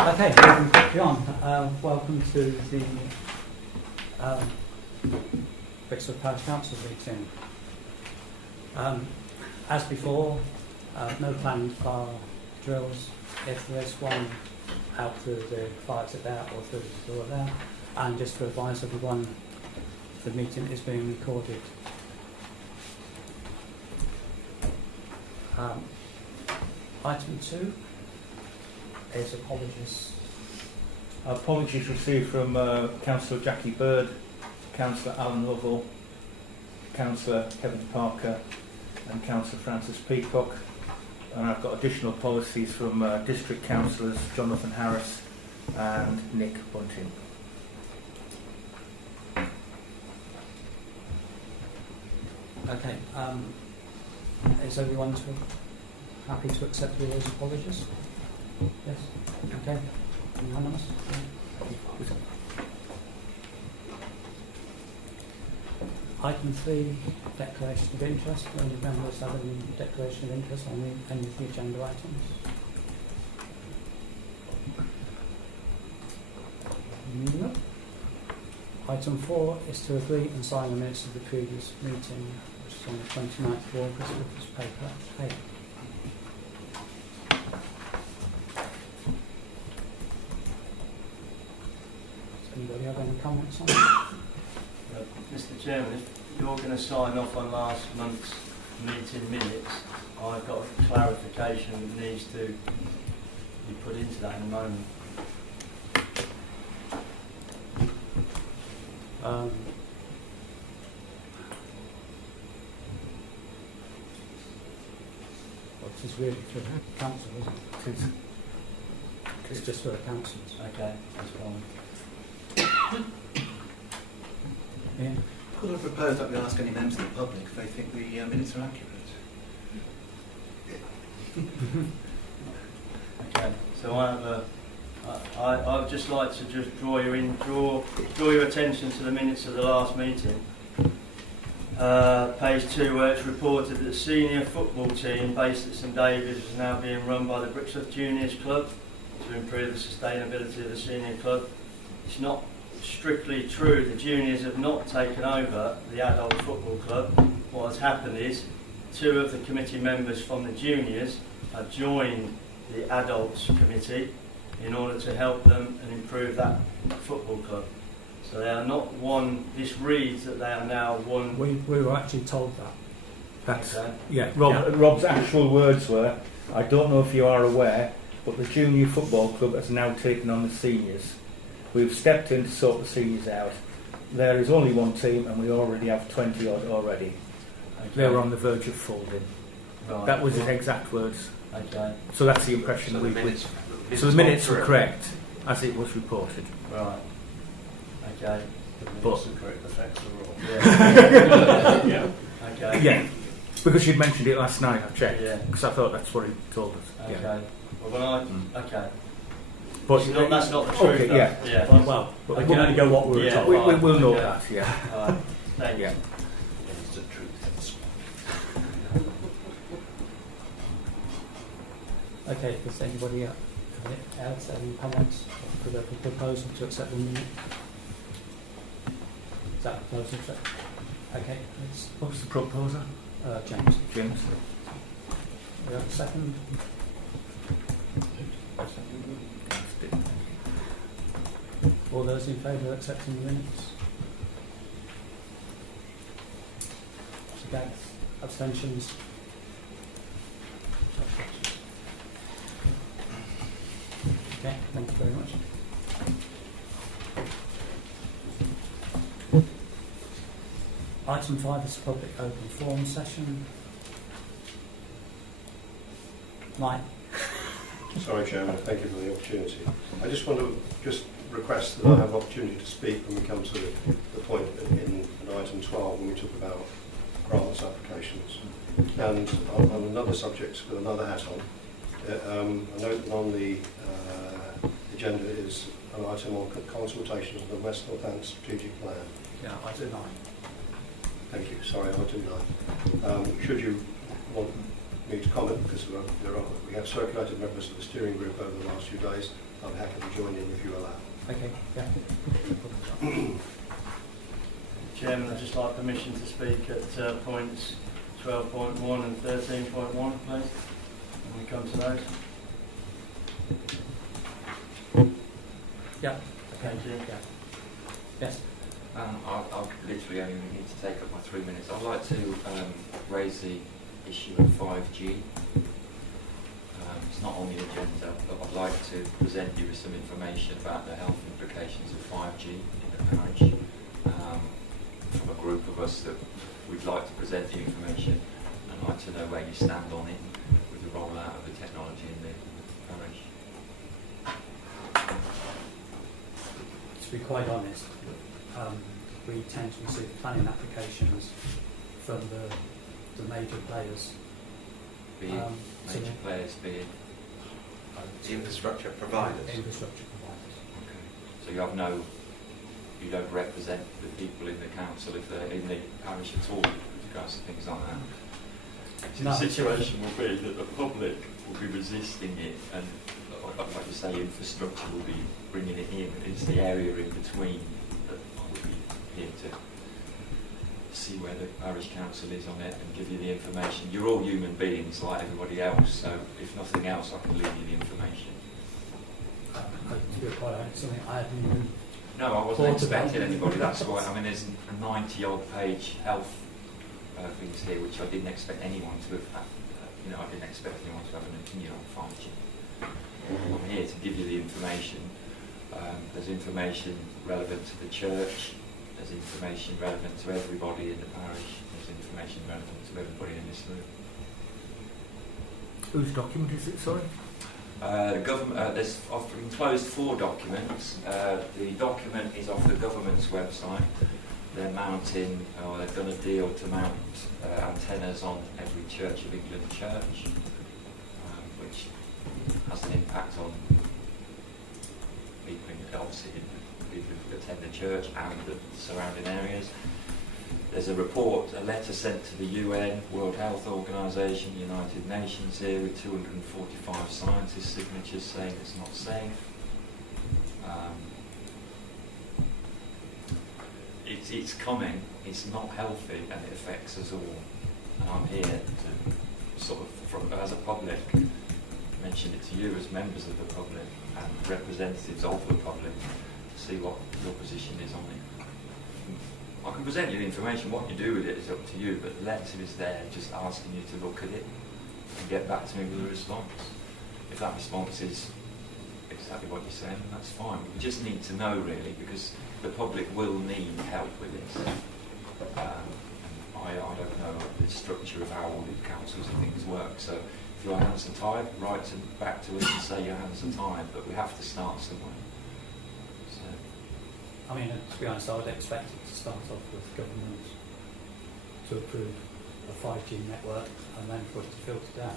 Okay, moving quickly on. Welcome to the Brixton Parish Council meeting. As before, no planned bar drills. If there is one, out through the fire exit there or through the door there. And just to advise everyone, the meeting is being recorded. Item 2 is apologies. Apologies received from Councillor Jackie Bird, Councillor Alan Lovell, Councillor Kevin Parker and Councillor Francis Peacock, and I've got additional policies from District Councillors Jonathan Harris and Nick Bunting. Okay, is everyone happy to accept all those apologies? Yes? Okay. Unanimous? Item 3, declaration of interest. Do any members have any declaration of interest on any of the agenda items? No. Item 4 is to agree and sign the minutes of the previous meeting, which is on the 29th of August, with this paper. Hey. Anybody have any comments on that? Mr. Chairman, if you're going to sign off on last month's meeting minutes, I've got a clarification that needs to be put into that in a moment. Well, it is really for the council, isn't it? It's just for the councils. Okay, that's fine. Yeah. Could I propose that we ask any members of the public if they think the minutes are accurate? Okay, so I'd just like to just draw your attention to the minutes of the last meeting. Page 2, where it's reported that the senior football team based at St David's is now being run by the Brixton Juniors Club to improve the sustainability of the senior club. It's not strictly true. The juniors have not taken over the adult football club. What has happened is 2 of the committee members from the juniors have joined the adults committee in order to help them and improve that football club. So they are not one. This reads that they are now one. We were actually told that. That's, Okay. yeah, Rob's actual words were, I don't know if you are aware, but the junior football club has now taken on the seniors. We've stepped in to sort the seniors out. There is only one team and we already have 20 odd already. Okay. They were on the verge of folding. Right. That was his exact words. Okay. So that's the impression So we the minutes, So the minutes were correct as it was reported. Right. Okay. But correct, the facts are wrong. Yeah. Yeah. Okay. yeah, because you'd mentioned it last night, I checked. Yeah. Because I thought that's what he told us. Okay. Yeah. Well, when okay. But That's not the truth. okay, though. yeah. Yeah. Well, But I can only go what we were Yeah. told. we will know Okay. that, yeah. All right. Thank you. Yeah. It's the truth. Okay, does anybody else have any comments for the proposal to accept the minute? Is that a proposal? Okay, let's, What was the proposer? James. James? We have a second. All those in favour of accepting the minutes? Against? Abstentions? Okay, thank you very much. Item 5 is public open forum session. Mike. Sorry, Chairman, thank you for the opportunity. I just want to request that I have opportunity to speak when we come to the point in item 12 when we talk about grants applications. And on another subject with another hat on, I note that on the agenda is an item on consultation of the West Northampton Strategic Plan. Yeah, I do not. Thank you. Sorry, I do know. Should you want me to comment, because we have circulated members of the steering group over the last few days. I'm happy to join in if you allow. Okay, yeah. Chairman, I'd just like permission to speak at points 12.1 and 13.1, please. When we come to those. Yeah. Thank you. Yeah. Yes. I'll literally only need to take up my 3 minutes. I'd like to raise the issue of 5G. It's not on the agenda, but I'd like to present you with some information about the health implications of 5G in the parish from a group of us that we'd like to present the information and like to know where you stand on it with the rollout of the technology in the parish. To be quite honest, we tend to receive planning applications from the major players. Major players being Infrastructure providers. Infrastructure providers. okay. So you don't represent the people in the council if they're in the parish at all with regards to things like that. So No. the situation will be that the public will be resisting it, and like you say, infrastructure will be bringing it in. It's the area in between that I would be here to see where the parish council is on it and give you the information. You're all human beings like everybody else, so if nothing else, I can leave you the information. To be quite honest, something I hadn't even. No, I wasn't expecting anybody. That's why. I mean, there's a 90-odd page health things here, which I didn't expect anyone to have had. I didn't expect anyone to have an opinion on 5G. I'm here to give you the information. There's information relevant to the church. There's information relevant to everybody in the parish. There's information relevant to everybody in this room. Whose document is it, sorry? The government. I've enclosed 4 documents. The document is off the government's website. They're mounting, or they've done a deal to mount antennas on every Church of England church, which has an impact on people who attend the church and the surrounding areas. There's a letter sent to the UN, World Health Organization, United Nations here with 245 scientists' signatures saying it's not safe. It's coming, it's not healthy, and it affects us all. And I'm here to sort of, as a public, mention it to you as members of the public and representatives of the public to see what your position is on it. I can present you the information. What you do with it is up to you, but the letter is there just asking you to look at it and get back to me with a response. If that response is exactly what you're saying, that's fine. We just need to know, really, because the public will need help with this. I don't know the structure of how all the councils and things work, so if your hands are tied, write back to us and say your hands are tied, but we have to start somewhere. So. I mean, to be honest, I would expect it to start off with government to approve a 5G network and then for it to filter down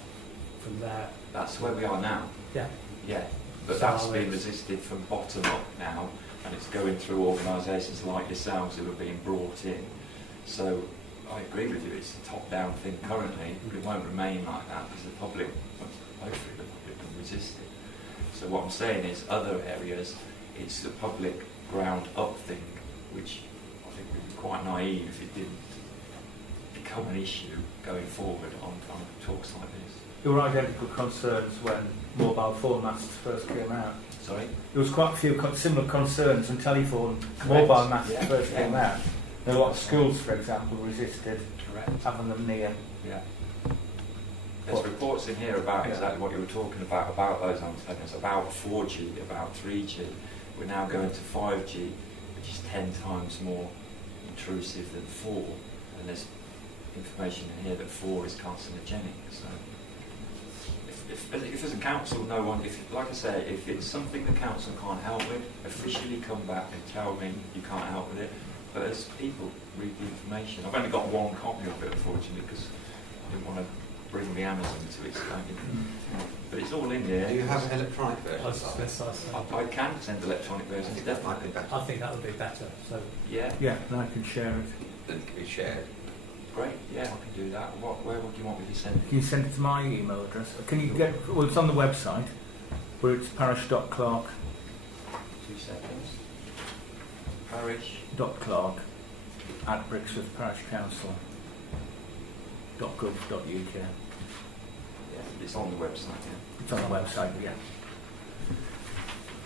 from there. That's where we are now. Yeah. Yeah, but So that's been resisted from bottom up now, and it's going through organisations like yourselves who are being brought in. So I agree with you, it's a top-down thing currently, but it won't remain like that because the public, hopefully the public will resist it. So what I'm saying is other areas, it's the public ground-up thing, which I think would be quite naive if it didn't become an issue going forward on talks like this. There were identical concerns when mobile phone masts first came out. Sorry? There was quite a few similar concerns when telephone Correct. mobile masts Yeah. first came out. A lot of schools, for example, resisted Correct. having them near. Yeah. There's reports in here about exactly what you were talking about those antennas, about 4G, about 3G. We're now going to 5G, which is 10 times more intrusive than 4. And there's information in here that 4 is carcinogenic. So if as a council, like I say, if it's something the council can't help with, officially come back and tell me you can't help with it. But as people read the information, I've only got one copy of it, unfortunately, because I didn't want to bring the Amazon to explain it. But it's all in here. Do you have an electronic version? I was just going to say, I can send electronic versions, That might definitely. be better. I think that would be better. So Yeah. Yeah, and I can share it. Than can be shared. Great, yeah, I can do that. Where would you want me to send it? Can you send it to my email address? Can you get? Well, it's on the website, where it's parish.clark. 2 seconds. Parish. .clark at brixworth.parishcouncil.gov.uk. Yeah, it's on the website, yeah. It's on the website, yeah.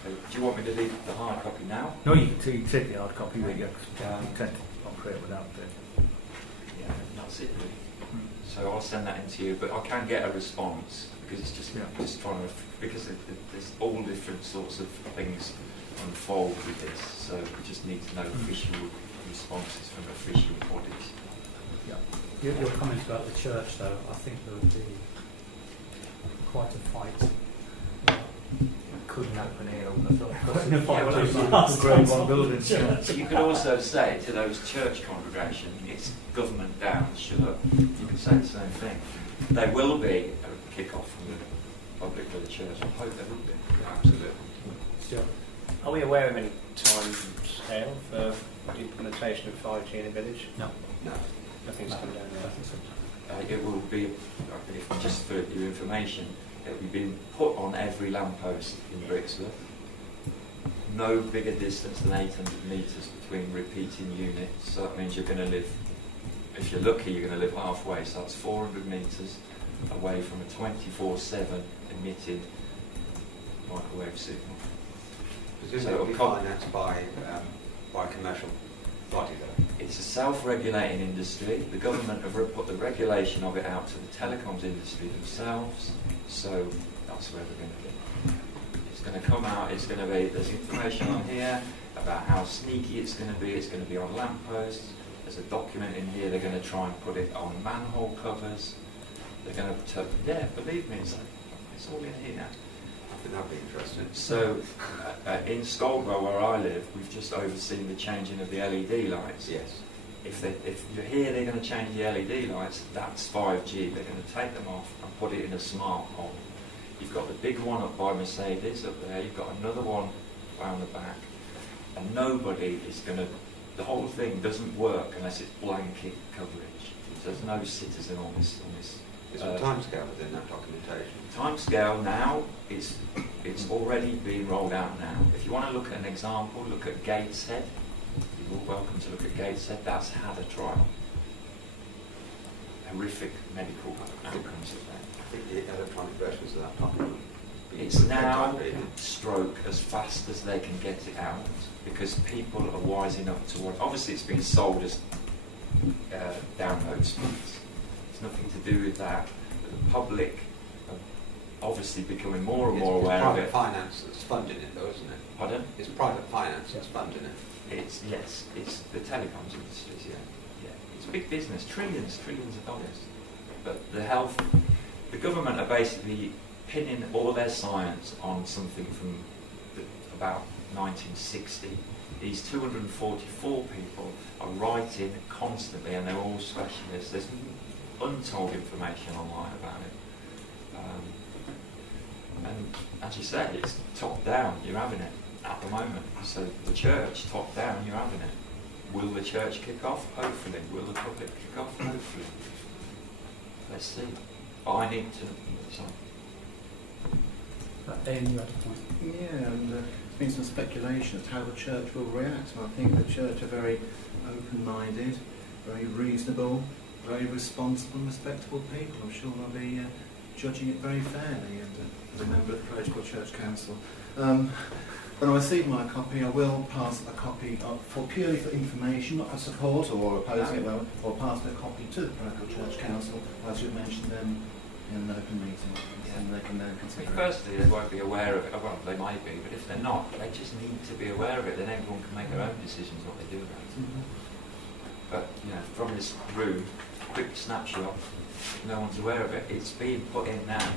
Okay. Do you want me to leave the hard copy now? No, you can take the hard copy with you, 'cause you tend to operate without it. Yeah, that's it really. So I'll send that in to you, but I can get a response because it's just trying to, because there's all different sorts of things unfold with this, so we just need to know official responses from official bodies. Your comments about the church, though, I think there would be quite a fight. Couldn't happen here. Grade 1 buildings. You could also say to those church congregation, it's government down, shut up. You could say the same thing. There will be a kick-off from the public for the church. I hope there will be. Absolutely. Stuart? Are we aware of any time scale for the implementation of 5G in a village? No. No. Nothing's come down there. It will be, just for your information, it will be being put on every lamppost in Brixworth. No bigger distance than 800 metres between repeating units. So that means you're going to live, if you're lucky, you're going to live halfway. So that's 400 metres away from a 24/7 emitted microwave signal. Presumably it'll be financed by a commercial body, though. It's a self-regulating industry. The government have put the regulation of it out to the telecoms industry themselves, so that's where they're going to be. It's going to come out, it's going to be, there's information on here about how sneaky it's going to be on lampposts, there's a document in here, they're going to try and put it on manhole covers, they're going to, believe me, it's all in here. I think that'd be interesting. So, in Scoldwell, where I live, we've just overseen the changing of the LED lights. Yes. If you're here, they're going to change the LED lights. That's 5G. They're going to take them off and put it in a smart pole. You've got the big one up by Mercedes up there. You've got another one around the back, and nobody is going to. The whole thing doesn't work unless it's blanket coverage. There's no citizen on this. Is there a timescale within that documentation? Timescale now, it's already being rolled out now. If you want to look at an example, look at Gateshead. You're all welcome to look at Gateshead. That's had a trial. Horrific medical outcomes of that. I think the electronic versions of that document. It's now stroke as fast as they can get it out because people are wising up to what. Obviously, it's been sold as download speeds. It's nothing to do with that. But the public are obviously becoming more and more aware of it. It's private finance that's funding it, though, isn't it? Pardon? It's private finance that's funding it. It's the telecoms industry. Yeah. It's big business, trillions of dollars. But the government are basically pinning all their science on something from about 1960. These 244 people are writing constantly, and they're all specialists. There's untold information online about it. And as you said, it's top down, you're having it at the moment. So the church, top down, you're having it. Will the church kick off? Hopefully. Will the public kick off? Hopefully. Let's see. But I need to... Sorry. Ian, you had a point. Yeah, and there's been some speculation as to how the church will react. And I think the church are very open-minded, very reasonable, very responsible and respectable people. I'm sure they'll be judging it very fairly. And as a member of the Parish Church Council, when I receive my copy, I will pass a copy purely for information, not for support or opposing it, or pass a copy to the Parish Church Council, as you've mentioned them in an open meeting, and they can then consider it. Firstly, they won't be aware of it. Well, they might be, but if they're not, they just need to be aware of it. Then everyone can make their own decisions what they do about it. But from this room, quick snapshot, no one's aware of it. It's being put in now,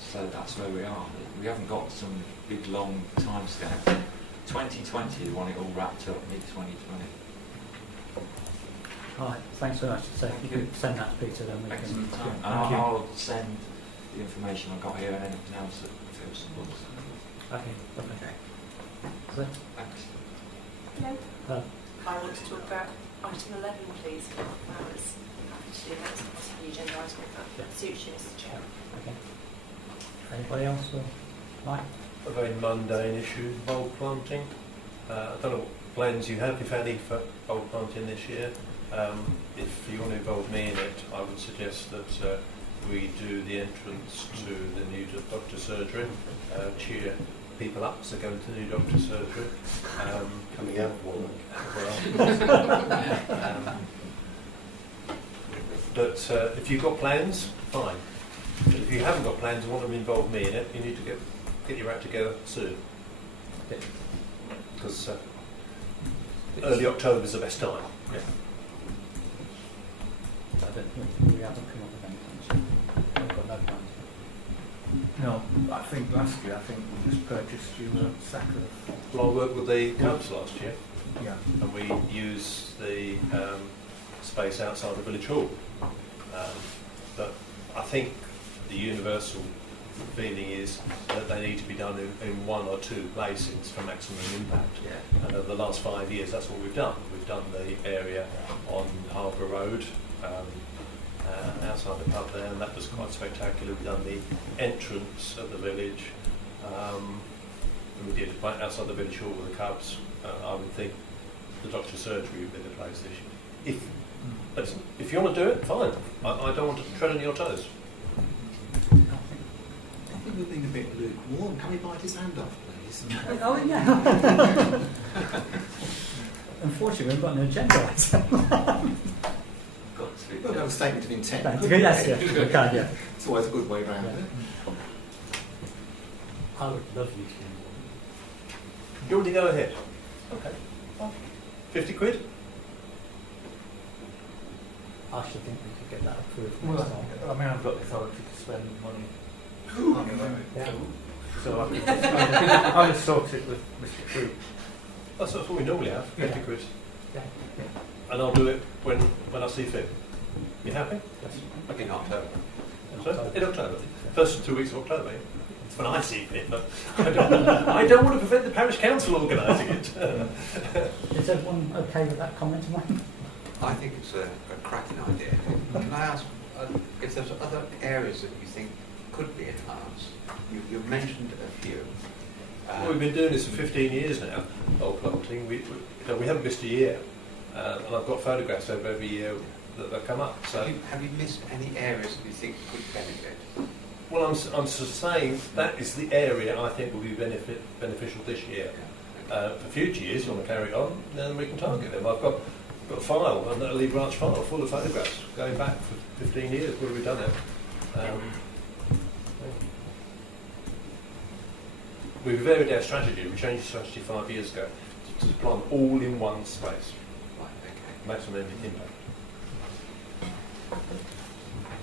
so that's where we are. We haven't got some big long time scale. 2020, we want it all wrapped up mid-2020. Right, thanks very much. So if you could send that to Peter, then we Excellent can... time. And I'll send the information I've got here and anything else that feels supports. Okay, lovely. Is it? Thanks. Hello. Uh, I want to talk about Item 11, please, for hours. Happy to do that as possibly agenda item if that suits you, Mr. Chair. Okay. Anybody else? Mike? A very mundane issue, bulb planting. I don't know what plans you have, if any, for bulb planting this year. If you want to involve me in it, I would suggest that we do the entrance to the new doctor's surgery, cheer people up as they go into the new doctor's surgery. Coming out of one. But if you've got plans, fine. But if you haven't got plans and want to involve me in it, you need to get your act together soon. Because early October is the best time. Yeah. I don't think we haven't come up with any plans. We've got no plans. No, I think last year, we just purchased you a sack of... Well, I worked with the council last year, Yeah. and we used the space outside the village hall. But I think the universal feeling is that they need to be done in one or two places for maximum impact. Yeah. And over the last 5 years, that's what we've done. We've done the area on Harbour Road, outside the pub there, and that was quite spectacular. We've done the entrance of the village, and we did it right outside the village hall with the Cubs. I would think the doctor's surgery would be the place this year. If you want to do it, fine. I don't want to tread on your toes. I think we're being a bit lukewarm. Can we bite his hand off, please? Oh, yeah. Unfortunately, we've got an agenda item. We've got a statement of intent. Yes, yeah. We can, yeah. It's always a good way round Yeah. it. I would love you to be involved. You already go ahead. Okay. 50 quid? I should think we could get that approved Well, next time. I mean, I've got the authority to spend money. Yeah. So I'll just sort it with Mr. Crew. That's what we normally have, 50 quid. Yeah. And I'll do it when I see fit. You happy? Yes. In October. So, in October. First 2 weeks of October. It's when I see fit, but I don't want to prevent the parish council organising it. Is everyone okay with that comment of mine? I think it's a cracking idea. Can I ask if there's other areas that you think could be enhanced? You've mentioned a few. Well, we've been doing this for 15 years now, bulb planting. We haven't missed a year. And I've got photographs of every year that come up. So, have you missed any areas that you think could benefit? well, I'm saying that is the area I think will be beneficial this year. For future years, you want to carry it on, then we can target them. I've got a file, a Lee Branch file, full of photographs going back for 15 years where we've done it. We varied our strategy. We changed the strategy 5 years ago to plant all in one space. Right, okay. Maximum impact.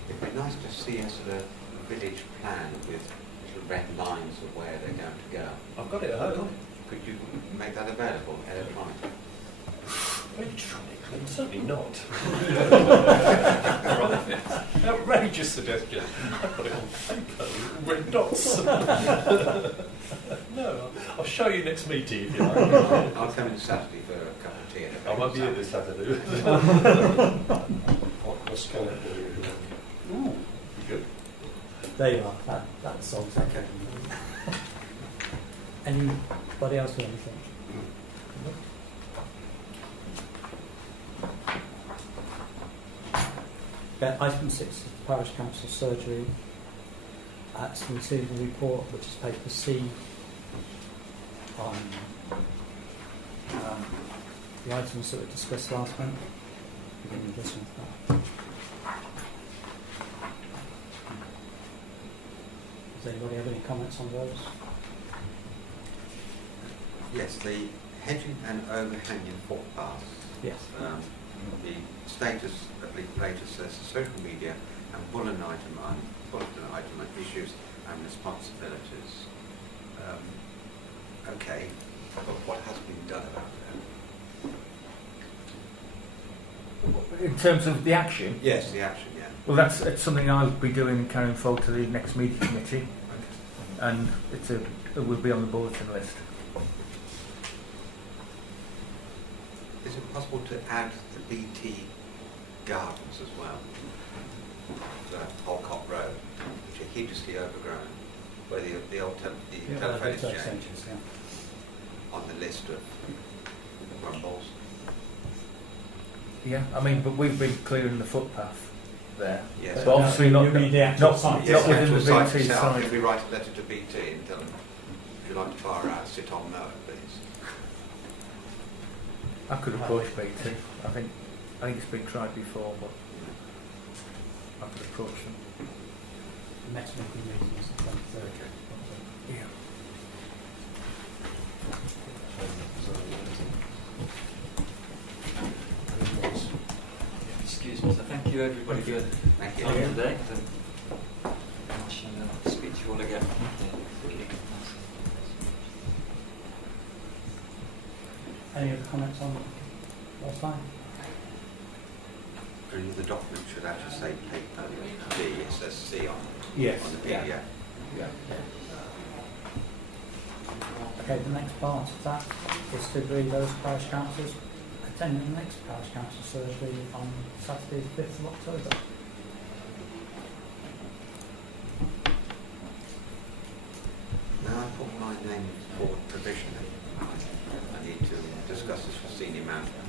It'd be nice to see a sort of village plan with little red lines of where they're going to go. I've got it at home. Could you make that available electronically? Electronically? Certainly not. Outrageous suggestion. I've got it on paper with red dots. No, I'll show you next meeting if you like. I'll come in Saturday for a cup of tea. I won't be here this Saturday. I'll scan it for you. Oh, Good. there you are. That solves that. Okay. Anybody else with anything? Item 6 is the Parish Council surgery. That's included in the report, which is paper C on the items that were discussed last month. Beginning of this one. Does anybody have any comments on those? Yes, the hedging and overhanging footpaths. Yes. The status at least later says social media and bulletin item issues and responsibilities. Okay, but what has been done about that? In terms of the action? Yes, the action, yeah. Well, that's something I'll be doing, carrying forward to the next meeting committee, and it will be on the bulletin list. is it possible to add the BT gardens as well? Holcott Road, which are hideously overgrown, where the old telephone exchange on the list of rumbles. Yeah, I mean, but we've been clearing the footpath there. Yes. But obviously not the within the site BT itself. site. Could we write a letter to BT and tell them, if you like to fire out, sit on no, please? I could approach BT. I think it's been tried before, but I could approach them. The next meeting is the 23rd. Yeah. Excuse me, so thank you everybody for your Thank you. time today. I shall speak to you all again. Any other comments on last time? The document should actually say paper D, it says C on Yes. the PDF. Yeah. Okay, the next part of that is to agree those parish councils attending the next parish council surgery on Saturday the 5th of October. Now I put my name forward provisionally. I need to discuss this with senior management.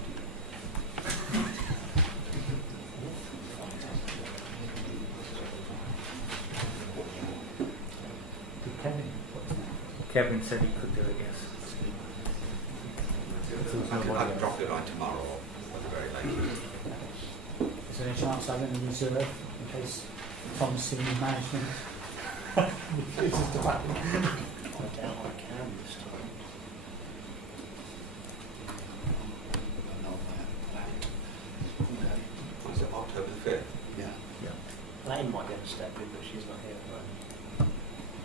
Did Kevin put his name? Kevin said he could do it, yes. I can drop it on tomorrow or at the very latest. Is there any chance of having a reserve in case Tom's senior management refuses to back him? I doubt I can this time. Was it October the 5th? Lane might get a step in, but she's not here at the moment.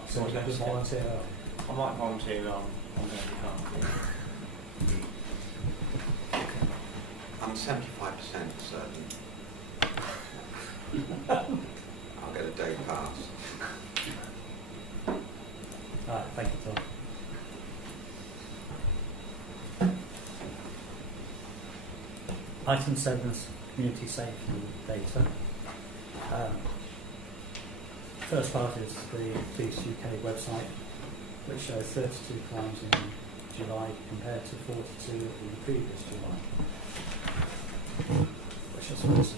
So you're going to volunteer? I might volunteer on their behalf. I'm 75% certain I'll get a day pass. Alright, thank you, Tom. Item 7 is community safety data. First part is the Police UK website, which shows 32 crimes in July compared to 42 in the previous July. Which I suppose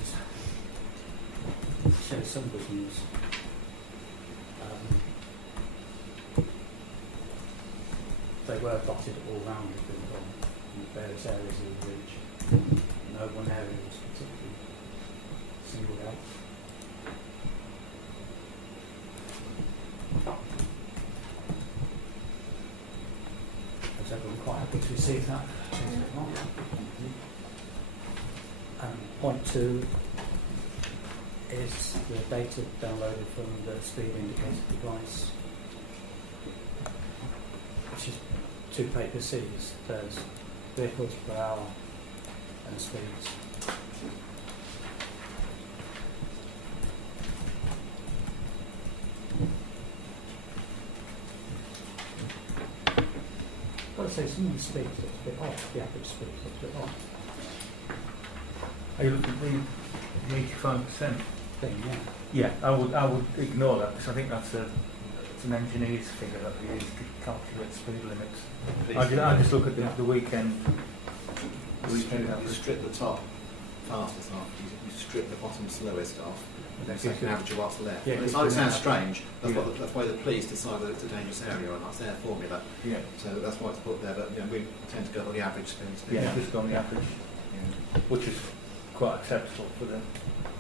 shows some good news. They were dotted all round in various areas of the village. No one area was particularly singled out. Is everyone quite happy to receive that? Point 2 is the data downloaded from the speed indicator device, which is 2 paper Cs. There's vehicles per hour and speeds. I've got to say, some of the speeds looks a bit off. The average speed looks a bit off. Are you looking at the 85% Thing, yeah. Yeah, I would ignore that because I think it's an engineer's figure that we use to calculate speed limits. I just look at the weekend. You strip the top fastest off, you strip the bottom slowest off, and then take an average of what's left. Yeah, But it sounds strange. That's why the police decide whether it's a dangerous area or not. It's their formula. Yeah. So that's why it's put there. But we tend to go for the average speed. Yeah, just on the average, which is quite acceptable for them.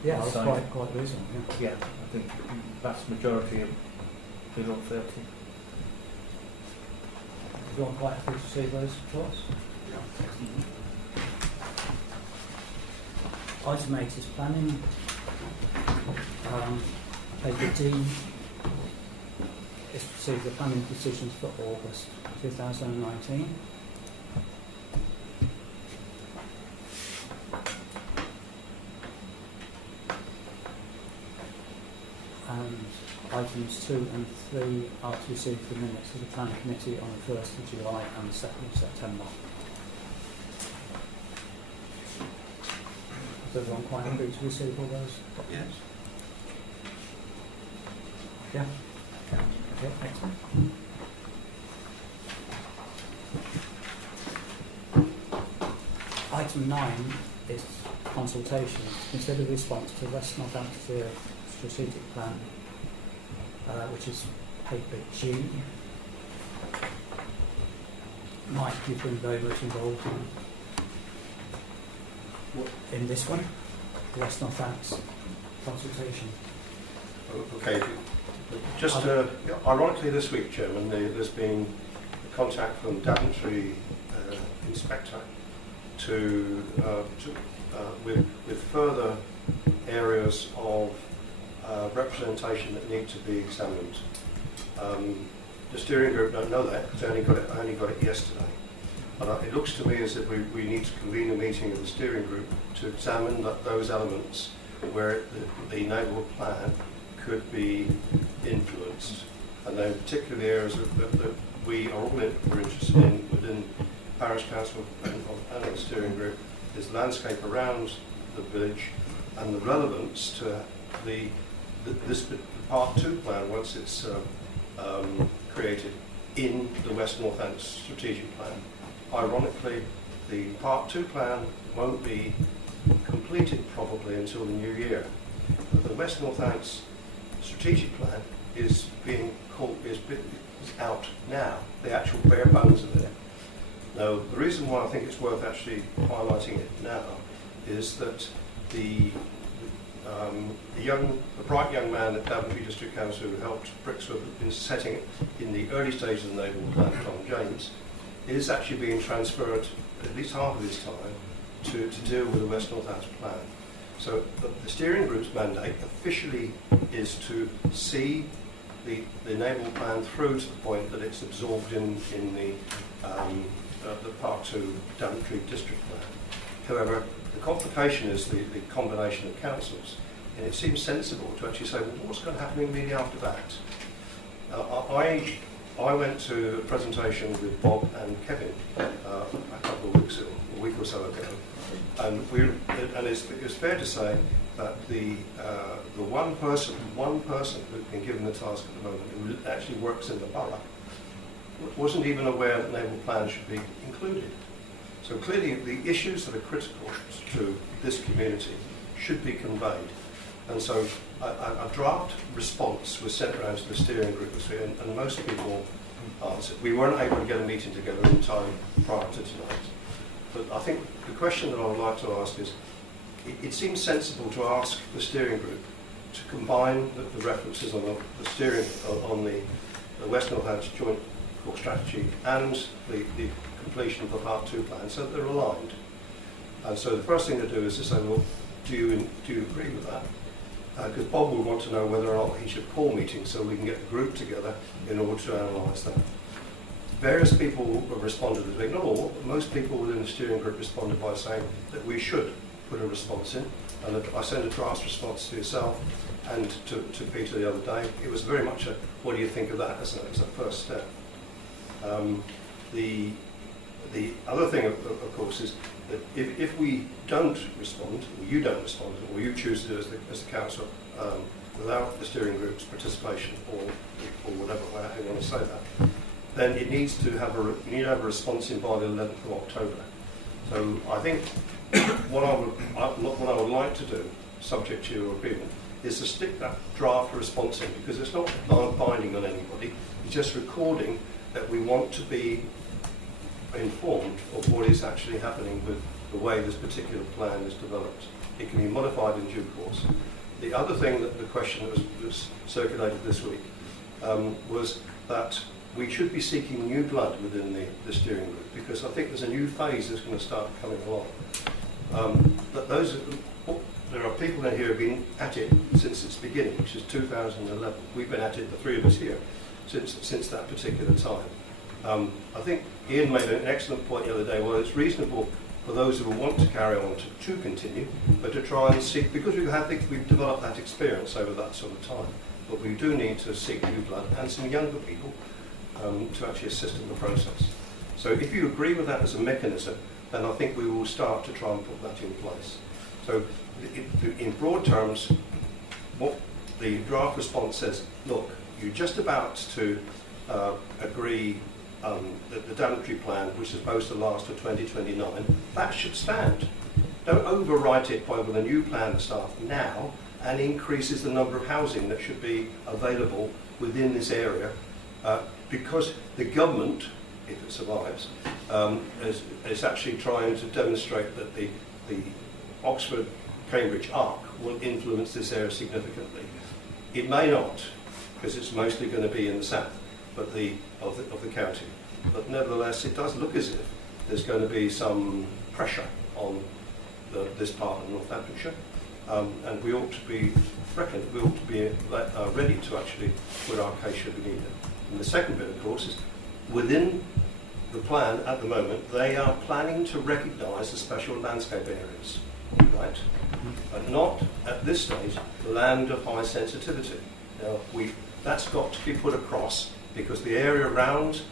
Yeah, that's Outside. quite reasonable, yeah. Yeah, I think the vast majority of below 30. Everyone quite happy to see those reports? Item 8 is planning. Paper D is to receive the planning decisions for August 2019. And items 2 and 3 are to receive the minutes of the planning committee on the 1st of July and the 2nd of September. Is everyone quite happy to receive all those? Yes. Yeah. Okay, excellent. Item 9 is consultation. Consider response to West Northamptonshire Strategic Plan, which is paper G. Mike, you've been very much involved in this one, West Northants consultation. Okay. Just ironically this week, Chairman, there's been a contact from Daventry Inspector with further areas of representation that need to be examined. The steering group don't know that because I only got it yesterday. But it looks to me as if we need to convene a meeting of the steering group to examine those elements where the naval plan could be influenced, and then particularly areas that we are all interested in within Parish Council and the steering group is the landscape around the village and the relevance to this Part 2 plan once it's created in the West Northants strategic plan. Ironically, the Part 2 plan won't be completed probably until the new year. But the West Northants strategic plan is out now, the actual bare bones of it. Now, the reason why I think it's worth actually highlighting it now is that the bright young man at Daventry District Council who helped Brixworth in setting it in the early stages of the naval plan, Tom James, is actually being transferred at least half of his time to deal with the West Northants plan. So the steering group's mandate officially is to see the naval plan through to the point that it's absorbed in the Part 2 Daventry District plan. However, the complication is the combination of councils, and it seems sensible to actually say, well, what's going to happen immediately after that? I went to a presentation with Bob and Kevin a couple of weeks ago, a week or so ago, and it's fair to say that the one person who's been given the task at the moment, who actually works in the borough, wasn't even aware that naval plans should be included. So clearly the issues that are critical to this community should be conveyed. And so a draft response was sent around to the steering group this week, and most people answered. We weren't able to get a meeting together in time prior to tonight. But I think the question that I would like to ask is, it seems sensible to ask the steering group to combine the references on the steering on the West Northants Joint Core Strategy and the completion of the Part 2 plan, so that they're aligned. And so the first thing to do is to say, well, do you agree with that? Because Bob will want to know whether or not he should call meetings so we can get the group together in order to analyse that. Various people have responded this week, not all, but most people within the steering group responded by saying that we should put a response in. And I sent a draft response to yourself and to Peter the other day. It was very much a, what do you think of that as a first step? The other thing, of course, is that if we don't respond, or you don't respond, or you choose to do as the council without the steering group's participation, or whatever way you want to say that, then it needs to have you need to have a response in by the 11th of October. So I think what I would like to do, subject to your agreement, is to stick that draft response in, because it's not binding on anybody. It's just recording that we want to be informed of what is actually happening with the way this particular plan is developed. It can be modified in due course. The other thing that the question that was circulated this week was that we should be seeking new blood within the steering group, because I think there's a new phase that's going to start coming along. There are people in here who have been at it since its beginning, which is 2011. We've been at it, the three of us here, since that particular time. I think Ian made an excellent point the other day. Well, it's reasonable for those who want to carry on to continue, but to try and seek, because we've developed that experience over that sort of time, but we do need to seek new blood and some younger people to actually assist in the process. So if you agree with that as a mechanism, then I think we will start to try and put that in place. So in broad terms, what the draft response says, look, you're just about to agree the Daventry plan, which is supposed to last to 2029, that should stand. Don't overwrite it with a new plan that starts now and increases the number of housing that should be available within this area, because the government, if it survives, is actually trying to demonstrate that the Oxford-Cambridge arc will influence this area significantly. It may not, because it's mostly going to be in the south of the county. But nevertheless, it does look as if there's going to be some pressure on this part of Northamptonshire, and we ought to be ready to actually put our case should we need it. And the second bit, of course, is within the plan at the moment, they are planning to recognise the special landscape areas, right? But not at this stage land of high sensitivity. Now, that's got to be put across, because the area around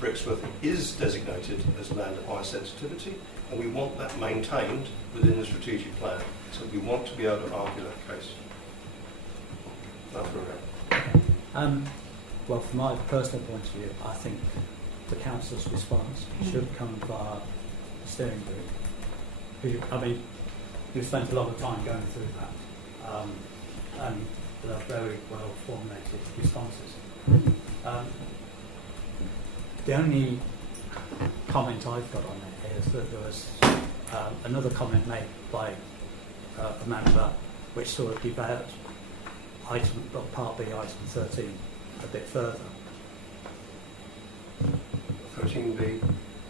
Brixworth is designated as land of high sensitivity, and we want that maintained within the strategic plan. So we want to be able to argue that case. That's where we're at. Well, from my personal point of view, I think the council's response should come via the steering group. We've spent a lot of time going through that, and they're very well formulated responses. The only comment I've got on it is that there was another comment made by a member which sort of developed Part B, item 13, a bit further. 13B,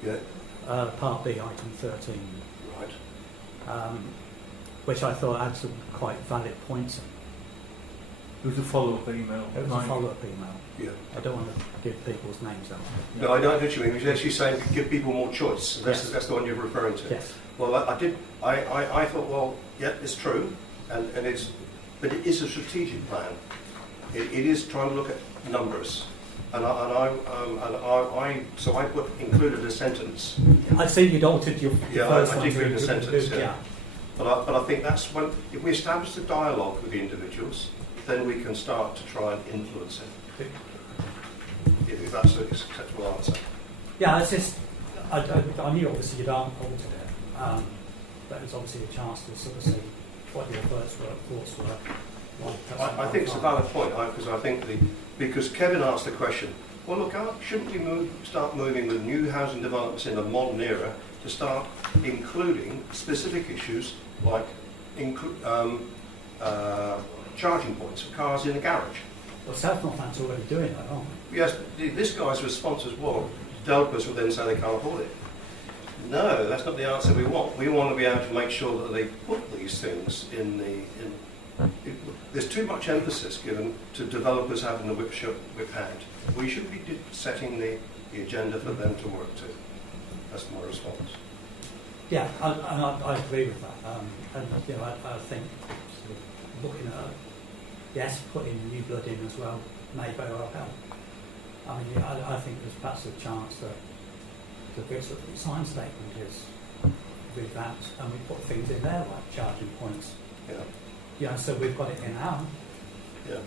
yeah. Part B, item 13. Right. Which I thought had some quite valid points. It was a follow-up email. It was a follow-up email. Yeah. I don't want to give people's names out. No, I don't know what you mean. You're actually saying give people more choice. That's the one you're referring to. Yes. Well, I thought, well, yeah, it's true, but it is a strategic plan. It is trying to look at numbers, so I included a sentence. I see you'd altered your first I one. did include a sentence. Yeah. But I think that's when, if we establish a dialogue with the individuals, then we can start to try and influence it. If that's an acceptable answer. Yeah, it's just, I knew obviously you'd altered it, but it's obviously a chance to sort of see what your thoughts were. I think it's a valid point, because I think because Kevin asked the question, well look, shouldn't we start moving with new housing developments in the modern era to start including specific issues like charging points for cars in the garage? Well, South Northampton's already doing that, aren't we? Yes, but this guy's response was, well, developers will then say they can't afford it. No, that's not the answer we want. We want to be able to make sure that they put these things there's too much emphasis given to developers having the whip hand. We should be setting the agenda for them to work to. That's my response. Yeah, I agree with that. I think sort of looking at yes, putting new blood in as well may very well help. I mean, I think there's perhaps a chance that the Brixworth sign statement is revamped and we put things in there like charging points. Yeah. Yeah, so we've got it in now. Yeah.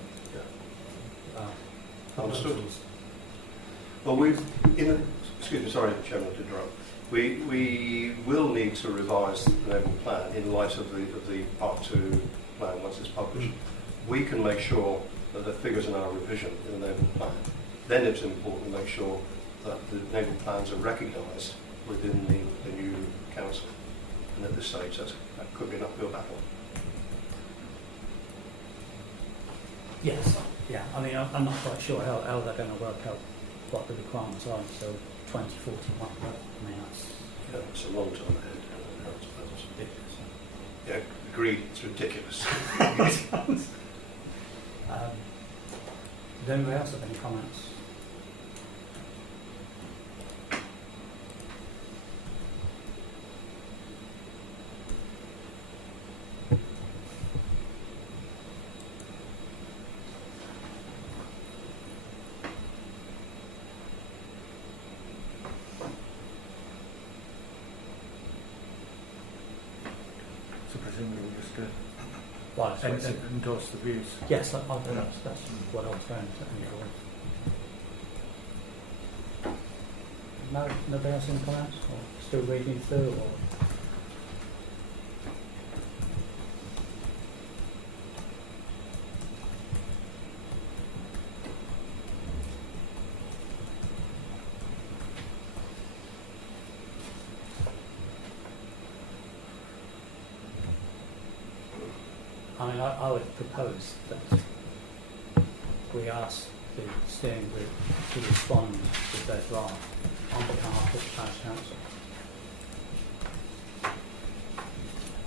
Understood. Well, excuse me, sorry, Chairman, to interrupt. We will need to revise the naval plan in light of the Part 2 plan once it's published. We can make sure that the figures in our revision in the naval plan. Then it's important to make sure that the naval plans are recognised within the new council. And at this stage, that could be an uphill battle. Yes, yeah. I mean, I'm not quite sure how they're going to work out what the requirements are until 2041. But I mean, it's a long time ahead. Yeah, agreed. It's ridiculous. Does anybody else have any comments? So presumably we'll just to Right, so it's- endorse the views. yes, that's what I was trying to angle. No, nobody else in comments, or still reading through, or? I mean, I would propose that we ask the steering group to respond with their draft on behalf of the Parish Council.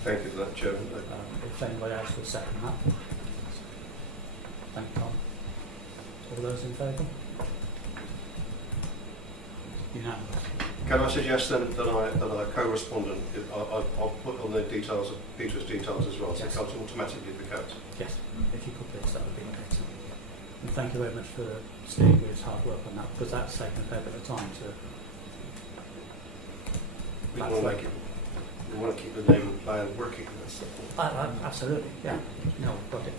Thank you for that, Chairman. If anybody else will second that. Thank you, Tom. All those in favour? Unanimous. Can I suggest then that I co-respondent, I'll put on the details of Peter's details as well, so Yes. it comes automatically to council. Yes, if you could please, that would be excellent. And thank you very much for steering group's hard work on that, because that's taken a fair bit of time to. We want to keep the name of the plan working. Absolutely, yeah. No, got it.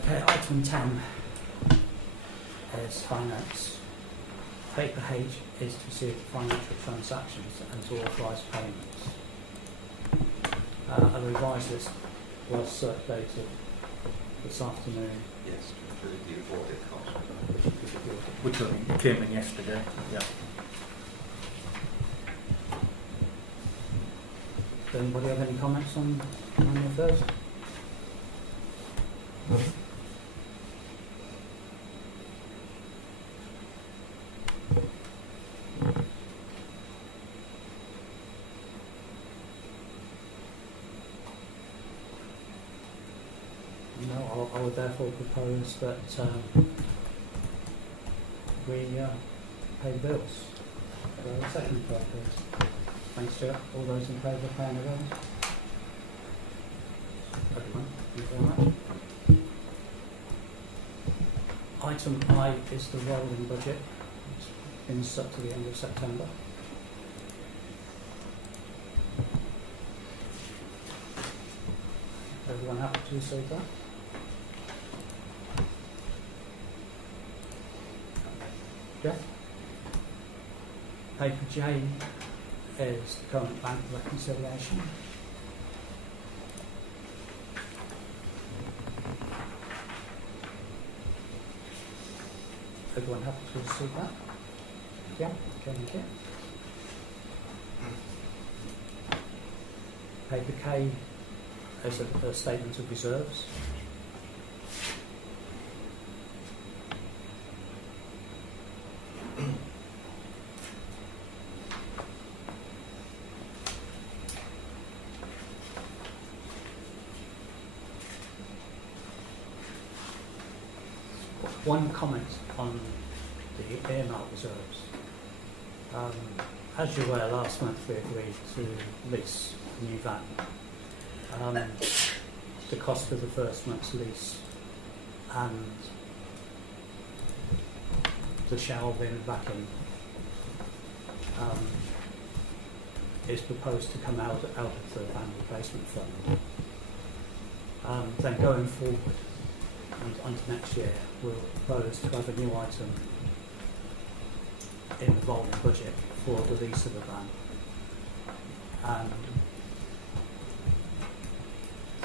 Okay, item 10 is finance. Paper H is to see financial transactions and to authorise payments. A revised list was circulated this afternoon. Yes, to include the audit cost. Which I think came in yesterday. Yeah. Does anybody have any comments on any of those? No, I would therefore propose that we pay the bills. Second for that, please. Thanks, Stuart. All those in favour of paying the bills? Everyone, thank you very much. Item I is the rolling budget. It's been set to the end of September. Everyone happy to receive that? Yeah. Paper J is the current bank reconciliation. Everyone happy to receive that? Yeah, okay, thank you. Paper K is a statement of reserves. One comment on the earmark reserves. As you were last month, we agreed to lease a new van. The cost of the first month's lease and the shelving and backing is proposed to come out of the van replacement fund. Then going forward and onto next year, we'll propose to have a new item in the rolling budget for the lease of the van, and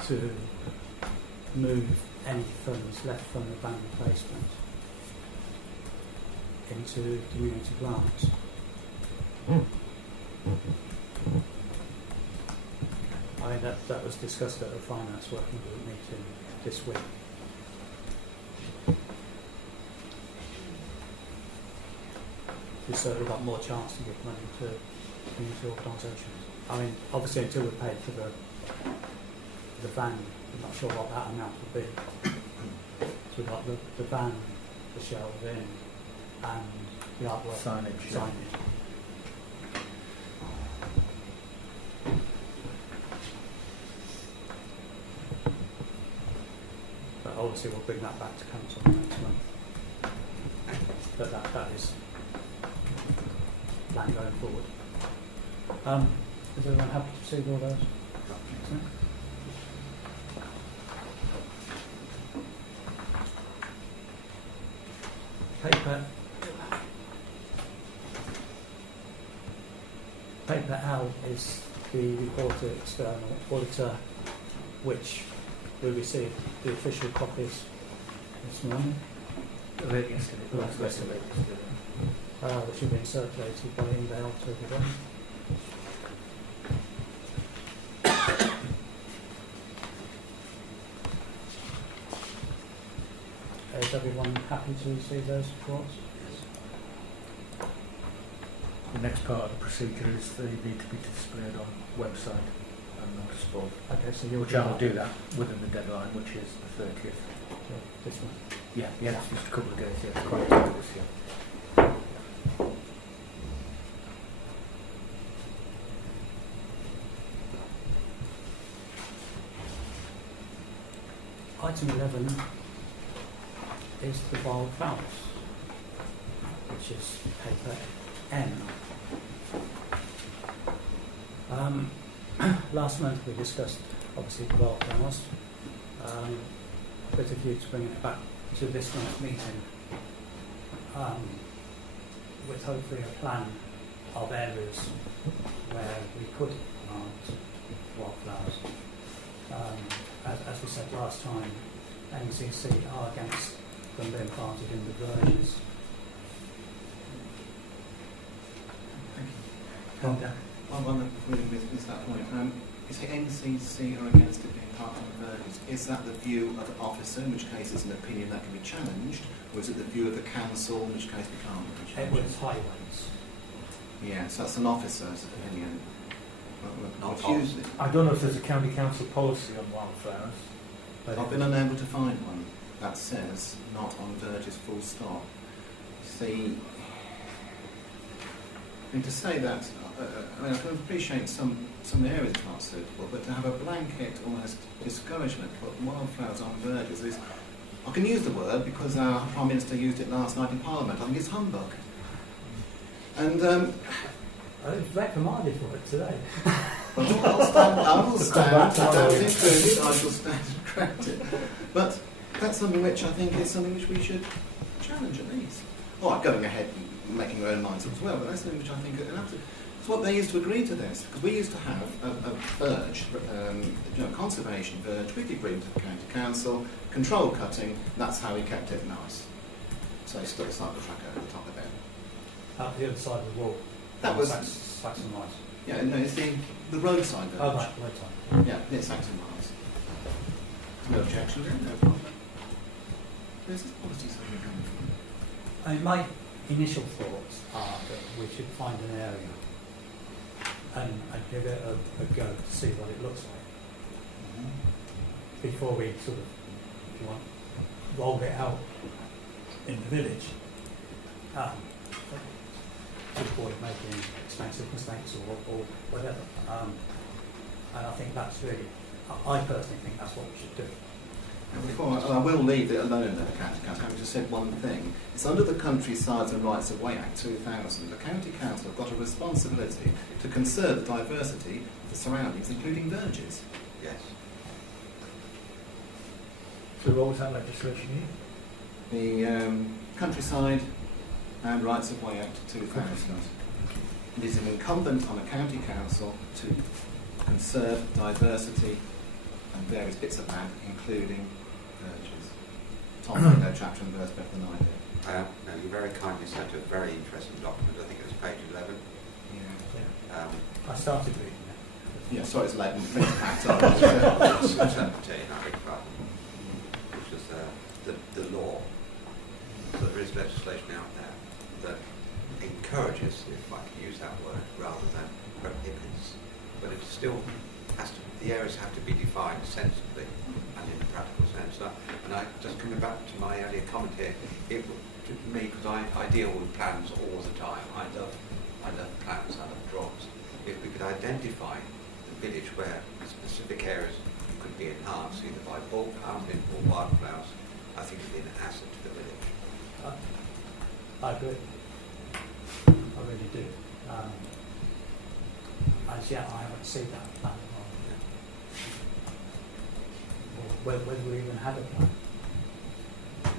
to move any funds left from the van replacement into community grants. I mean, that was discussed at a finance working group meeting this week. We've certainly got more chance to give money to community organisations. I mean, obviously until we're paid for the van, I'm not sure what that amount will be. So we've got the van, the shelving, and the artwork. Signage. But obviously we'll bring that back to council next month. But that is plan going forward. Is everyone happy to see all those? Paper L is the report to external auditor, which we received the official copies this morning. Yesterday. Which have been circulated by email to everyone. Is everyone happy to receive those reports? The next part of the procedure is they need to be displayed on website and notice board. Okay, so you'll Which I'll do that within the deadline, which is the 30th. this one. Yeah, it's just a couple of days, yeah, it's quite tight this year. Item 11 is the wildflowers, which is paper N. Last month we discussed obviously the wildflowers, with a view to bringing it back to this month's meeting, with hopefully a plan of areas where we could plant wildflowers. As we said last time, NCC are against them being planted in the villages. Thank you. One before we miss that point. You say NCC are against it being part of the villages. Is that the view of the officer, in which case it's an opinion that can be challenged, or is it the view of the council, in which case we can't be challenged? It was highways. Yes, that's an officer's opinion. Not Accused- policy. I don't know if there's a county council policy on wildflowers. But I've been unable to find one that says not on verges full stop. See, and to say that, I mean, I can appreciate some areas it's not suitable, but to have a blanket almost discouragement to put wildflowers on verges is, I can use the word because our Prime Minister used it last night in Parliament. I think it's humbug. And I was reprimanded for it today. I will stand included, I shall stand and correct it. But that's something which I think is something which we should challenge at least. All right, going ahead and making your own minds up as well, but that's something which I think it's what they used to agree to this, because we used to have a verge, conservation verge, with the agreement of the county council, control cutting, that's how we kept it nice. So you stuck a cycle track over the top of it. Out the other side of the wall. That was, Saxon Rise. yeah, no, it's the roadside verge. Oh, right, right. Yeah, near Saxon Rise. No objection there, no problem. Where's this policy something coming from? My initial thoughts are that we should find an area and give it a go to see what it looks like before we sort of, if you want, roll it out in the village. To avoid making expensive mistakes or whatever. And I think that's really, I personally think that's what we should do. And before I will leave it alone there, the county council, having just said one thing. It's under the Countrysides and Rights of Way Act 2000. The county council have got a responsibility to conserve the diversity of the surroundings, including verges. Yes. So what was that legislation here? The Countryside and Rights of Way Act 2000. It is incumbent on a county council to conserve diversity and various bits of land, including verges. Tom may know chapter and verse better than I do. No, you very kindly sent a very interesting document. I think it was page 11. Yeah. I started reading it. Yeah, sorry, it's late and print packed up. 17, I beg your pardon, which was the law. So there is legislation out there that encourages, if I can use that word, rather than prohibits. But it still has to, the areas have to be defined sensibly and in a practical sense. And I just coming back to my earlier comment here, it to me, because I deal with plans all the time. I love plans, I love drawings. If we could identify the village where specific areas could be enhanced, either by bulk planting or wildflowers, I think it would be an asset to the village. I agree. I really do. whether we even had a plan.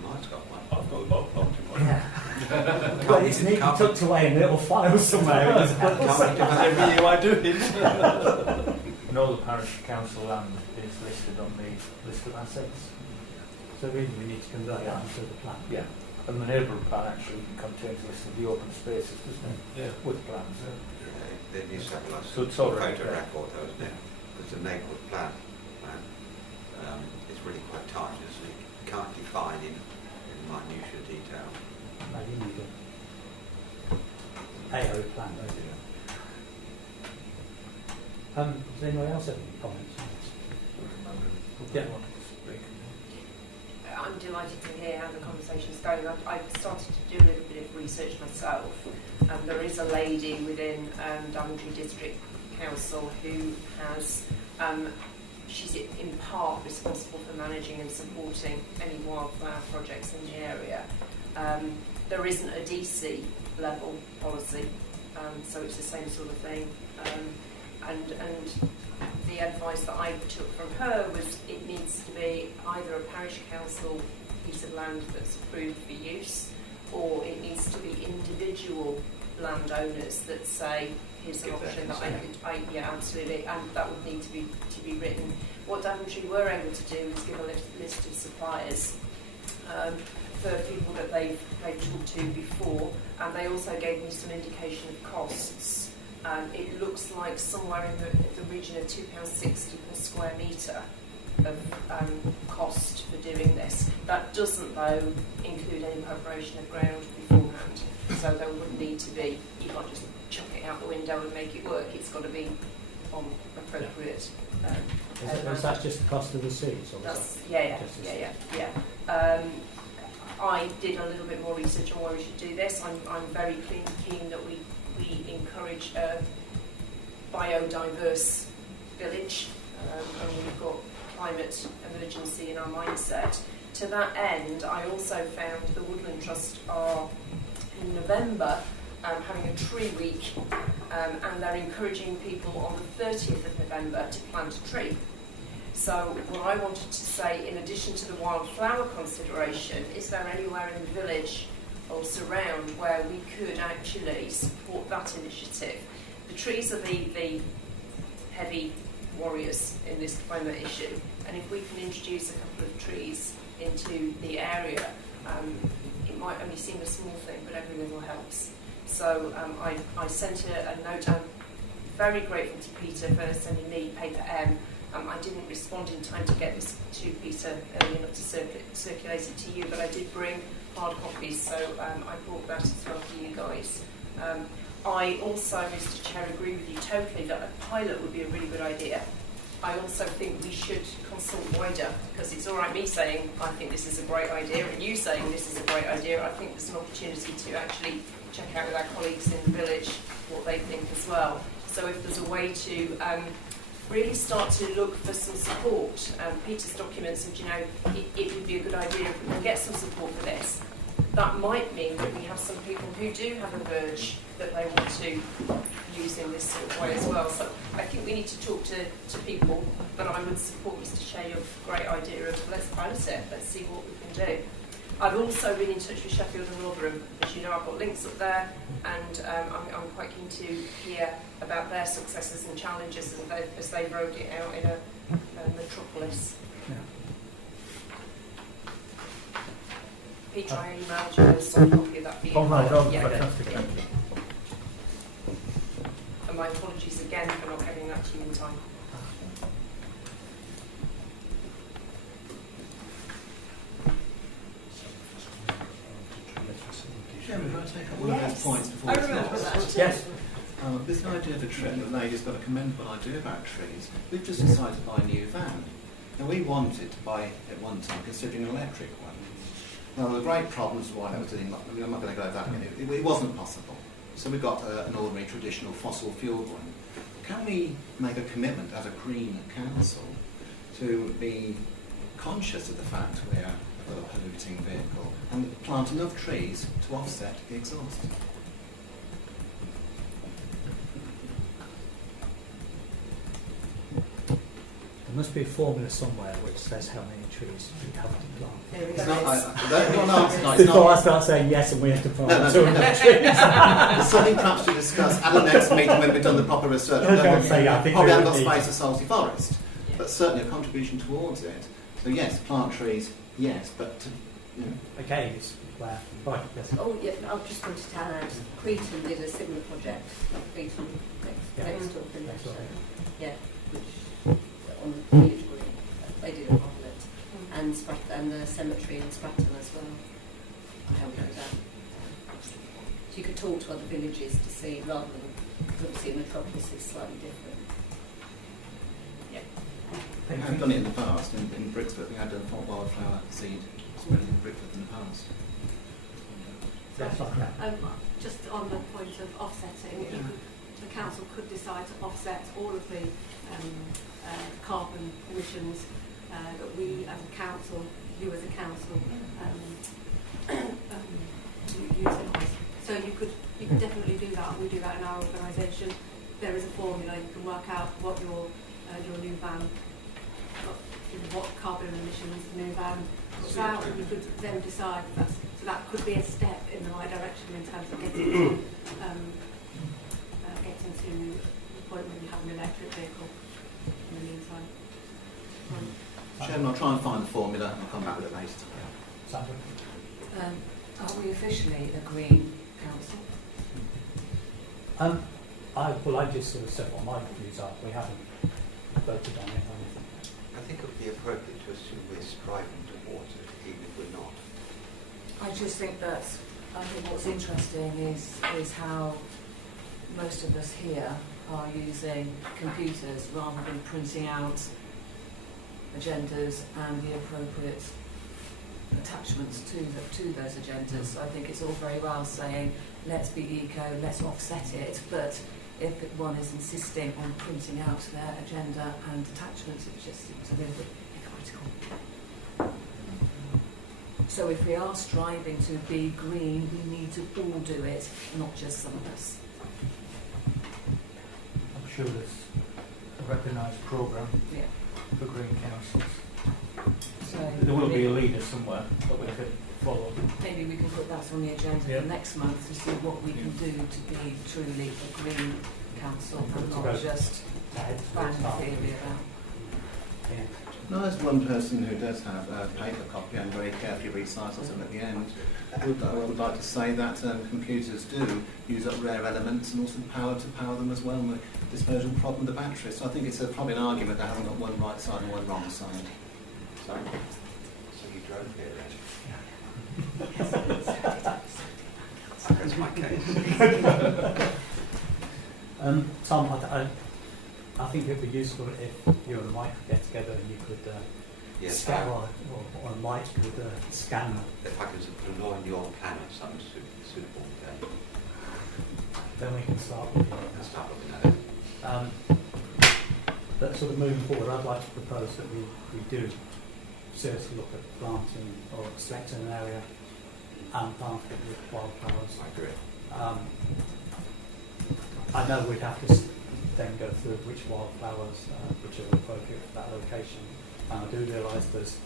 Mike's got one. I've got a bulb planting one. Yeah. Well, it's neatly tucked away in a little file somewhere. Every year I do it. And all the parish council land is listed on the list of assets. So really we need to convert that into the plan. Yeah. And the neighbourhood plan actually contains a list of the open spaces, doesn't it? Yeah. With plans. They need to have a So it's already photo there. record, though, isn't it? Because the neighbourhood plan, it's really quite tight, so you can't define in minutiae detail. Maybe you need a AO plan, don't you? Does anyone else have any comments on this? Yeah. I'm delighted to hear how the conversation's going. I've started to do a little bit of research myself. There is a lady within Daventry District Council who has, she's in part responsible for managing and supporting any wildflower projects in the area. There isn't a DC level policy, so it's the same sort of thing. And the advice that I took from her was it needs to be either a parish council piece of land that's approved for use, or it needs to be individual landowners that say, here's an option that yeah, absolutely, and that would need to be written. What Daventry were able to do is give a list of suppliers for people that they've talked to before, and they also gave me some indication of costs. It looks like somewhere in the region of £2.60 per square metre of cost for doing this. That doesn't, though, include any preparation of ground beforehand. So there would need to be, you can't just chuck it out the window and make it work. It's got to be on appropriate. Is that just the cost of the seeds? Or That's, yeah. I did a little bit more research on why we should do this. I'm very keen that we encourage a biodiverse village, and we've got climate emergency in our mindset. To that end, I also found the Woodland Trust are in November having a tree week, and they're encouraging people on the 30th of November to plant a tree. So what I wanted to say, in addition to the wildflower consideration, is there anywhere in the village or surround where we could actually support that initiative? The trees are the heavy warriors in this climate issue, and if we can introduce a couple of trees into the area, it might only seem a small thing, but every little helps. So I sent a note. I'm very grateful to Peter for sending me paper M. I didn't respond in time to get this to Peter early enough to circulate it to you, but I did bring hard copies, so I brought that as well for you guys. I also, Mr. Chair, agree with you totally that a pilot would be a really good idea. I also think we should consult wider, because it's all right me saying I think this is a great idea and you saying this is a great idea. I think there's an opportunity to actually check out with our colleagues in the village what they think as well. So if there's a way to really start to look for some support. Peter's document said, you know, it would be a good idea if we can get some support for this. That might mean that we have some people who do have a verge that they want to use in this sort of way as well. So I think we need to talk to people, but I would support Mr. Chair your great idea of let's pilot it, let's see what we can do. I've also been in touch with Sheffield and Rotherham. As you know, I've got links up there, and I'm quite keen to hear about their successes and challenges as they rolled it out in a metropolis. Yeah. Peter, I emailed you a soft copy of that for you. Oh, right, oh, Yeah, fantastic, yeah. thank you. And my apologies again for not getting that to you in time. Chairman, can I take up one of those points before I it's remember lost? that. Yes. This idea of a tree, the lady's got a commendable idea about trees. We've just decided to buy a new van. Now, we wanted to buy, at one time, considering an electric one. Now, the great problems why that was doing, I'm not going to go over that again, it wasn't possible. So we got an ordinary traditional fossil fuel one. Can we make a commitment as a green council to be conscious of the fact we're a polluting vehicle and plant enough trees to offset the exhaust? There must be a formula somewhere which says how many trees we have to plant. There It's is. not, it's Before I not. start saying yes and we have to plant No, no, 200 trees. It's something perhaps to discuss at the next meeting when we've done the proper research. Okay, I'll say, I think Probably we haven't got would need- space for salty forest, but certainly a contribution towards it. So yes, plant trees, yes, but you know, Again, it's where, right, yes. Oh, yeah, I just wanted to add, Cretan did a similar project, Cretan Yeah. next door village, Next door, yeah, which, on the village green, they did a hamlet, and and the cemetery in Stratton as well. I helped with that. So you could talk to other villages to see, rather than, because obviously in Metropolis it's slightly different. we have done it in the past. In Brixworth, we had a wildflower seed spread in Brixworth in the past. Yes, okay. Just on the point of offsetting, the council could decide to offset all of the carbon emissions that we as a council, you as a council, utilise. So you could definitely do that, and we do that in our organisation. There is a formula, you can work out what your new van, what carbon emissions the new van puts out, and you could then decide so that could be a step in the right direction in terms of getting to the point where you have an electric vehicle in the meantime. Chairman, I'll try and find the formula and I'll come back with it later. Sandra? Are we officially a green council? I just sort of said what my views are. We haven't voted on it. I think it would be appropriate to assume we're striving towards it, even if we're not. I just think what's interesting is how most of us here are using computers rather than printing out agendas and the appropriate attachments to those agendas. So I think it's all very well saying let's be eco, let's offset it, but if one is insisting on printing out their agenda and attachments, it just seems a little bit hypocritical. So if we are striving to be green, we need to all do it, not just some of us. I'm sure there's a recognised programme Yeah. for green councils. So There will be a leader somewhere that we could follow. maybe we can put that on the agenda Yeah. for next month to see what we can do to be truly a green council and To not go just Ahead. fan theory about. Yeah. No, there's one person who does have a paper copy and very carefully recycles them at the end. I would like to say that computers do use up rare elements and also power to power them as well, and the disposal problem of the battery. So I think it's probably an argument that hasn't got one right side and one wrong side. So you drove here, then? That's my case. Tom, I think it would be useful if you and Mike could get together and you could Yes, scan, or Mike could scan. if I can put a law in your plan of some suitable day, Then we can start with and start looking at it. But sort of moving forward, I'd like to propose that we do seriously look at planting or selecting an area and planting it with wildflowers. I agree. I know we'd have to then go through which wildflowers which are appropriate for that location, and I do realise there's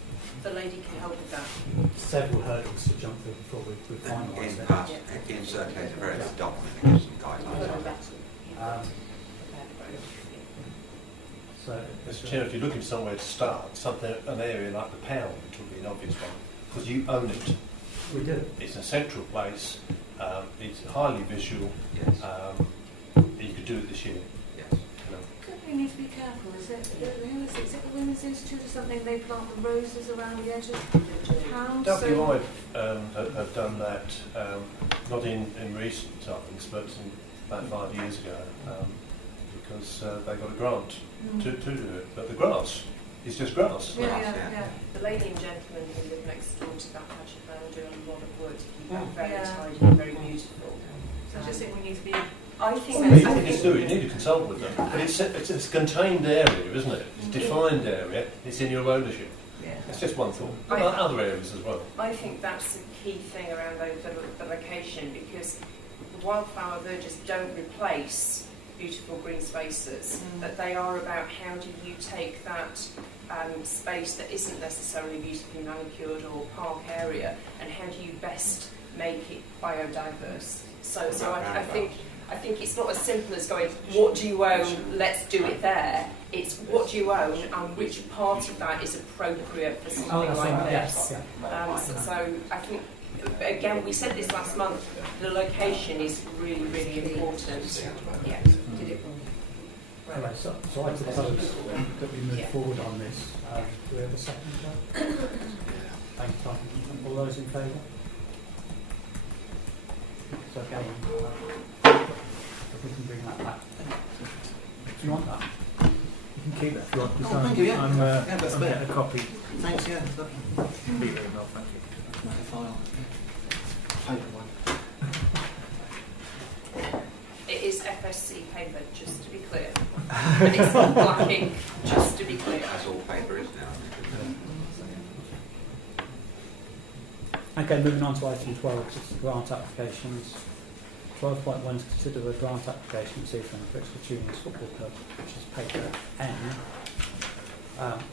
The lady can help with that. several hurdles to jump through before we finalise it. In circulate a very good document that gives some guidelines on that. So, Mr. Chair, if you're looking somewhere to start, an area like the Pound would be an obvious one, because you own it. we do. It's a central place, it's highly visual, Yes. you could do it this year. Yes. You know. We need to be careful. Is it the Women's Institute or something? They plant the roses around the edge of the town. WI have done that, not in recent times, but about 5 years ago, because they got a grant to do it. But the grass is just grass. Yeah. The lady and gentleman who live next door to that patch of land do a lot of wood. Keep that very tidy and very beautiful. So I just think we need to be. I think You that's. need to do it, you need to consult with them. But it's a contained area, isn't it? It's a defined area, it's in your ownership. Yeah. It's just one thought. There are other areas as well. I think that's the key thing around the location, because the wildflower verges don't replace beautiful green spaces, that they are about how do you take that space that isn't necessarily beautifully manicured or park area, and how do you best make it biodiverse. So I think it's not as simple as going, what do you own, let's do it there. It's what do you own and which part of that is appropriate for something like this. So I think, again, we said this last month, the location is really, really important. Yeah. Anyway, so I propose that we move forward on this. Do we have a second? Thank you, Tom. All those in favour? So again, if we can bring that back. Do you want that? You can keep that if you want. Oh, thank you, yeah. I'm that's getting better. a copy. Thanks, yeah. That's lovely. Be very well, thank you. Like a file. Paper one. It is FSC paper, just to be clear. And it's not black ink, just to be clear. As all paper is now. Okay, moving on to item 12, which is grant applications. 12.1 is consider a grant application received from the Brixton Juniors Football Club, which is paper N.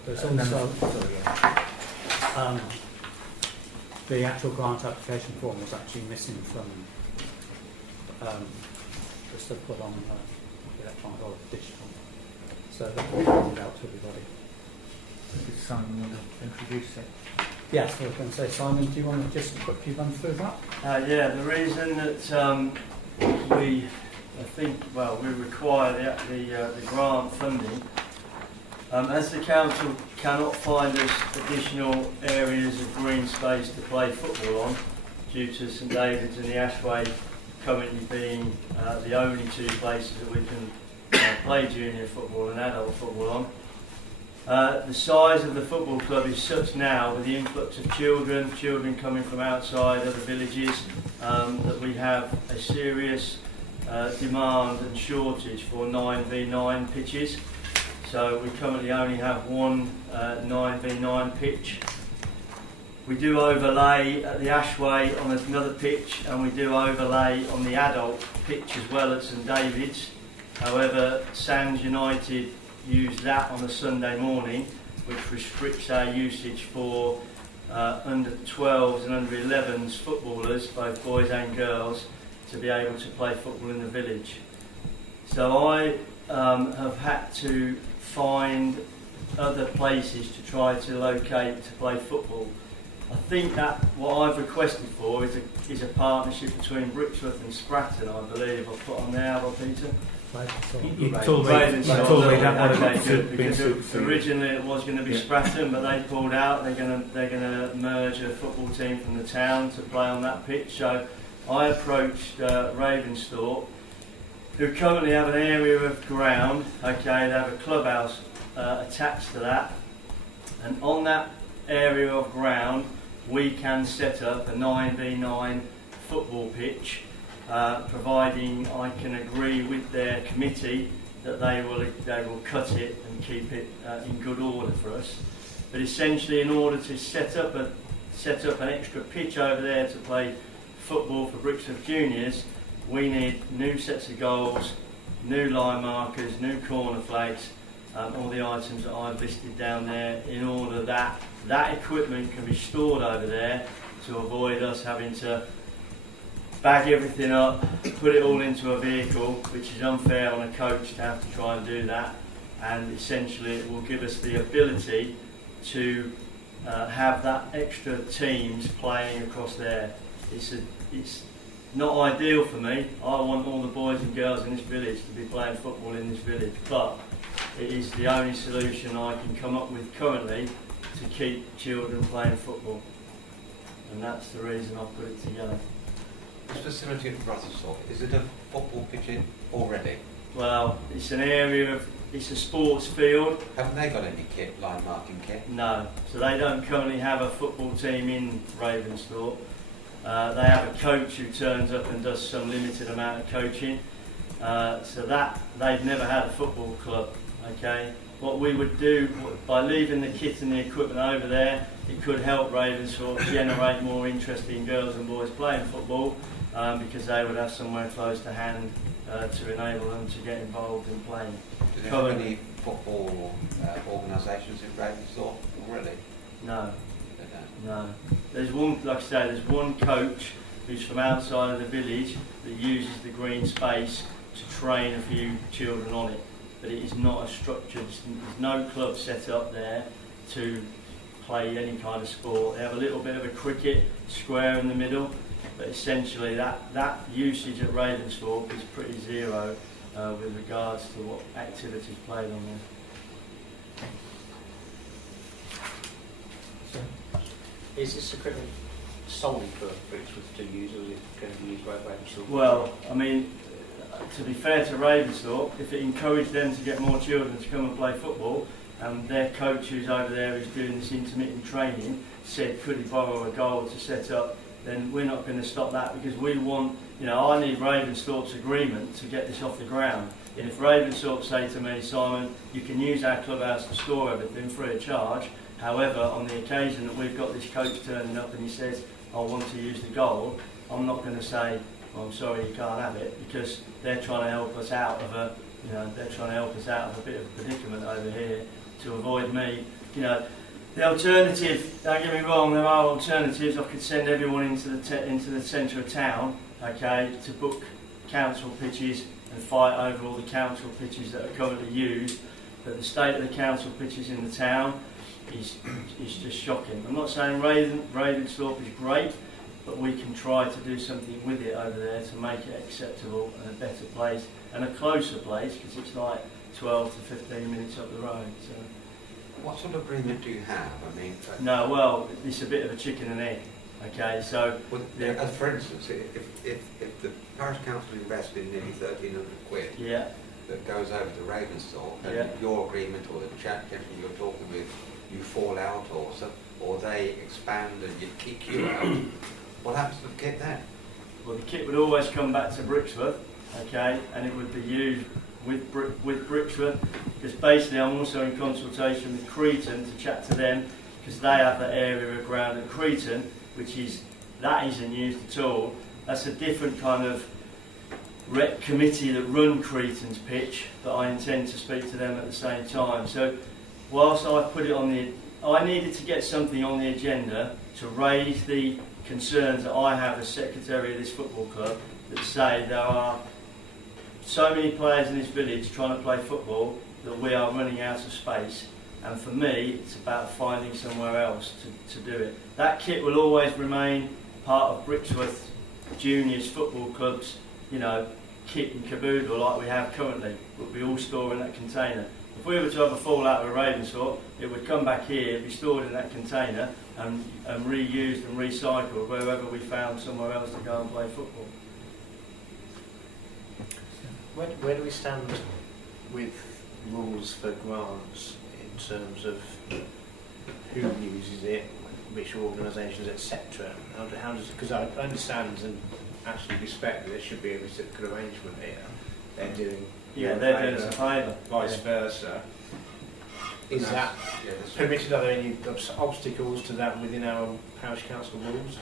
There's also the actual grant application form was actually missing from the stuff put on electronic or digital. So that will be out to everybody. Did Simon want to introduce it? Yes, I was going to say, Simon, do you want to just quickly run through that? Yeah, the reason that we require the grant funding, as the council cannot find us additional areas of green space to play football on, due to St David's and the Ashway currently being the only two places that we can play junior football and adult football on. The size of the football club is such now, with the influx of children coming from outside other villages, that we have a serious demand and shortage for 9v9 pitches. So we currently only have one 9v9 pitch. We do overlay at the Ashway on another pitch, and we do overlay on the adult pitch as well at St David's. However, Sands United use that on a Sunday morning, which restricts our usage for under 12s and under 11s footballers, both boys and girls, to be able to play football in the village. So I have had to find other places to try to locate to play football. I think that what I've requested for is a partnership between Brixworth and Stratton, I believe. I've put on there, have I, Peter? You told me that one had been because originally it was going to be Stratton, but they pulled out. They're going to merge a football team from the town to play on that pitch. So I approached Ravensthorpe, who currently have an area of ground. Okay, they have a clubhouse attached to that, and on that area of ground we can set up a 9v9 football pitch. Providing I can agree with their committee that they will cut it and keep it in good order for us. But essentially, in order to set up an extra pitch over there to play football for Brixworth Juniors, we need new sets of goals, new line markers, new corner flags, all the items that I've listed down there, in order that that equipment can be stored over there, to avoid us having to bag everything up, put it all into a vehicle, which is unfair on a coach to have to try and do that. And essentially it will give us the ability to have that extra teams playing across there. It's not ideal for me. I want all the boys and girls in this village to be playing football in this village, but it is the only solution I can come up with currently to keep children playing football. And that's the reason I put it together. This facility at Rutherthorpe, is it a football pitch in already? Well, it's an area of, it's a sports field. Haven't they got any kit, line marking kit? No, so they don't currently have a football team in Ravensthorpe. They have a coach who turns up and does some limited amount of coaching. So that, they've never had a football club, okay? What we would do, by leaving the kit and the equipment over there, it could help Ravensthorpe generate more interest in girls and boys playing football, because they would have somewhere close to hand to enable them to get involved in playing. Do they have any football organisations in Ravensthorpe already? No. They don't. No. There's one, like I say, there's one coach who's from outside of the village that uses the green space to train a few children on it. But it is not a structured, there's no club set up there to play any kind of sport. They have a little bit of a cricket square in the middle, but essentially that usage at Ravensthorpe is pretty zero with regards to what activities played on there. So, is this equipment solely for Brixworth to use, or is it going to be used by Ravensthorpe? Well, I mean, to be fair to Ravensthorpe, if it encouraged them to get more children to come and play football, and their coach who's over there who's doing this intermittent training said could he borrow a goal to set up, then we're not going to stop that, because we want, you know, I need Ravensthorpe's agreement to get this off the ground. And if Ravensthorpe say to me, Simon, you can use our clubhouse to store everything free of charge, however, on the occasion that we've got this coach turning up and he says, I want to use the goal, I'm not going to say, well, I'm sorry, you can't have it, because they're trying to help us out of a, you know, they're trying to help us out of a bit of a predicament over here to avoid me, you know. The alternative, don't get me wrong, there are alternatives. I could send everyone into the centre of town, okay, to book council pitches and fight over all the council pitches that are currently used. But the state of the council pitches in the town is just shocking. I'm not saying Ravensthorpe is great, but we can try to do something with it over there to make it acceptable and a better place and a closer place, because it's like 12 to 15 minutes up the road. So. What sort of agreement do you have? I mean, no, well, it's a bit of a chicken and egg. Okay, so well, as for instance, if the parish council invested nearly 1,300 quid, yeah, that goes over to Ravensthorpe, and yeah, your agreement or the gentleman you're talking with, you fall out, or they expand and you kick you out, what happens to the kit then? Well, the kit would always come back to Brixworth, okay, and it would be used with Brixworth, because basically I'm also in consultation with Cretan to chat to them, because they have that area of ground at Cretan, which isn't used at all. That's a different kind of rec committee that run Cretan's pitch, but I intend to speak to them at the same time. So whilst I put it on I needed to get something on the agenda to raise the concerns that I have as secretary of this football club, that say there are so many players in this village trying to play football that we are running out of space, and for me it's about finding somewhere else to do it. That kit will always remain part of Brixworth Juniors Football Club's, you know, kit and caboodle like we have currently, but we all store in that container. If we were to have a fallout with Ravensthorpe, it would come back here, be stored in that container and reused and recycled wherever we found somewhere else to go and play football. Where do we stand with rules for grants in terms of who uses it, which organisations, etc.? How does, because I understand and actually respect that there should be a reciprocal arrangement here. They're doing they're doing us a favour. Vice versa. Is that permitted? Are there any obstacles to that within our parish council rules?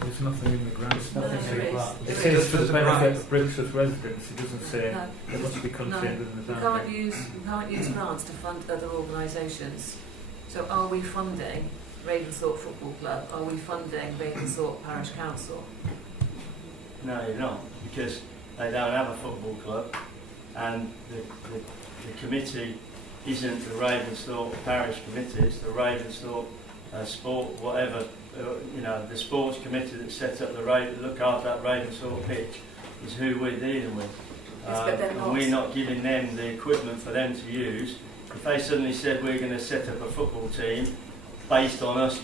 There's nothing in the grant. Nothing in the grant. It says for the benefit of Brixworth residents. It doesn't say it must be contained within the grant. You can't use grants to fund other organisations. So are we funding Ravensthorpe Football Club? Are we funding Ravensthorpe Parish Council? No, you're not, because they don't have a football club, and the committee isn't the Ravensthorpe Parish Committee, it's the Ravensthorpe Sport, whatever, you know, the sports committee that sets up look after that Ravensthorpe pitch is who we're dealing with. And we're not giving them the equipment for them to use. If they suddenly said we're going to set up a football team based on us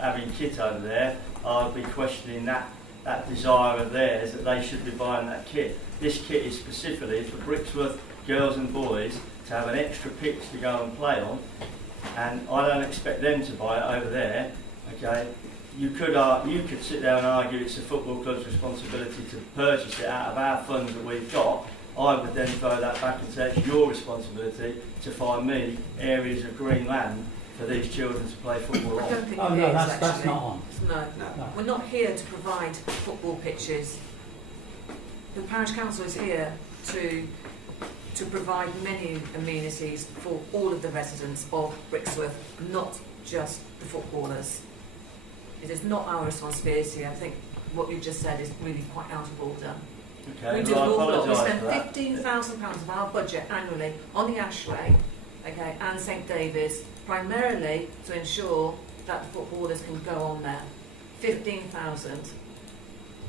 having kit over there, I'd be questioning that desire of theirs that they should be buying that kit. This kit is specifically for Brixworth girls and boys to have an extra pitch to go and play on, and I don't expect them to buy it over there. Okay, you could sit there and argue it's the football club's responsibility to purchase it out of our funds that we've got. I would then throw that back and say it's your responsibility to find me areas of green land for these children to play football on. I don't think that's not on. No. We're not here to provide football pitches. The parish council is here to provide many amenities for all of the residents of Brixworth, not just the footballers. It is not our responsibility. I think what you just said is really quite out of order. Okay, We do well, an I awful lot. We apologise spend for that. £15,000 of our budget annually on the Ashway, okay, and St David's, primarily to ensure that the footballers can go on there. 15,000.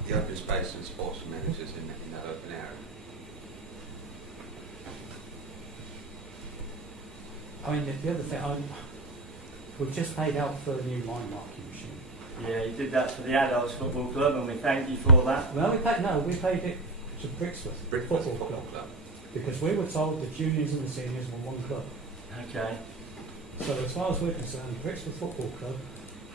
The open space and sports amenities in that open area. I mean, the other thing, we've just paid out for a new line marking machine. Yeah, you did that for the Adults Football Club, and we thank you for that. Well, we paid it to Brixworth Football Club, because we were told the juniors and the seniors were one club. Okay, So as far as we're concerned, Brixworth Football Club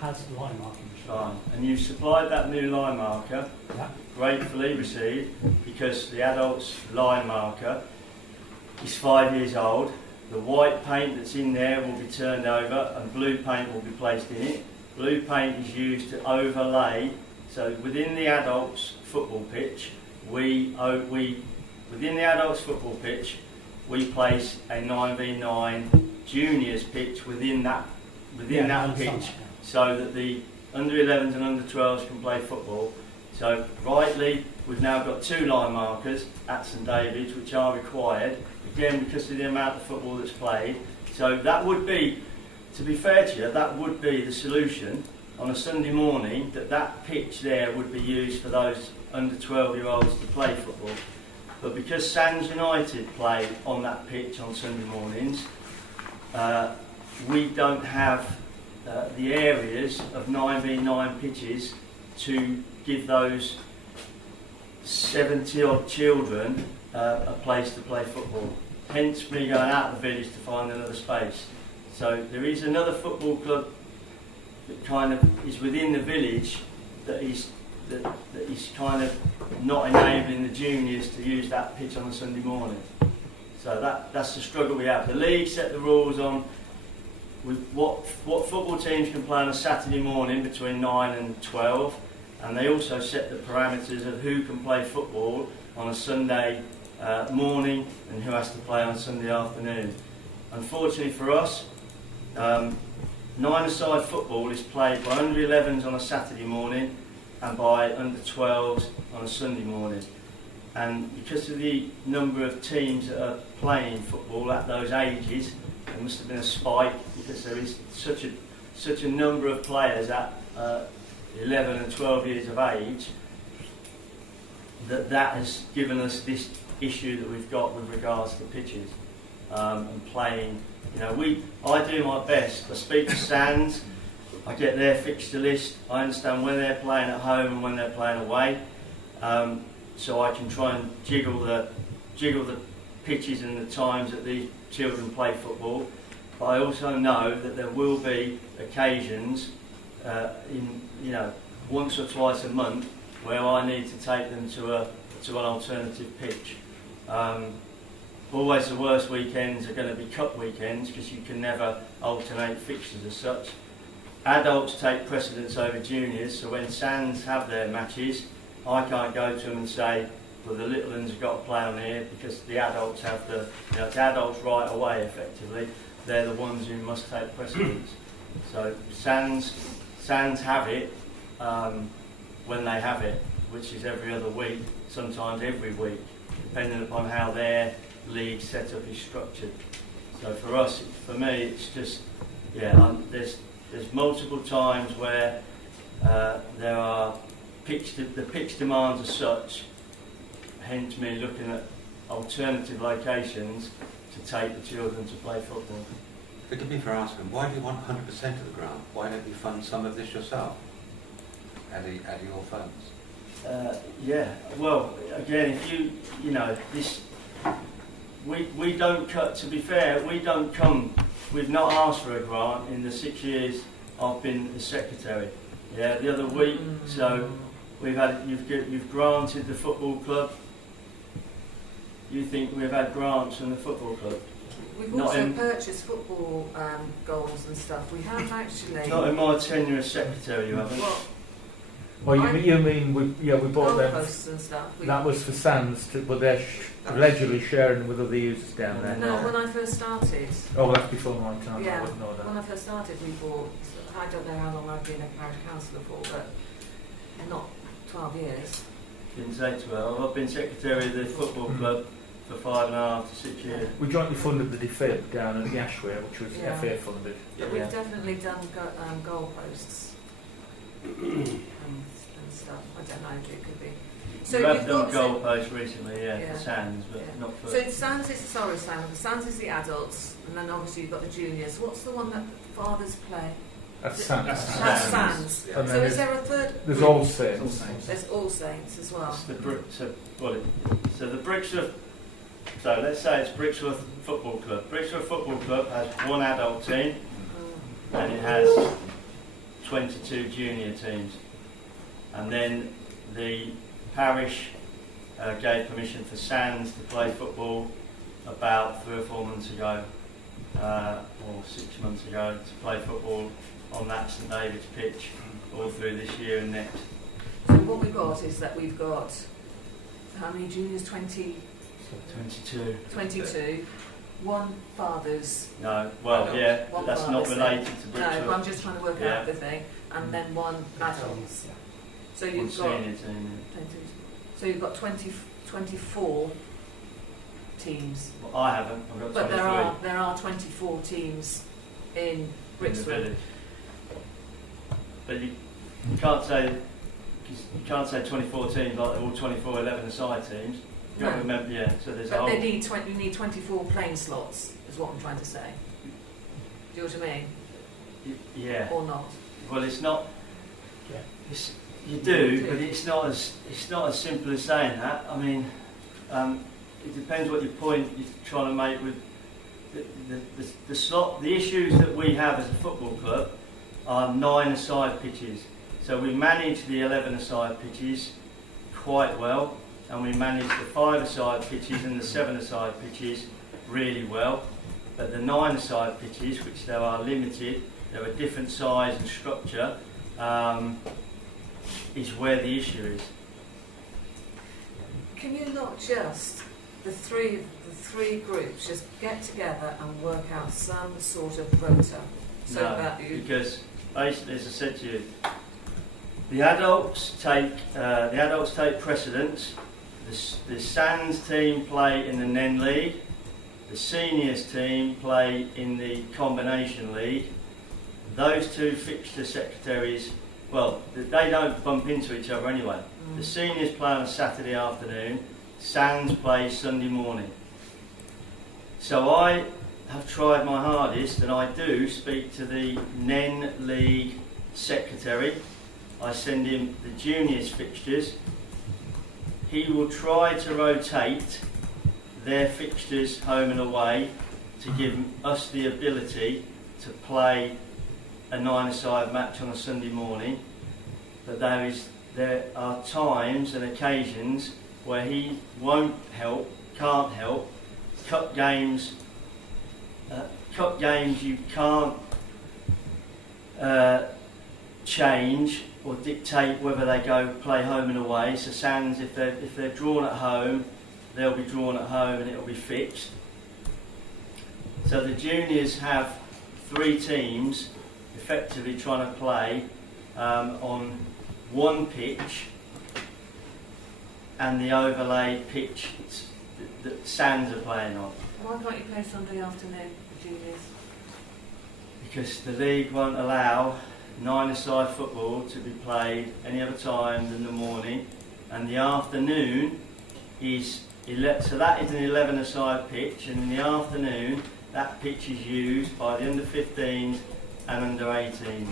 has a line marking machine. fine. And you supplied that new line marker, Yeah. gratefully received, because the Adults line marker is 5 years old. The white paint that's in there will be turned over and blue paint will be placed in it. Blue paint is used to overlay, so within the adults football pitch, we place a 9v9 juniors pitch within that pitch, so that the under 11s and under 12s can play football. So rightly, we've now got 2 line markers at St David's, which are required, again because of the amount of football that's played. So that would be, to be fair to you, that would be the solution on a Sunday morning, that pitch there would be used for those under 12-year-olds to play football. But because Sands United play on that pitch on Sunday mornings, we don't have the areas of 9v9 pitches to give those 70-odd children a place to play football. Hence me going out of the village to find another space. So there is another football club that kind of is within the village that is kind of not enabling the juniors to use that pitch on a Sunday morning. So that's the struggle we have. The league set the rules on what football teams can play on a Saturday morning between 9 and 12, and they also set the parameters of who can play football on a Sunday morning and who has to play on Sunday afternoon. Unfortunately for us, 9-a-side football is played by under 11s on a Saturday morning and by under 12s on a Sunday morning. And because of the number of teams that are playing football at those ages, there must have been a spike, because there is such a number of players at 11 and 12 years of age, that has given us this issue that we've got with regards to pitches and playing. You know, I do my best. I speak to Sands, I get their fixture list, I understand when they're playing at home and when they're playing away, so I can try and jiggle the pitches and the times that the children play football. But I also know that there will be occasions, once or twice a month, where I need to take them to an alternative pitch. Always the worst weekends are going to be cup weekends, because you can never alternate fixtures as such. Adults take precedence over juniors, so when Sands have their matches, I can't go to them and say, well, the little ones have got to play on here, because the adults have it's adults right away effectively. They're the ones who must take precedence. So Sands have it when they have it, which is every other week, sometimes every week, depending upon how their league setup is structured. So for me, it's just, there's multiple times where there are the pitch demands are such, hence me looking at alternative locations to take the children to play football. Forgive me for asking, why do you want 100% of the grant? Why don't you fund some of this yourself, out of your funds? Well, again, if this, we don't cut, to be fair, we've not asked for a grant in the 6 years I've been the secretary. Yeah, the other week, so you've granted the football club. You think we've had grants from the football club? We've also purchased football goals and stuff. We have actually. Not in my tenure as secretary, you haven't. Well, Well, you mean we bought them. Goalposts and stuff. That was for Sands, but they're allegedly sharing them with other users down there. No, when I first started. Oh, well, that's before my time. Yeah, I wouldn't know that. when I first started, we bought. I don't know how long I've been a parish councillor for, but not 12 years. Didn't say 12. I've been secretary of the football club for 5.5 to 6 years. We jointly funded the defib down at the Ashware, which was Yeah. FA funded. But we've definitely done goalposts and stuff. I don't know, it could be. So we have you've done got goalposts recently, Yeah. for Sands, but Yeah. not for... So Sands is Sands is the adults, and then obviously you've got the juniors. What's the one that fathers play? That's Sands. That's Sands. Yeah. And So then is there a third? there's group? All Saints. There's All Saints as well. It's the so the Brixworth... So let's say it's Brixworth Football Club. Brixworth Football Club has one adult team and it has 22 junior teams. And then the parish gave permission for Sands to play football about 3 or 4 months ago, or 6 months ago, to play football on that St David's pitch all through this year and next. So what we've got is that we've got how many juniors? 22. 22. One fathers. No, well, Adults. yeah, One but that's not father's related to No, Brixworth. I'm just trying to work Yeah. out the thing. And then one adults. So One you've got senior team. 20, so you've got 24 teams. Well, I haven't. I've got But 23 there are 24 teams in in the Brixworth. village. But you can't say 24 teams like they're all 24 11-a-side teams. You got to No. remember, yeah. So there's a But whole. they need you need 24 playing slots, is what I'm trying to say. Do you know what I mean? Yeah. Or not? Well, it's not. Yeah. You do, but it's not as simple as saying that. I mean, it depends what your point you're trying to make with the slot. The issues that we have as a football club are 9-a-side pitches. So we manage the 11-a-side pitches quite well, and we manage the 5-a-side pitches and the 7-a-side pitches really well. But the 9-a-side pitches, which there are limited, they're a different size and structure, is where the issue is. Can you not just the three groups just get together and work out some sort of rota so No, that you because basically, as I said to you, the adults take precedence. The Sands team play in the Nen League. The seniors team play in the combination league. Those two fixture secretaries, well, they don't bump into each other anyway. The seniors play on a Saturday afternoon. Sands plays Sunday morning. So I have tried my hardest, and I do speak to the Nen League secretary. I send him the juniors fixtures. He will try to rotate their fixtures home and away to give us the ability to play a 9-a-side match on a Sunday morning. But there are times and occasions where he can't help. Cup games you can't change or dictate whether they go play home and away. So Sands, if they're drawn at home, they'll be drawn at home and it'll be fixed. So the juniors have 3 teams effectively trying to play on one pitch and the overlay pitch that Sands are playing on. why can't you play Sunday afternoon, the juniors? Because the league won't allow 9-a-side football to be played any other time than the morning, and the afternoon is so that is an 11-a-side pitch, and in the afternoon that pitch is used by the under-15s and under-18s.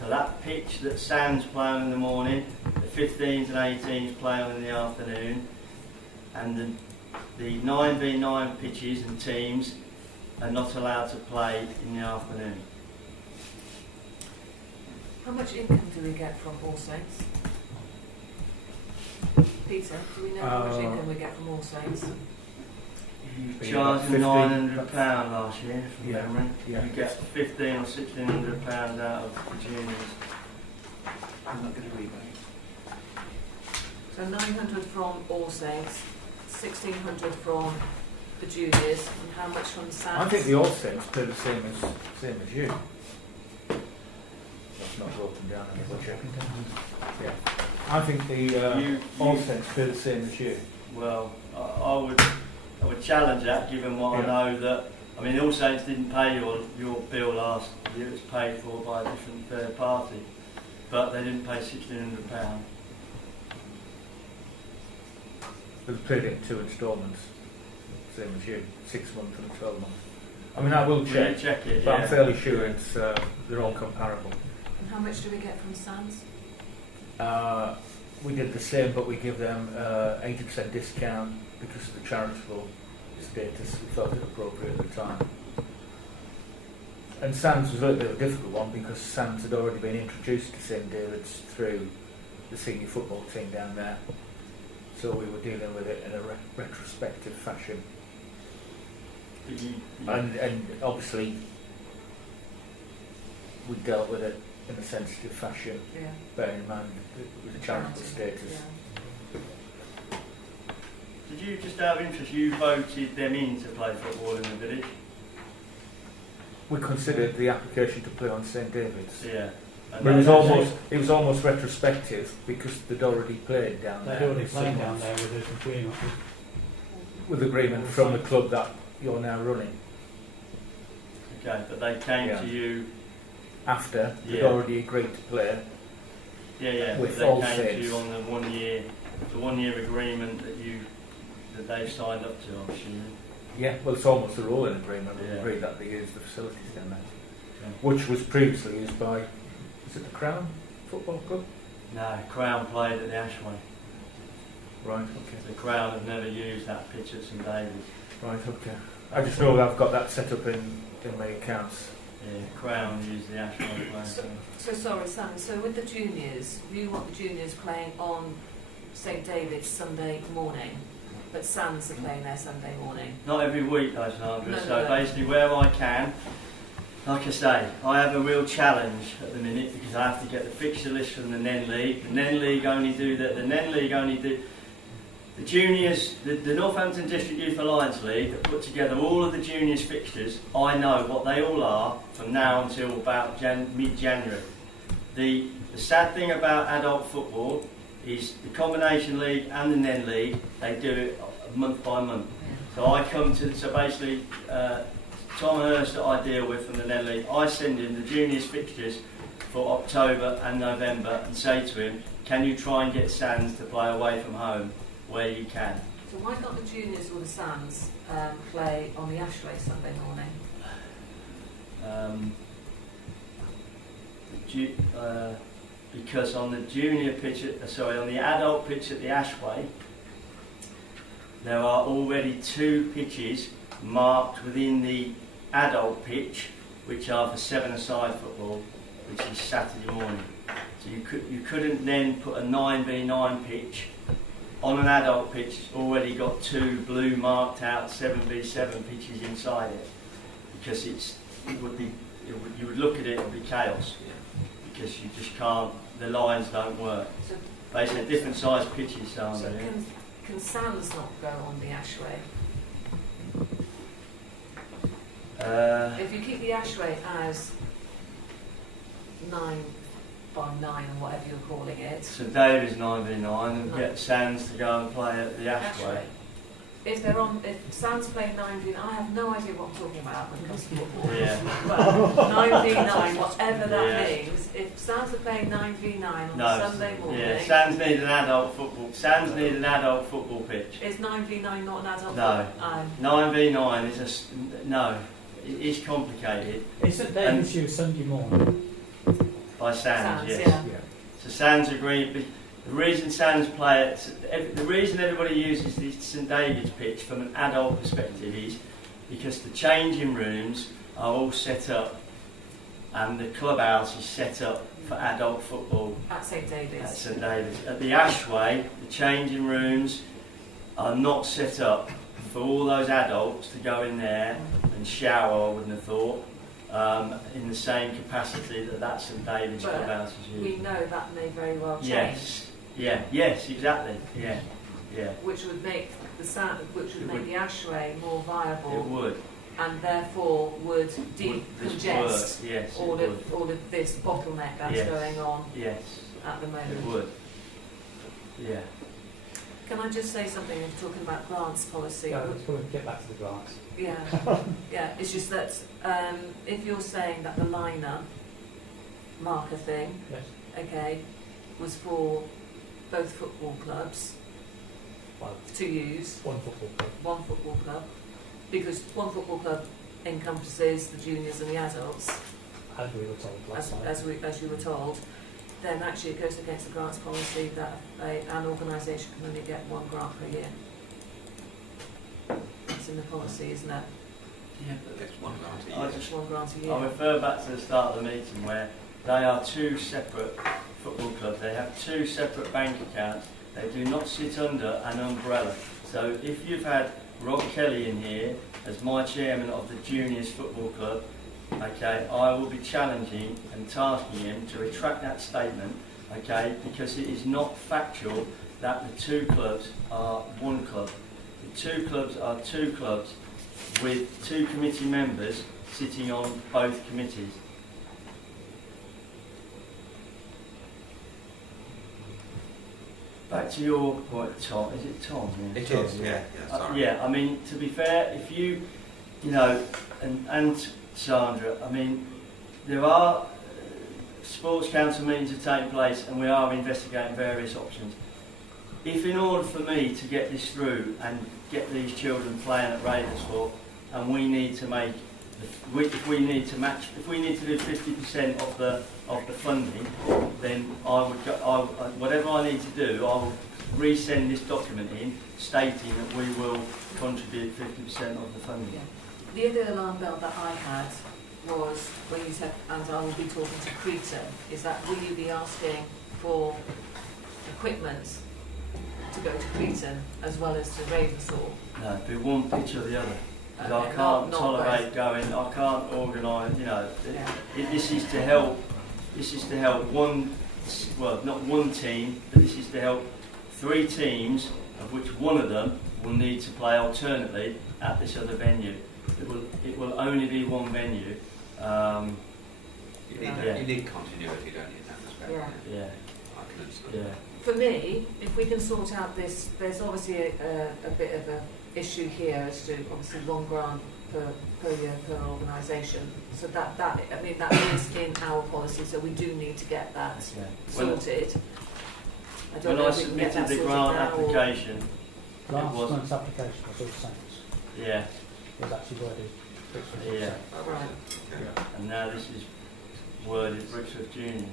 So that pitch that Sands play on in the morning, the 15s and 18s play on in the afternoon, and the 9v9 pitches and teams are not allowed to play in the afternoon. How much income do we get from All Saints? Peter, do we know how much income we get from All Saints? You charged £900 last year from memory. Yeah. You get £1,500 or £1,600 out of the juniors. I'm not going to rebate. So 900 from All Saints, 1600 from the juniors, and how much from Sands? I think the All Saints pay the same as you. That's not broken down in the budget. Yeah. I think the All Saints pay the same as you. Well, I would challenge that, given what I know that. I mean, All Saints didn't pay your bill last year. It was paid for by a different third party, but they didn't pay £1,600. They paid it in 2 instalments, same as you, 6 months and 12 months. I mean, I will check it, but I'm fairly sure it's they're all comparable. And how much do we get from Sands? We did the same, but we give them 80% discount because of the charitable status. We thought it appropriate at the time. And Sands was a little bit of a difficult one because Sands had already been introduced to St David's through the senior football team down there. So we were dealing with it in a retrospective fashion. And obviously we dealt with it in a sensitive fashion, bearing in mind with the charitable status. Did you, just out of interest, you voted them in to play football in the village? We considered the application to play on St David's. Yeah. But it was almost retrospective because they'd already played down there. They'd already played down there with agreement. With agreement from the club that you're now running. Okay, but they came to you after they'd already agreed to play. With they All came Saints. to you on the 1 year agreement that they've signed up to, I'm assuming. Yeah, well, it's almost a rolling agreement. We agreed that they use the facilities down there, which was previously used by, is it the Crown Football Club? No, Crown played at the Ashway. Right, okay. The Crown have never used that pitch at St David's. Right, okay. I just know that I've got that set up in my accounts. Yeah, Crown use the Ashway play. So sorry, Sam, so with the juniors, you want the juniors playing on St David's Sunday morning, but Sands are playing their Sunday morning? Not every week though, Sandra. No. Basically where I can, like I say, I have a real challenge at the minute because I have to get the fixture list from the NEN League. The NEN League only do the juniors, the Northampton District Youth Alliance League that put together all of the juniors fixtures. I know what they all are from now until about mid-January. The sad thing about adult football is the Combination League and the NEN League, they do it month by month. So I come to, basically Tom Hurst that I deal with from the NEN League, I send him the juniors fixtures for October and November and say to him, can you try and get Sands to play away from home where you can? So why not the juniors or the Sands play on the Ashway Sunday morning? Because on the junior pitch, on the adult pitch at the Ashway, there are already 2 pitches marked within the adult pitch, which are for 7-a-side football, which is Saturday morning. So you couldn't then put a 9v9 pitch on an adult pitch. It's already got 2 blue marked out 7v7 pitches inside it, because you would look at it and be chaos. Because you just can't, the lines don't work. So basically different size pitches are so can Sands not go on the Ashway? If you keep the Ashway as 9 by 9 or whatever you're calling it. So David's 9v9 and get Sands to go and play at the Ashway. If Sands play 9v9, I have no idea what I'm talking about when it comes to football. Yeah. 9v9, whatever that means. If Sands are playing 9v9 on Sunday morning. Yeah, Sands need an adult football. Sands need an adult football pitch. Is 9v9 not an adult no. football? 9v9 is no. It is complicated. Is St David's used Sunday morning? By Sands, yes. Yeah. So Sands agreed. The reason Sands play it, the reason everybody uses the St David's pitch from an adult perspective is because the changing rooms are all set up and the clubhouse is set up for adult football. At St David's. At St David's. At the Ashway, the changing rooms are not set up for all those adults to go in there and shower, I wouldn't have thought. In the same capacity that St David's clubhouse is used. We know that may very well change. Yes, Yeah, yes, exactly, yeah, yeah. which would make which would It make would. the Ashway more It viable, would. and therefore would This decongest work, yes, all it of all of this bottleneck that's Yes. going on would. Yes, at the it moment. would. Yeah. Can I just say something? You're talking about grants policy. Yeah, let's probably get back to the grants. Yeah, yeah. It's just that if you're saying that the liner marker thing, Yes. okay, was for both football clubs Well, to use, one football club. one football club, because one football club encompasses the juniors and the adults, As we were told last night. as you were told, then actually it goes against the grants policy that an organisation can only get one grant per year. It's in the policy, isn't it? Yeah, It's one grant a I year. Just one grant a year. I'll refer back to the start of the meeting where they are two separate football clubs. They have two separate bank accounts. They do not sit under an umbrella. So if you've had Rob Kelly in here as my chairman of the juniors football club, okay, I will be challenging and tasking him to retract that statement, okay, because it is not factual that the two clubs are one club. The two clubs are two clubs with two committee members sitting on both committees. Back to your point, Tom. Is it Tom? Yeah. It is, yeah, sorry. Yeah, I mean, to be fair, if you know, and Sandra, I mean, there are sports council meetings are taking place and we are investigating various options. If in order for me to get this through and get these children playing at Ravensthorpe, and we need to make, if we need to do 50% of the funding, then I would go, whatever I need to do, I will resend this document in stating that we will contribute 50% of the funding. Yeah. The other alarm bell that I had was when you said, and I will be talking to Cretan, is that will you be asking for equipment to go to Cretan as well as to Ravensthorpe? No, it'd be one pitch or the other. 'Cause I Okay, can't not tolerate going, I can't organise, you know, Yeah. this is to help one, well, not one team, but this is to help three teams, of which one of them will need to play alternately at this other venue. It will only be one venue. You need continuity, don't you, in that respect? Yeah. Yeah, I can understand. yeah. For me, if we can sort out this, there's obviously a bit of a issue here as to obviously one grant per year per organisation. So that I mean that is in our policy, so we do need to get that Yeah. sorted. I don't When know I if we can get submitted that the sorted grant now or- application, Last was- month's application of those sentence yeah, was actually worded. Yeah. Oh, Right. okay. and now this is worded Brixworth Juniors.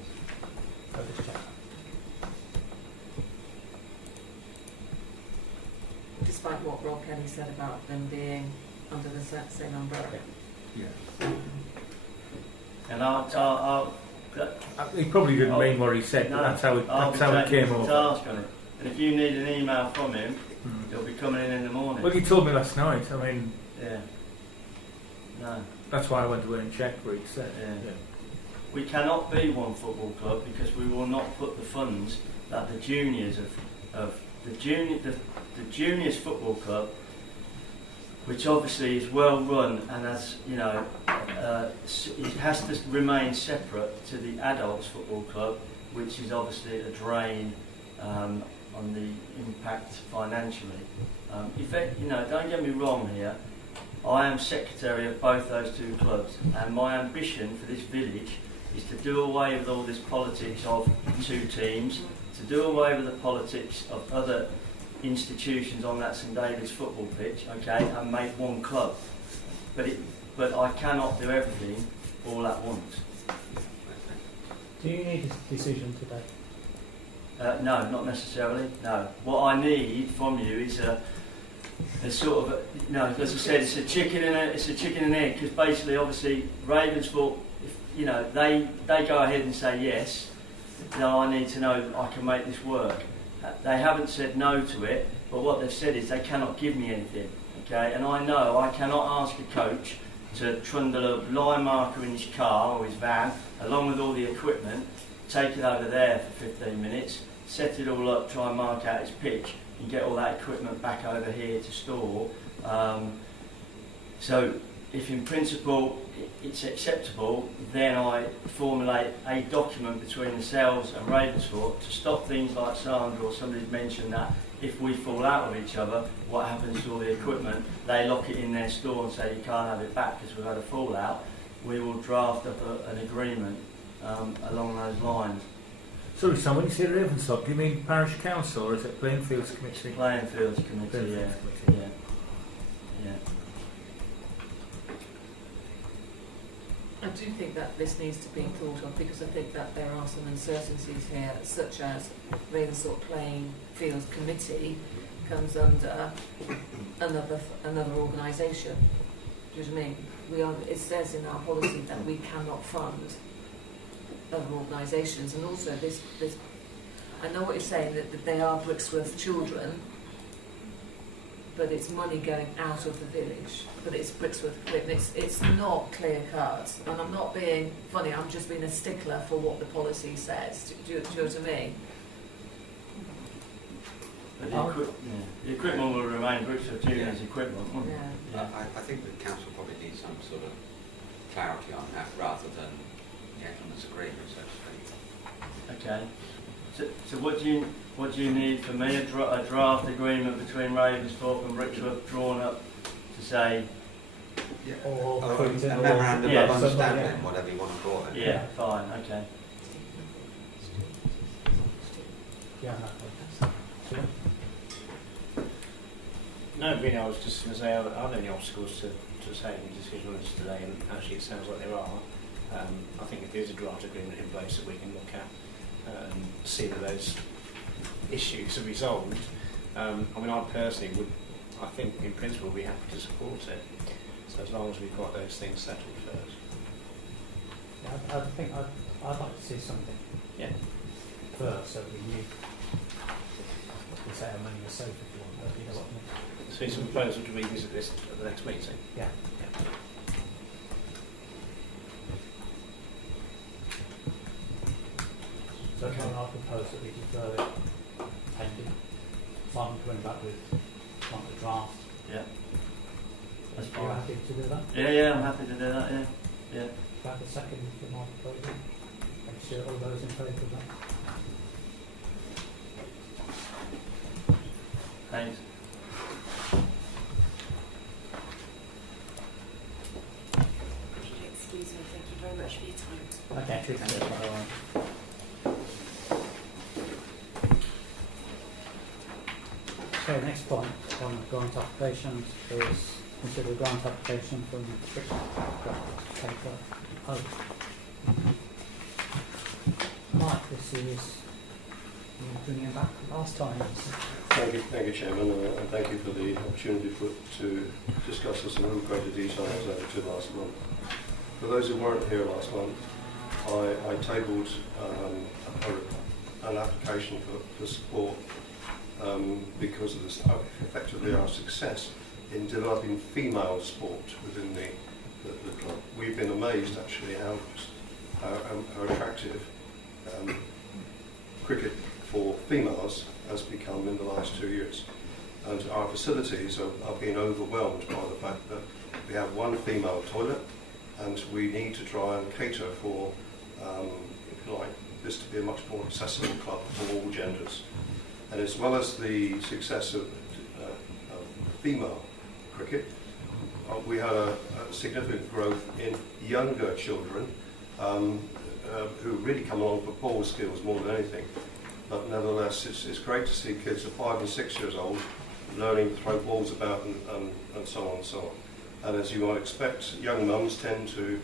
I'll just check. Despite what Rob Kelly said about them being under the same umbrella. Yeah. And I'll He probably didn't mean what he said, but No, that's how it be came taking over. task on it. And if you need an email from him, Mm. he'll be coming in the morning. Well, he told me last night. I mean, Yeah. No. that's why I went away and checked what he said. Yeah. We cannot be one football club because we will not put the funds that the juniors of the juniors football club, which obviously is well run and has, you know, it has to remain separate to the adults football club, which is obviously a drain on the impact financially. You know, don't get me wrong here. I am secretary of both those two clubs, and my ambition for this village is to do away with all this politics of two teams, to do away with the politics of other institutions on that St David's football pitch, okay, and make one club. But I cannot do everything all at once. Do you need a decision today? No, not necessarily. No. What I need from you is a sort of, you know, as I said, it's a chicken and egg. Because basically, obviously, Ravensthorpe, you know, they go ahead and say yes. No, I need to know that I can make this work. They haven't said no to it, but what they've said is they cannot give me anything. Okay, and I know I cannot ask a coach to trundle a line marker in his car or his van, along with all the equipment, take it over there for 15 minutes, set it all up, try and mark out its pitch, and get all that equipment back over here to store. So if in principle it's acceptable, then I formulate a document between yourselves and Ravensthorpe to stop things like Sandra or somebody's mentioned that if we fall out with each other, what happens to all the equipment? They lock it in their store and say you can't have it back because we've had a fallout. We will draft up an agreement along those lines. Sorry, Sam, when you say Ravensthorpe, do you mean Parish Council or is it Plainfields Committee? Plainfields Committee, Plainfields yeah. Committee. Yeah. I do think that this needs to be thought of because I think that there are some uncertainties here, such as Ravensthorpe Plainfields Committee comes under another organisation. Do you know what I mean? It says in our policy that we cannot fund other organisations, and also this. I know what you're saying that they are Brixworth children, but it's money going out of the village. But it's Brixworth equipment. It's not clear cut, and I'm not being funny. I'm just being a stickler for what the policy says. Do you know what I mean? But the equipment will remain Brixworth Junior's equipment, won't it? Yeah. I think the council probably needs some sort of clarity on that rather than gentleman's agreement, so to speak. Okay. So what do you need from me? A draft agreement between Ravensthorpe and Brixworth drawn up to say. Or a memorandum yeah, of understanding, yeah. whatever you want to call it. Yeah, fine. Okay. Yeah, No, really, I was just going to say, are there any obstacles to taking a decision on this today? And actually, it sounds like there are. I think if there's a draft agreement in place that we can look at and see that those issues are resolved. I mean, I personally would, I think in principle, be happy to support it. So as long as we've got those things settled first. yeah, I think I'd like to see something. Yeah. First, so we knew. We say our money was safe if you want, but you know what I mean. So it's a proposal to revisit this at the next meeting. Yeah. So okay. I propose that we defer it pending. Simon coming back with the draft. Yeah. That's Are fine. you happy to do that? Yeah, I'm happy to do that. Yeah. Yeah. Back a second for my proposal. Make sure all those in favour of that. Thanks. Excuse me, thank you very much for your time. Okay, thank you. Okay, next point on grant applications is consider a grant application from paper. Oh. Mike, this is you bringing it back last time. Thank you, Chairman, and thank you for the opportunity to discuss this in a little greater detail as I did last month. For those who weren't here last month, I tabled an application for support because of this, effectively our success in developing female sport within the club. We've been amazed actually how attractive cricket for females has become in the last 2 years. And our facilities are being overwhelmed by the fact that we have one female toilet and we need to try and cater for, if you like, this to be a much more accessible club for all genders. And as well as the success of female cricket, we had a significant growth in younger children who really come along for ball skills more than anything. But nevertheless, it's great to see kids of 5 and 6 years old learning to throw balls about and so on and so on. And as you might expect, young mums tend to,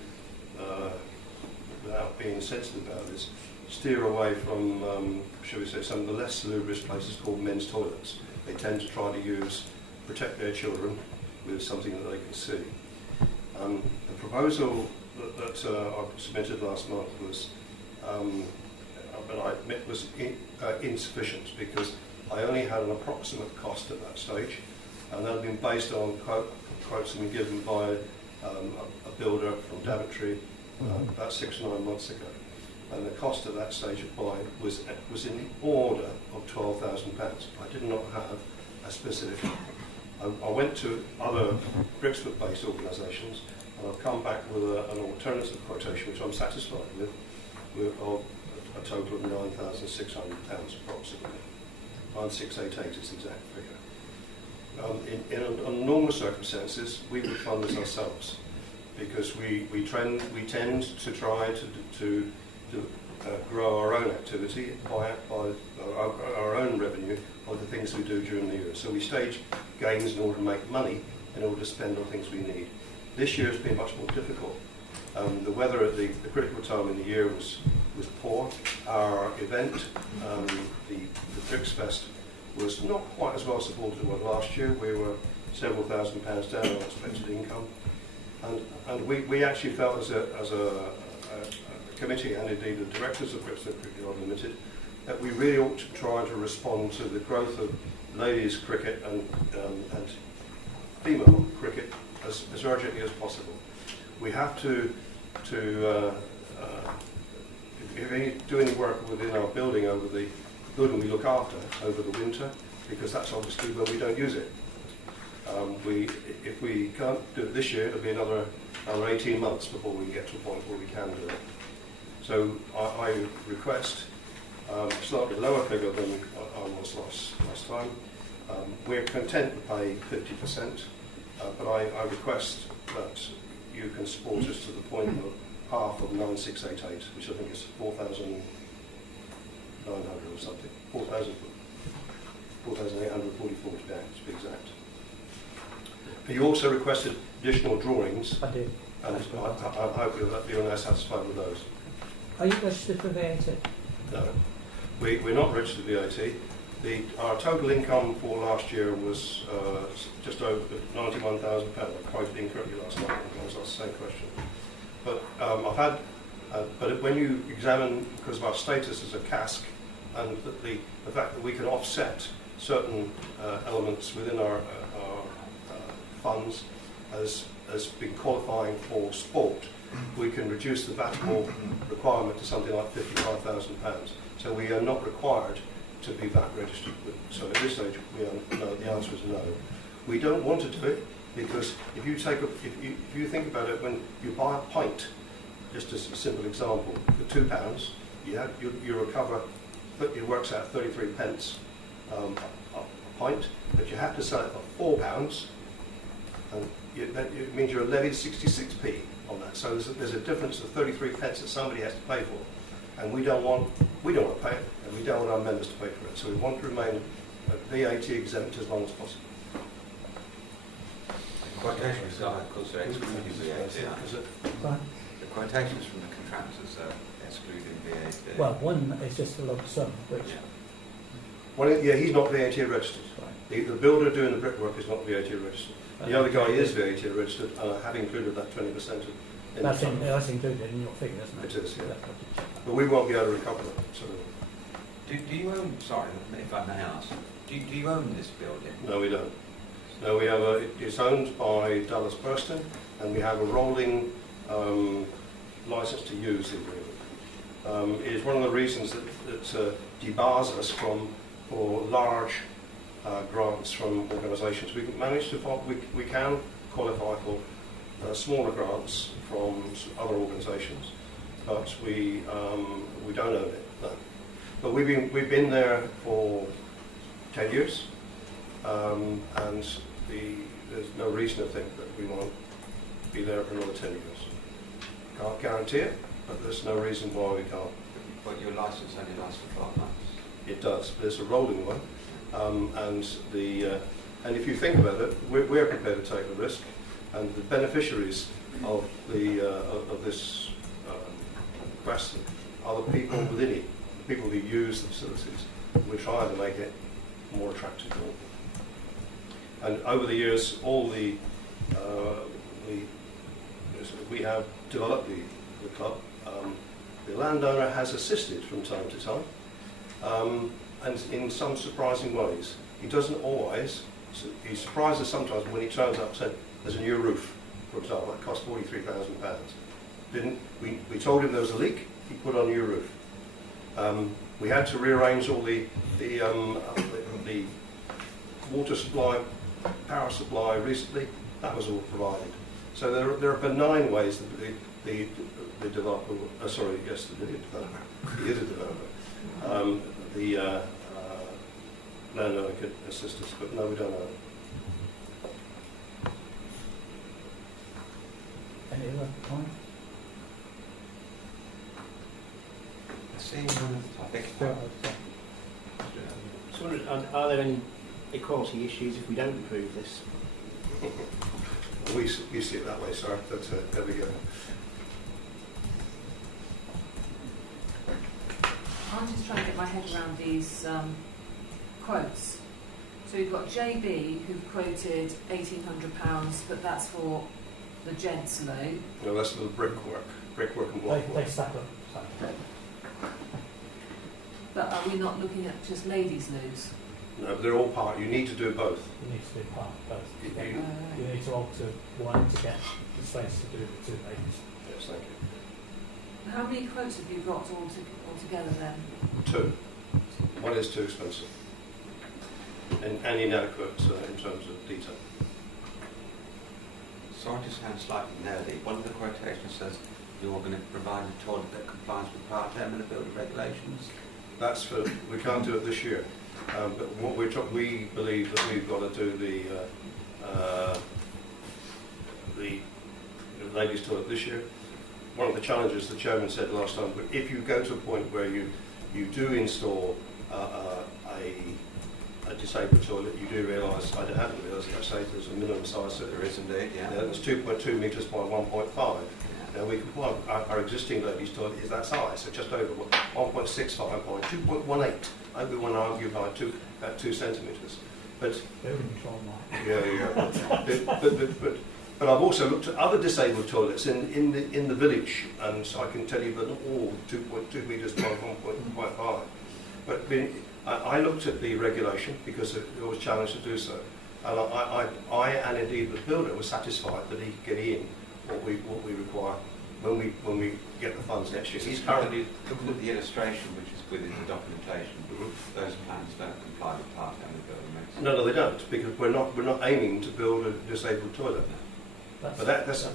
without being sensitive about this, steer away from, shall we say, some of the less salubrious places called men's toilets. They tend to try to protect their children with something that they can see. The proposal that I submitted last month was, but I admit was insufficient because I only had an approximate cost at that stage, and that had been based on quotes that had been given by a builder from Daventry about 6 or 9 months ago. and the cost at that stage of buying was in the order of £12,000. I did not have a specific. I went to other Brixford-based organisations, and I've come back with an alternative quotation, which I'm satisfied with of a total of £9,600 approximately. 9688 is the exact figure. In normal circumstances, we would fund this ourselves, because we tend to try to grow our own activity by our own revenue of the things we do during the year. So we stage gains in order to make money, in order to spend on things we need. This year has been much more difficult. The weather at the critical time in the year was poor. Our event, the Brix Fest, was not quite as well supported as it was last year. We were several £1,000s down on expected income, and we actually felt as a committee, and indeed the directors of Brixton Cricket Club Limited, that we really ought to try to respond to the growth of ladies cricket and female cricket as urgently as possible. We have to if we do any work within our building, over the building we look after over the winter, because that's obviously when we don't use it. If we can't do it this year, it'll be another 18 months before we get to a point where we can do it. So I request a slightly lower figure than I was last time. We're content to pay 50%, but I request that you can support us to the point of half of 9688, which I think is 4,900 or something. 4,844 to be exact. You also requested additional drawings. I did. And I'm hoping that you're now satisfied with those. Are you registered for VAT? No. We're not registered for VAT. Our total income for last year was just over £91,000. I quoted incorrectly last night, I was asked the same question. But but when you examine, because of our status as a cask, and the fact that we can offset certain elements within our funds as being qualifying for sport, we can reduce the VAT requirement to something like £55,000. So we are not required to be VAT registered. So at this stage, no, the answer is no. We don't want to do it because if you think about it, when you buy a pint, just as a simple example, for £2, you recover. It works out 33 pence a pint, but you have to sell it for £4, and it means you're levied 66p on that. So there's a difference of 33 pence that somebody has to pay for, and we don't want to pay it, and we don't want our members to pay for it. So we want to remain VAT exempt as long as possible. Quotations are, of course, they're excluding VAT. The quotations from the contractors are excluding VAT. Well, one is just a lump sum, which... Well, yeah, he's not VAT registered. Right. The builder doing the brickwork is not VAT registered. The other guy is VAT registered, and I have included that 20%. That's included in your figure, isn't it? It is, yeah. But we won't be able to recover that. So. Do you own, sorry, if I may ask, do you own this building? No, we don't. No, we have it's owned by Dallas Burston, and we have a rolling license to use the agreement. It is one of the reasons that debars us for large grants from organisations. We managed to we can qualify for smaller grants from other organisations, but we don't own it. No. But we've been there for 10 years, and there's no reason to think that we won't be there for another 10 years. Can't guarantee it, but there's no reason why we can't. But your licence only lasts for 12 months. It does, but it's a rolling one, and if you think about it, we're prepared to take the risk, and the beneficiaries of this request are the people within it, the people who use the facilities. We're trying to make it more attractive to all. And over the years, we have developed the club. The landowner has assisted from time to time, and in some surprising ways. He doesn't always. So he surprises sometimes when he turns up and said, "There's a new roof, for example, that cost £43,000." We told him there was a leak. he put on a new roof. We had to rearrange all the water supply, power supply recently. That was all provided. So there are benign ways that the developer, sorry, yes, the developer, he is a developer, the landowner could assist us, but no, we don't know. Any other comment? Seeing one of the topics. So are there any equality issues if we don't approve this? We see it that way, sir. That's there we go. I'm just trying to get my head around these quotes. So we've got JB who've quoted £1,800, but that's for the gents loo. No, that's the brickwork and block They work. stack up. But are we not looking at just ladies' loos? No, but they're all part. You need to do both. You need to do part of both. You- You need to alter one to get the space to do the two ladies. Yes, thank you. How many quotes have you got altogether then? Two. One is too expensive and inadequate in terms of detail. Sorry to sound slightly nerdy. One of the quotations says you're going to provide a toilet that complies with Part M and the building regulations. That's for, we can't do it this year, but what we believe that we've got to do the ladies' toilet this year. One of the challenges the chairman said last time, but if you go to a point where you do install a disabled toilet, you do realise, I hadn't realised, I say there's a minimum size that There is indeed, yeah. There's 2.2 metres by 1.5. Now we comply, our existing ladies' toilet is that size, so just over 1.65 by 2.18. I would want to argue by about 2 centimetres. But Building control might. but I've also looked at other disabled toilets in the village, and so I can tell you that not all 2.2 metres by 1.5. But I looked at the regulation because it was challenged to do so, and I and indeed the builder was satisfied that he could get in what we require when we get the funds next year. He's currently looking at the illustration, which is within the documentation. Those plans don't comply with Part M of the building regs. No, they don't, because we're not aiming to build a disabled toilet. But that's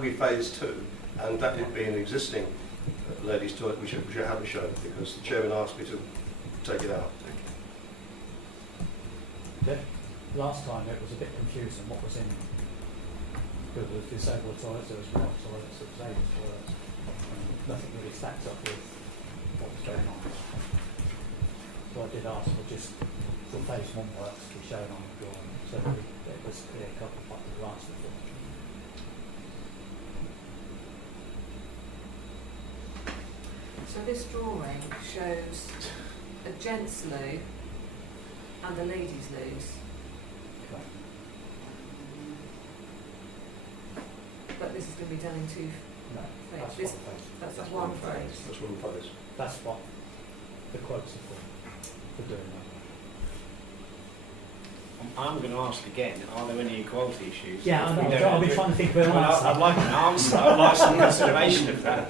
we phase 2, and that would be an existing ladies' toilet which I haven't shown because the chairman asked me to take it out. Last time it was a bit confusing what was in. Because there was disabled toilets, there was private toilets, there was ladies' toilets. Nothing really stacked up with what was going on. So I did ask for just for phase 1 works to be shown on the drawing, so that it was clear cut of what the grants were for. So this drawing shows a gents loo and a ladies' loos. But this is going to be done in 2 No, phases. that's That's one phase. one phase. That's one phase. That's what the quotes are for doing that. I'm going to ask again, are there any equality issues? Yeah, If I we know. don't I'll be approve- trying to think of an Well, answer. I'd like an answer. I'd like some consideration of that.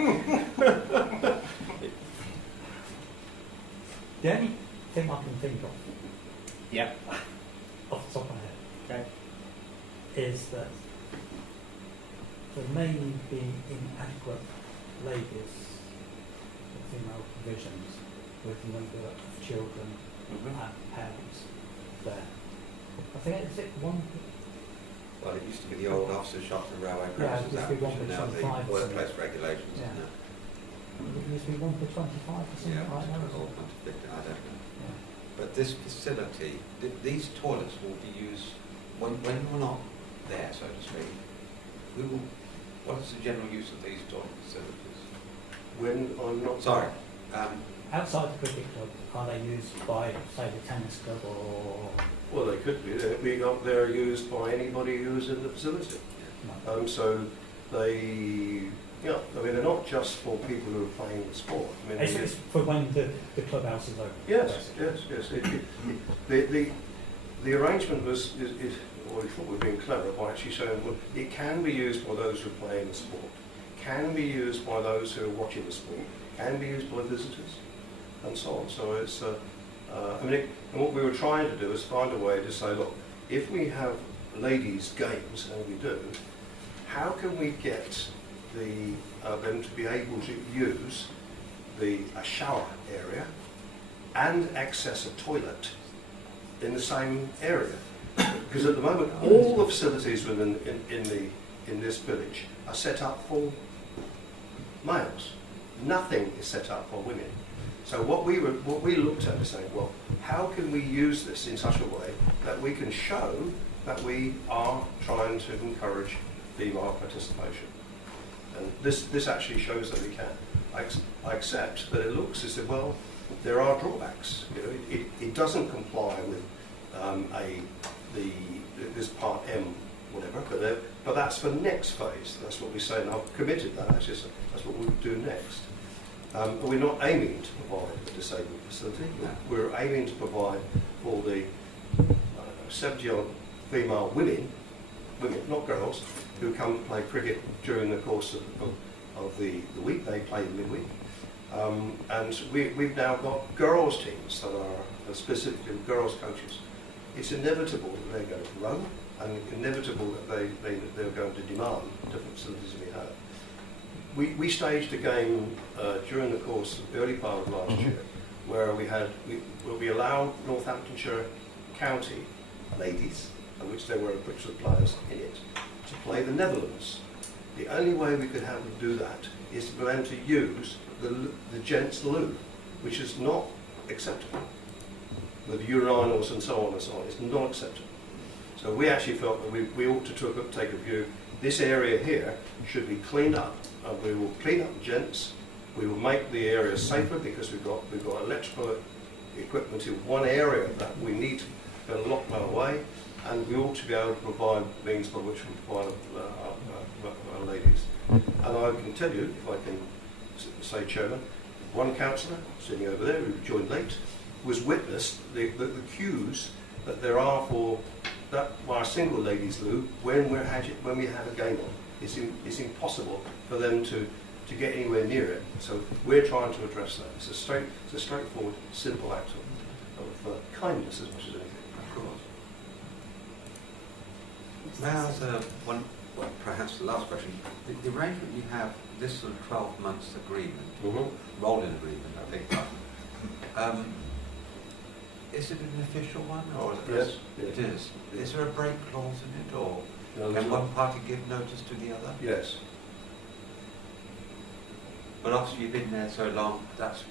The only thing I can think of, Yeah. off the top of my head, Okay. is that there may be inadequate ladies or female provisions with the number of children and parents there. I think it's one. Well, it used to be the old officer shop and railway Yeah, premises, it used to be which is now 1.25 the or workplace regulations, Yeah. isn't it? It used to be 1 for 25 or something Yeah, like that. or 150, I don't know. Yeah. But this facility, these toilets will be used when we're not there, so to speak. What is the general use of these toilet facilities? When I'm not Sorry. Outside the cricket club, are they used by, say, the tennis club or? Well, they could be. They're used by anybody who's in the facility. No. So they, I mean, they're not just for people who are playing the sport. I mean, It's for when the clubhouse is open. yes. basically. The arrangement was, or we thought we were being clever by actually showing, well, it can be used by those who are playing the sport, can be used by those who are watching the sport, can be used by visitors, and so on. So it's, and what we were trying to do is find a way to say, look, if we have ladies' games, and we do, how can we get them to be able to use a shower area and access a toilet in the same area? Because at the moment, all the facilities in this village are set up for males. Nothing is set up for women. So what we looked at is saying, well, how can we use this in such a way that we can show that we are trying to encourage female participation? And this actually shows that we can. I accept that it looks as if, well, there are drawbacks. You know, it doesn't comply with this part M, whatever. But that's for next phase. That's what we say, and I've committed that. That's what we'll do next. But we're not aiming to provide a disabled facility. We're aiming to provide for the 70-odd female women, not girls, who come to play cricket during the course of the week. They play in midweek. And we've now got girls' teams that are specifically girls' coaches. It's inevitable that they're going to run, and inevitable that they're going to demand different facilities we have. We staged a game during the course of the early part of last year, where we allowed Northamptonshire County ladies, of which there were a bunch of players in it, to play the Netherlands. The only way we could have them do that is for them to use the gents' loo, which is not acceptable. With urinals and so on and so on, it's not acceptable. So we actually felt that we ought to take a view. This area here should be cleaned up, and we will clean up the gents. We will make the area safer because we've got electrical equipment in one area that we need to lock that away, and we ought to be able to provide means by which we provide our ladies. And I can tell you, if I can say, Chairman, one councillor sitting over there who joined late was witnessed the queues that there are for our single ladies' loo when we have a game on. It's impossible for them to get anywhere near it. So we're trying to address that. It's a straightforward, simple act of kindness as much as anything. Of course. May I ask perhaps the last question? The arrangement you have, this sort of 12 months agreement, rolling agreement, I think. Is it an official one, or yes, it is? Is there a break clause in it, or can one party give notice to the other? Yes. But obviously you've been there so long, that's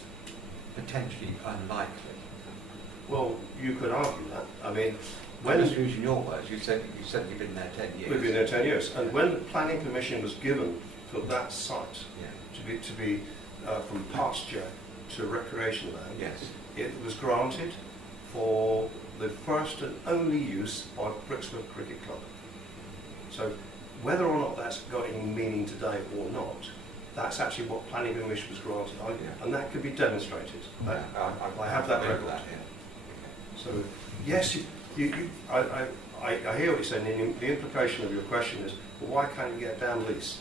potentially unlikely. Well, you could argue that. I mean, when just using your words, you said you've been there 10 years. We've been there 10 years, and when the planning permission was given for that site to be from pasture to recreation land, yes, it was granted for the first and only use by Brixworth Cricket Club. So whether or not that's got any meaning today or not, that's actually what planning permission was granted, and that could be demonstrated. I have that record. So yes, I hear what you're saying. The implication of your question is, well, why can't you get a damn lease?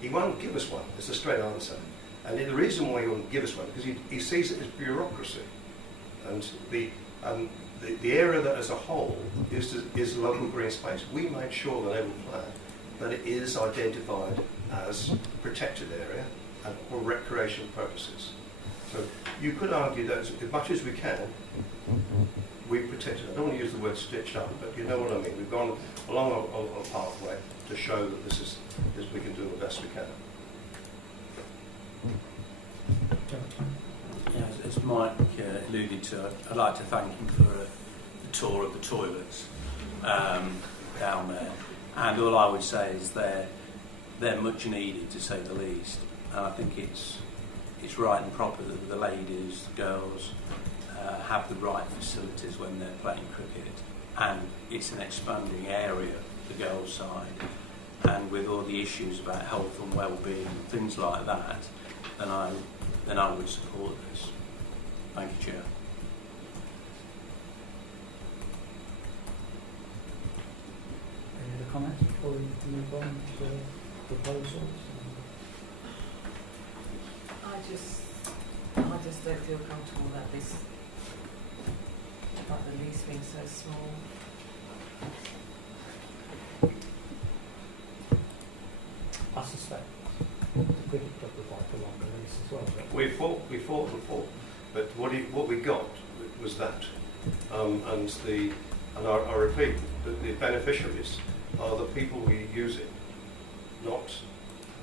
He won't give us one. It's a straight answer. And the reason why he won't give us one is because he sees it as bureaucracy. And the area that as a whole is local green space. We made sure that every plan that it is identified as protected area and for recreation purposes. So you could argue that as much as we can, we've protected. I don't want to use the word stitched up, but you know what I mean. We've gone along a pathway to show that this is we can do the best we can. Yeah, as Mike alluded to, I'd like to thank him for the tour of the toilets down there. And all I would say is they're much needed, to say the least. And I think it's right and proper that the ladies, the girls, have the right facilities when they're playing cricket. And it's an expanding area, the girls' side. And with all the issues about health and well-being and things like that, then I would support this. Thank you, Chair. Any other comments before we move on to proposals? I just just don't feel comfortable that this, about the lease being so small. I suspect the cricket club would like a longer lease as well. But We fought before, but what we got was that, and I repeat that the beneficiaries are the people who use it, not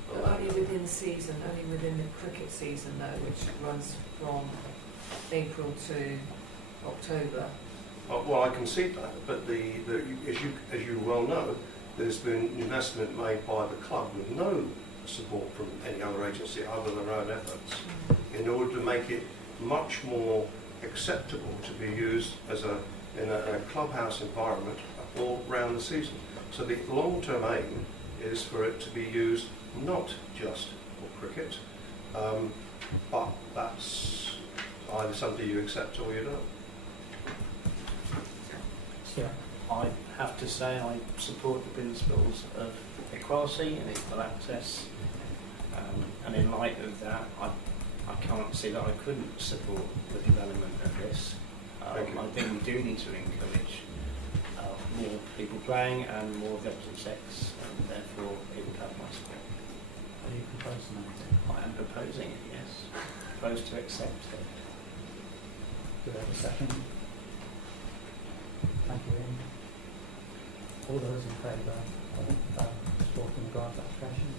the But only landowner. within the season, only within the cricket season though, which runs from April to October. Well, I concede that, but as you well know, there's been investment made by the club with no support from any other agency other than their own efforts, in order to make it much more acceptable to be used in a clubhouse environment all round the season. So the long-term aim is for it to be used not just for cricket, but that's either something you accept or you don't. yeah, I have to say I support the principles of equality and equal access, and in light of that, I can't see that I couldn't support the development of this. I think we do need to encourage more people playing and more of the opposite sex, and therefore it would have my support. are you proposing that? I am proposing it, yes. Propose to accept it. Do we have a second? Thank you, Ian. All those in favour of supporting the grant application?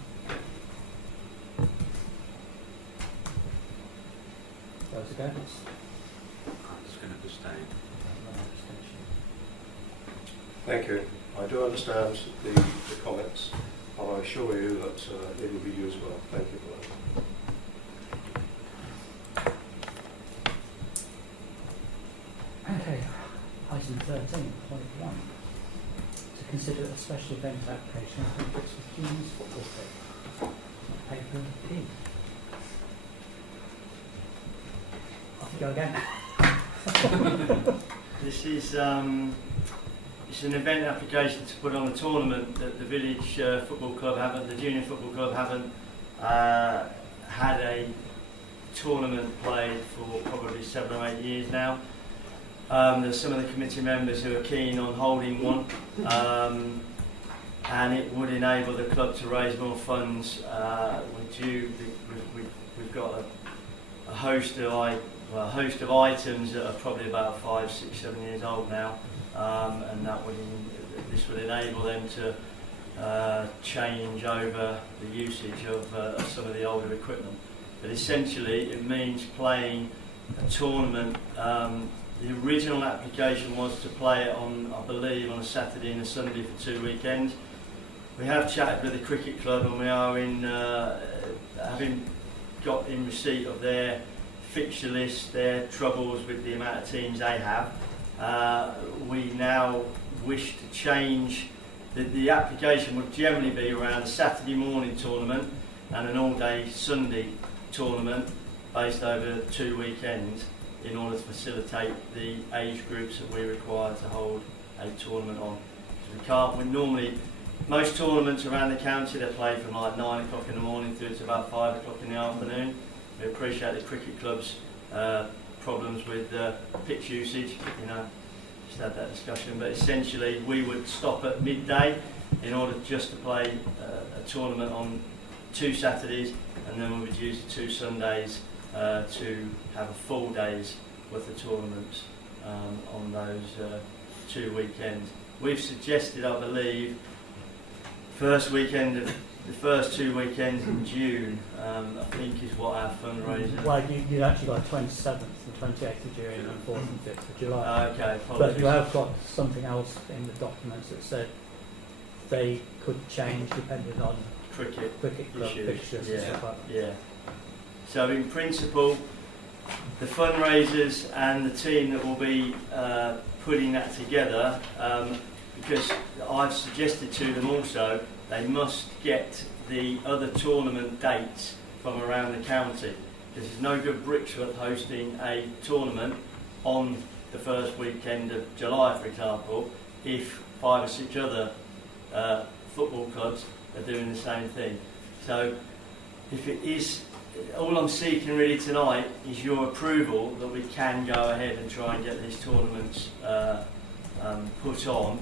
Those against? I'm just going to abstain. No abstention. Thank you. I do understand the comments, and I assure you that it will be used well. Thank you for that. Okay, item 13, point 1. To consider a special event application for the Brixton Juniors football team. Paper P. Off you go again. This is it's an event application to put on a tournament that the village football club haven't, the junior football club haven't had a tournament played for probably 7 or 8 years now. There's some of the committee members who are keen on holding one, and it would enable the club to raise more funds. We've got a host of items that are probably about 5, 6, 7 years old now, and this would enable them to change over the usage of some of the older equipment. But essentially, it means playing a tournament. The original application was to play it on, I believe, on a Saturday and a Sunday for 2 weekends. We have chatted with the cricket club, and we are having got in receipt of their fixture list, their troubles with the amount of teams they have. We now wish to change. The application would generally be around a Saturday morning tournament and an all-day Sunday tournament based over 2 weekends, in order to facilitate the age groups that we require to hold a tournament on. Most tournaments around the county, they're played from like 9 o'clock in the morning through to about 5 o'clock in the afternoon. We appreciate the cricket club's problems with pitch usage, just had that discussion, but essentially we would stop at midday in order just to play a tournament on 2 Saturdays, and then we would use the 2 Sundays to have a full day's worth of tournaments on those 2 weekends. We've suggested, I believe, the first 2 weekends in June, I think is what our fundraiser. Well, you actually got 27th and 28th of June and 4th and 5th of July. Okay, But apologies. you have got something else in the documents that said they could change depending on cricket club issues. fixtures and stuff like that. Yeah. So in principle, the fundraisers and the team that will be putting that together, because I've suggested to them also, they must get the other tournament dates from around the county. Because there's no good Brixworth hosting a tournament on the first weekend of July, for example, if 5 or 6 other football clubs are doing the same thing. So if it is all I'm seeking really tonight is your approval that we can go ahead and try and get these tournaments put on,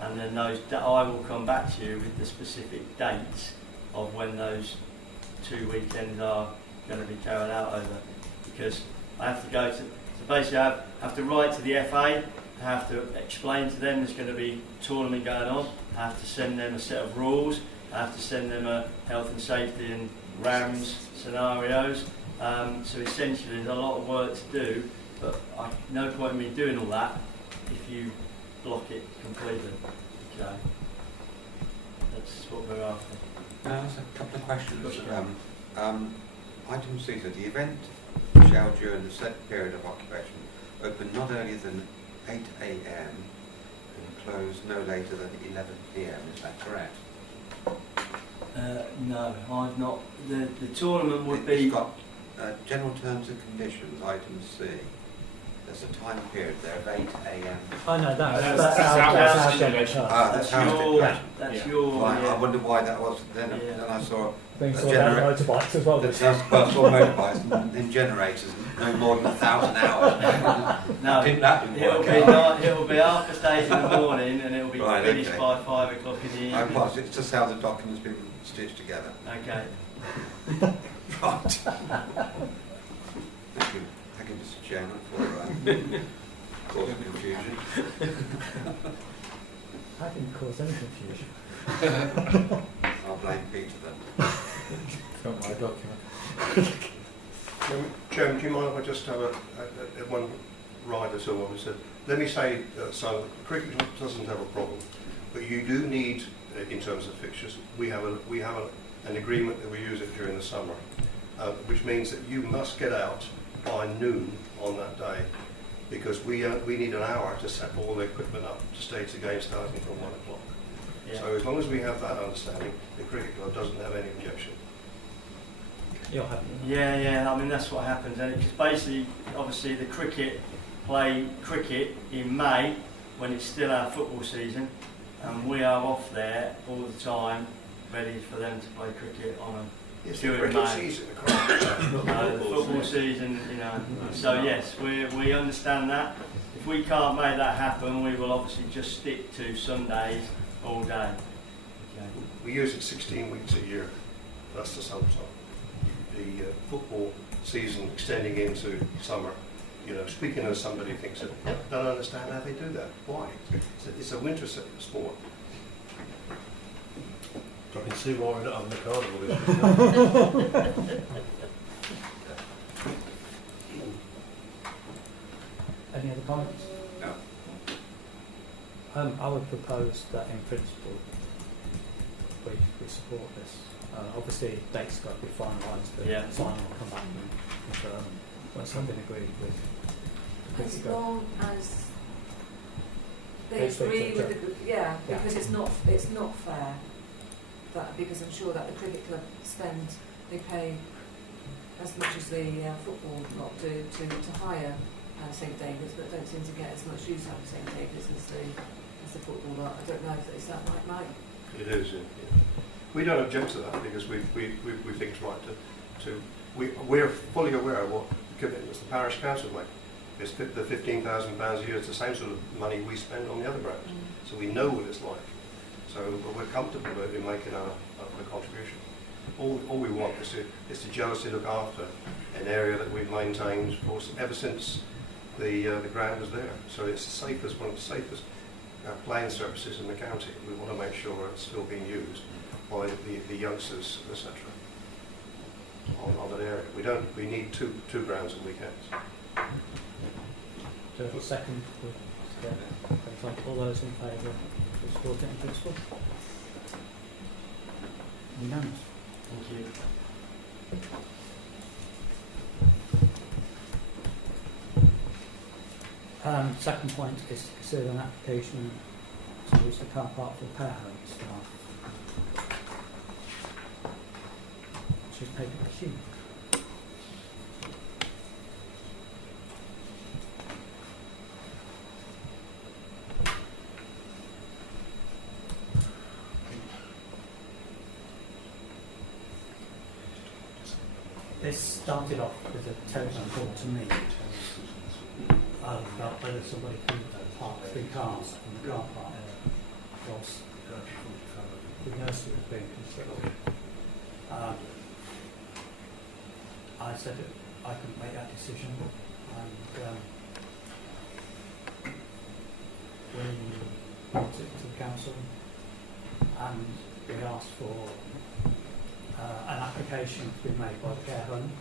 and then I will come back to you with the specific dates of when those 2 weekends are going to be carried out over, because I have to go to, so basically I have to write to the FA, I have to explain to them there's going to be a tournament going on, I have to send them a set of rules, I have to send them a health and safety and RAMS scenarios, so essentially there's a lot of work to do, but no point in me doing all that if you block it completely. Okay, that's what we're after. There's a couple of questions. Item C says the event shall during the set period of occupation open not earlier than 8 a.m. and close no later than 11 p.m. Is that correct? No, I've not. The tournament would be. It's got general terms and conditions, item C. There's a time period there of 8 a.m. Oh no, that's That's your. Right, Yeah. I wonder why that was. Then I saw motorbikes as well. I saw motorbikes and then generators, no more than 1,000 hours. No, it'll be after stage in the morning, and it'll be finished by 5 o'clock in the evening. It's just how the document's been stitched together. Okay. Right. Thank you, Mr. Chairman, for causing confusion. I didn't cause any confusion. I'll blame Peter then. It's not my document. Chairman, do you mind if I just have one rider to what was said? Let me say, Simon, cricket doesn't have a problem, but you do need, in terms of fixtures, we have an agreement that we use it during the summer, which means that you must get out by noon on that day, because we need an hour to set all the equipment up to stage the game starting from 1 o'clock. Yeah. So as long as we have that understanding, the cricket club doesn't have any objection. You're happy? Yeah. I mean that's what happens, and because basically, obviously, the cricket play cricket in May when it's still our football season, and we are off there all the time, ready for them to play cricket on a. It's during the cricket May. season, The football season, you know. So yes, we understand that. If we can't make that happen, we will obviously just stick to Sundays all day. Okay. We use it 16 weeks a year. That's the summertime. The football season extending into summer. You know, speaking as somebody who thinks that don't understand how they do that. Why? It's a winter sport. I can see why we're not having the carnival this year. Any other comments? No. I would propose that in principle we support this. Obviously dates got to be finalised, but Simon will come back and confirm once something agreed with. As long as they agree with the, because it's not fair. That because I'm sure that the cricket club they pay as much as the football lot do to hire St David's, but don't seem to get as much use out of St David's as the football lot. I don't know if is that right, Mike? It is. Yeah. We don't object to that because we think it's right we're fully aware of what commitments the parish council make. It's the £15,000 a year. It's the same sort of money we spend on the other grounds, so we know what it's like. So we're comfortable in making our contribution. All we want is to jealously look after an area that we've maintained ever since the ground was there. So it's one of the safest playing surfaces in the county. We want to make sure it's still being used by the youngsters, etc. on that area. We need two grounds on weekends. So a second. All those in favour? Support it in principle. Unanimous. Thank you. Second point is to consider an application to use the car park for care home staff, which is paper Q. this started off with a telephone call to me about whether somebody could park 3 cars in the car park whilst the nursery was being constructed. I said that I couldn't make that decision, and we brought it to the council, and we asked for an application to be made by the care home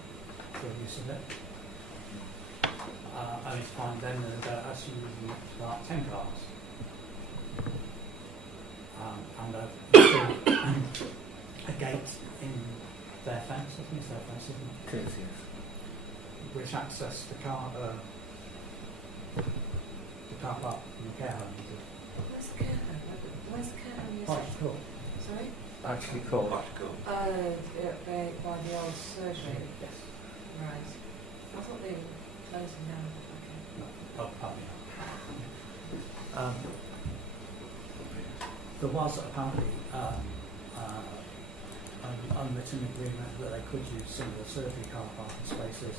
for use of it. And it's fine then that actually about 10 cars. And I've installed a gate in their fence, I think it's their fence, isn't it? It is, yes. Which access the car park from the care home. Where's the care home? Where's the care home? Quite cool. Sorry? Actually called. Quite cool. By the old surgery. Yes. Right. I thought they were closing now. Okay. No, partly not. There was apparently an unwritten agreement that they could use some of the surgery car parking spaces.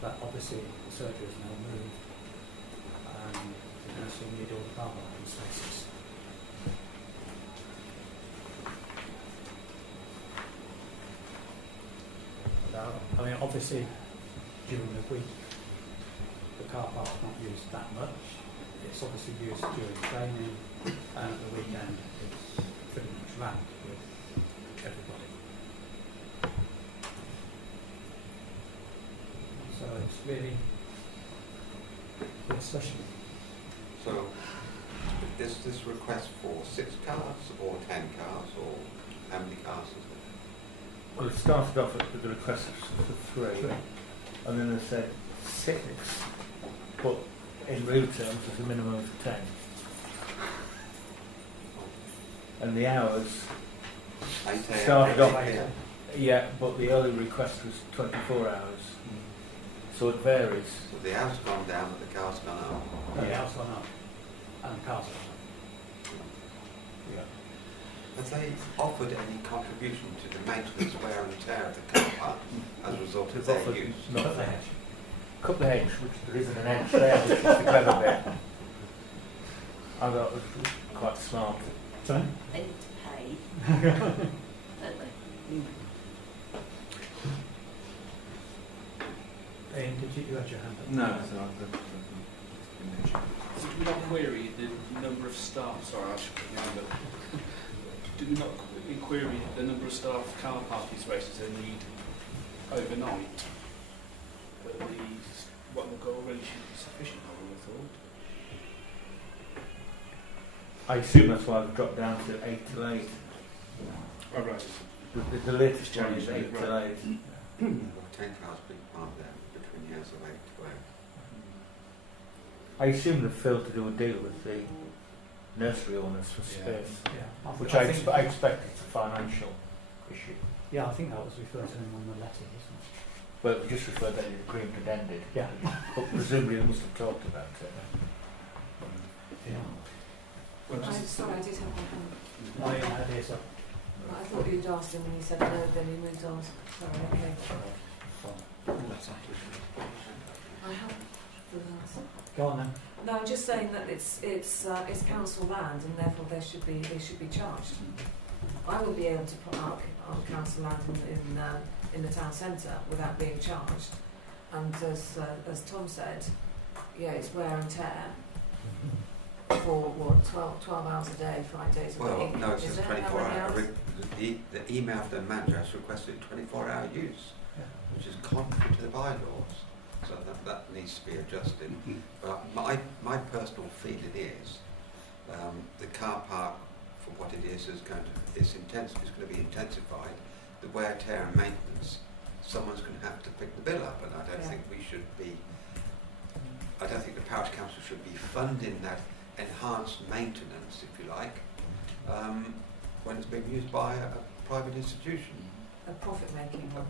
But obviously the surgery is now moved, and the nursery need all the car parking spaces. I mean, obviously during the week the car park's not used that much. It's obviously used during training, and at the weekend it's pretty much rammed with everybody. So it's really good discussion. So, is this request for 6 cars or 10 cars, or how many cars is it? Well, it started off with the request for 3, and then they said 6, but in real terms there's a minimum of 10. And the hours 8 a.m. started off, 8 p.m. yeah, but the early request was 24 hours. So it varies. So the hours gone down, but the cars gone up. The house gone up, and the cars gone up. Yeah. Have they offered any contribution to the maintenance, wear and tear of the car park as a result of their Offered use? not a couple of hedge, which there isn't an hedge there, which is the clever bit. I thought it was quite smart. Sorry? They need to pay, don't they? Ian, did you had your hand up? No, So do we not query the number of staff, sorry I should put my hand up, do we not query the number of staff car parking spaces they need overnight? But what they've got already should be sufficient, I would have thought. I assume that's why I've dropped down to 8 till 8. Oh, right. The latest one is Right. 8 till 8. 10 cars being parked there between the hours of 8 to 8. I assume they've failed to do a deal with the nursery owners for Yeah. space, Yeah. which I I think- expect it's a financial issue. Yeah, I think that was referred to in one of the letters, wasn't it? But we just referred that the agreement had ended. Yeah. But presumably they must have talked about it. Yeah. Sorry, I did have one comment. Oh, yeah, that is a I thought you'd asked him and he said no, then he moved on. Sorry, okay. I have for that. Go on then. No, I'm just saying that it's council land and therefore they should be charged. I will be able to put up council land in the town centre without being charged. And as Tom said, yeah, it's wear and tear for what 12 hours a day, 5 days a Well, week. no, it's Is just it? How 24 many hours. hours? The email from the manager has requested 24-hour use, which is contrary to the bylaws. So that needs to be adjusted. But my personal feeling is the car park, for what it is going to be intensified. The wear, tear, and maintenance. Someone's going to have to pick the bill up, and I don't think we should be. I don't think the parish council should be funding that enhanced maintenance, if you like, when it's being used by a private institution. A profit-making one.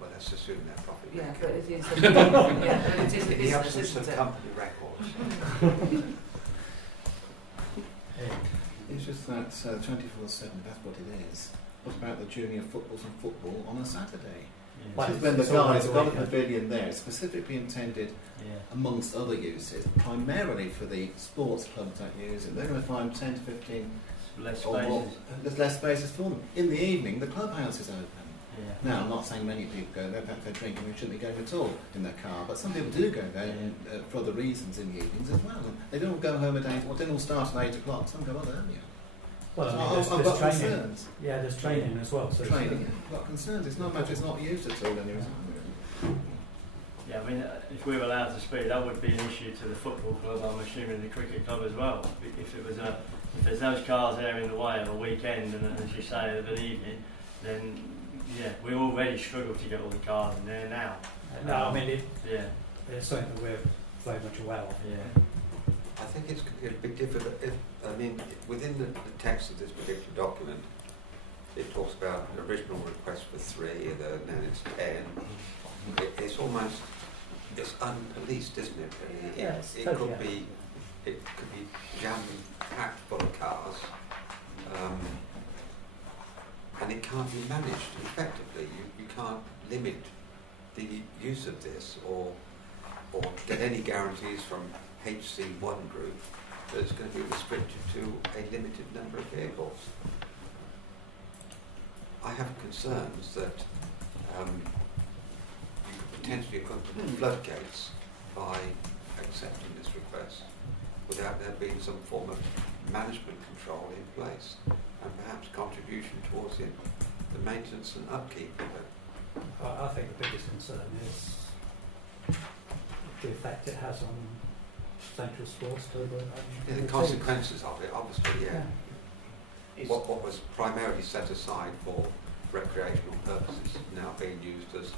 Well, let's assume they're profit Yeah, making. but it is. Yeah, but it is a In the business, absence isn't of it? company records. It's just that 24/7, that's what it is. What about the junior footballs and football on a Saturday? Well, This is when the it's always guys have got a weekend. pavilion there, it's specifically intended, amongst other uses, primarily for the sports clubs that use it. They're going to find 10 to 15 Less or more. spaces. There's less spaces for them. In the evening, the clubhouse is open. Yeah. Now, I'm not saying many people go there, perhaps they're drinking, they shouldn't be going at all in their car, but some people do go there for other reasons in the evenings as well. And they don't go home at 8, well, they don't all start at 8 o'clock, some go a lot earlier. Well, I So mean, I've got training. concerns. Yeah, there's training as well. So Training, I've got concerns. It's not much, it's not used at all anyway. Yeah, I mean, if we were allowed to speak, that would be an issue to the football club. I'm assuming the cricket club as well. If there's those cars there in the way on a weekend, and as you say, of an evening, then yeah, we already struggle to get all the cars in there now. No, I mean, it's something that we're very much aware of. Yeah. I think it'll be difficult if, I mean, within the text of this particular document, it talks about the original request for 3, and then it's 10. It's almost, it's unpoliced, isn't it? Really? It could be jam-packed full of cars, and it can't be managed effectively. You can't limit the use of this or get any guarantees from HC1 group that it's going to be restricted to a limited number of vehicles. I have concerns that you could potentially open the floodgates by accepting this request without there being some form of management control in place and perhaps contribution towards the maintenance and upkeep of it. I think the biggest concern is the effect it has on central sports. The consequences of it, obviously, yeah. What was primarily set aside for recreational purposes now being used as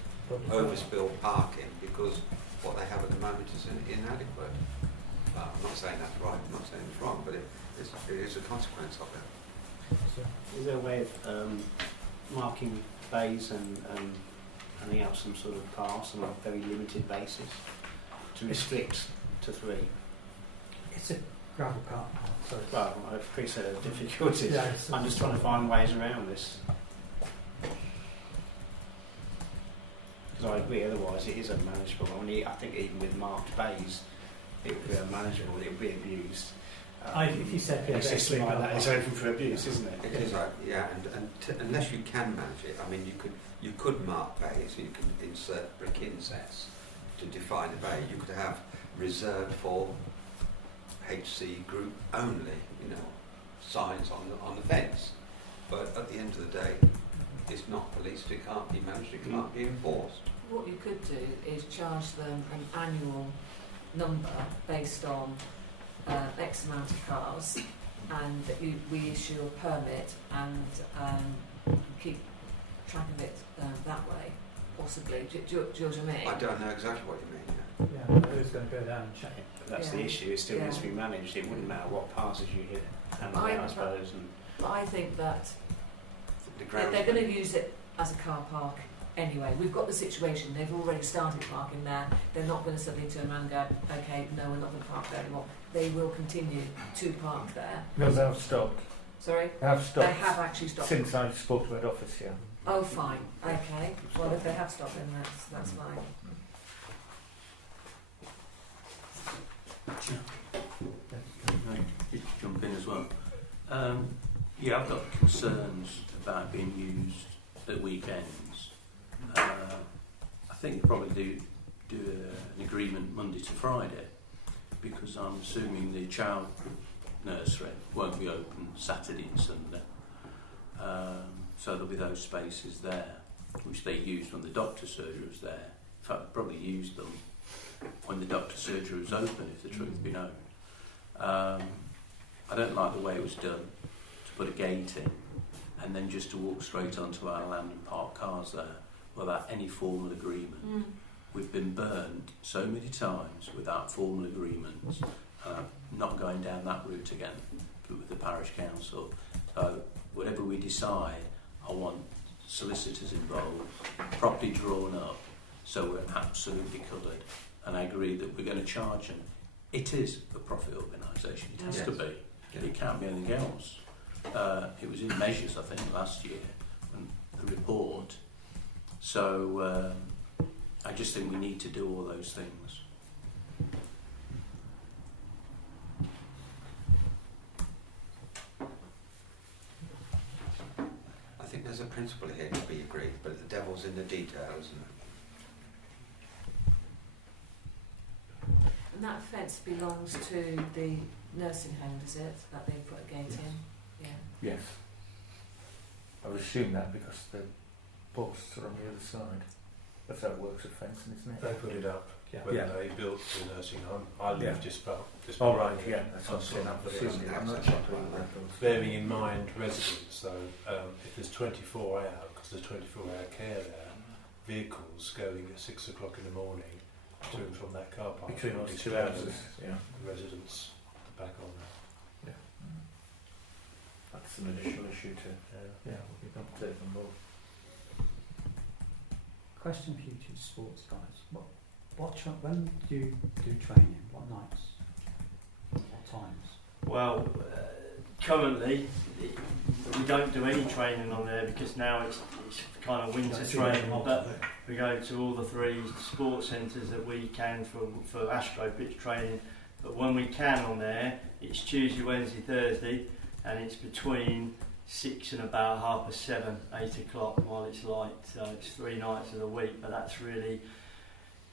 overspill parking because what they have at the moment is inadequate. I'm not saying that's right, I'm not saying it's wrong, but it is a consequence of it. Is there a way of marking bays and handing out some sort of pass on a very limited basis to restrict to 3? It's a gravel car. Sorry. Well, I appreciate the difficulties. Yeah, I'm just trying to find ways around this. Because I agree, otherwise it is unmanageable. I mean, I think even with marked bays, it would be unmanageable, it would be abused. If you said a system like that is open for abuse, isn't it? It is, yeah, and unless you can manage it, I mean, you could mark bays, you can insert brick insets to define a bay. You could have reserved for HC group only, signs on the fence. But at the end of the day, it's not policed, it can't be managed, it can't be enforced. What you could do is charge them an annual number based on X amount of cars, and we issue a permit and keep track of it that way, possibly. Do you know what I mean? I don't know exactly what you mean. Yeah, who's going to go down and check it? But that's the issue, it still needs to be managed. It wouldn't matter what passes you hit, I suppose. But I think that they're going to use it as a car park anyway. We've got the situation, they've already started parking there. They're not going to suddenly turn around and go, okay, no, we're not going to park there anymore. They will continue to park there. Because they have stopped. Sorry? They have stopped. They have actually stopped. Since I spoke to head office, yeah. Oh, fine. Okay. Well, if they have stopped, then that's fine. Just jump in as well. Yeah, I've got concerns about being used at weekends. I think probably do an agreement Monday to Friday, because I'm assuming the child nursery won't be open Saturday and Sunday. So there'll be those spaces there, which they used when the doctor's surgery was there. In fact, probably used them when the doctor's surgery was open, if the truth be known. I don't like the way it was done, to put a gate in and then just to walk straight onto our land and park cars there without any formal agreement. We've been burned so many times without formal agreements, and I'm not going down that route again with the parish council. So whatever we decide, I want solicitors involved, properly drawn up, so we're absolutely covered. And I agree that we're going to charge them. It is a profit organisation, it has to be. It can't be anything else. It was in measures, I think, last year, the report. So I just think we need to do all those things. I think there's a principle here to be agreed, but the devil's in the detail, isn't it? And that fence belongs to the nursing home, does it? That they put a gate in? Yeah. Yes. I would assume that because the posts are on the other side. That's how it works with fencing, isn't it? They put it up Yeah. when Yeah. they built the nursing home. I live Yeah. just Oh, behind right, it. yeah, that's what I'm saying. But I'm assuming I'm not sure about that. bearing in mind residents, so if there's 24 hour, because there's 24-hour care there, vehicles going at 6 o'clock in the morning to and from that car park. Between will those 2 disturb houses, yeah. the residents back on that. That's an additional issue too. Yeah, we've got to take them both. Question for you two sports guys. When do you do training? What nights? What times? Well, currently we don't do any training on there because now it's kind of winter training. But we go to all the 3 sports centres that we can for Astro pitch training. But when we can on there, it's Tuesday, Wednesday, Thursday, and it's between 6 and about 7:30, 8 o'clock while it's light. So it's 3 nights of the week. But that's really,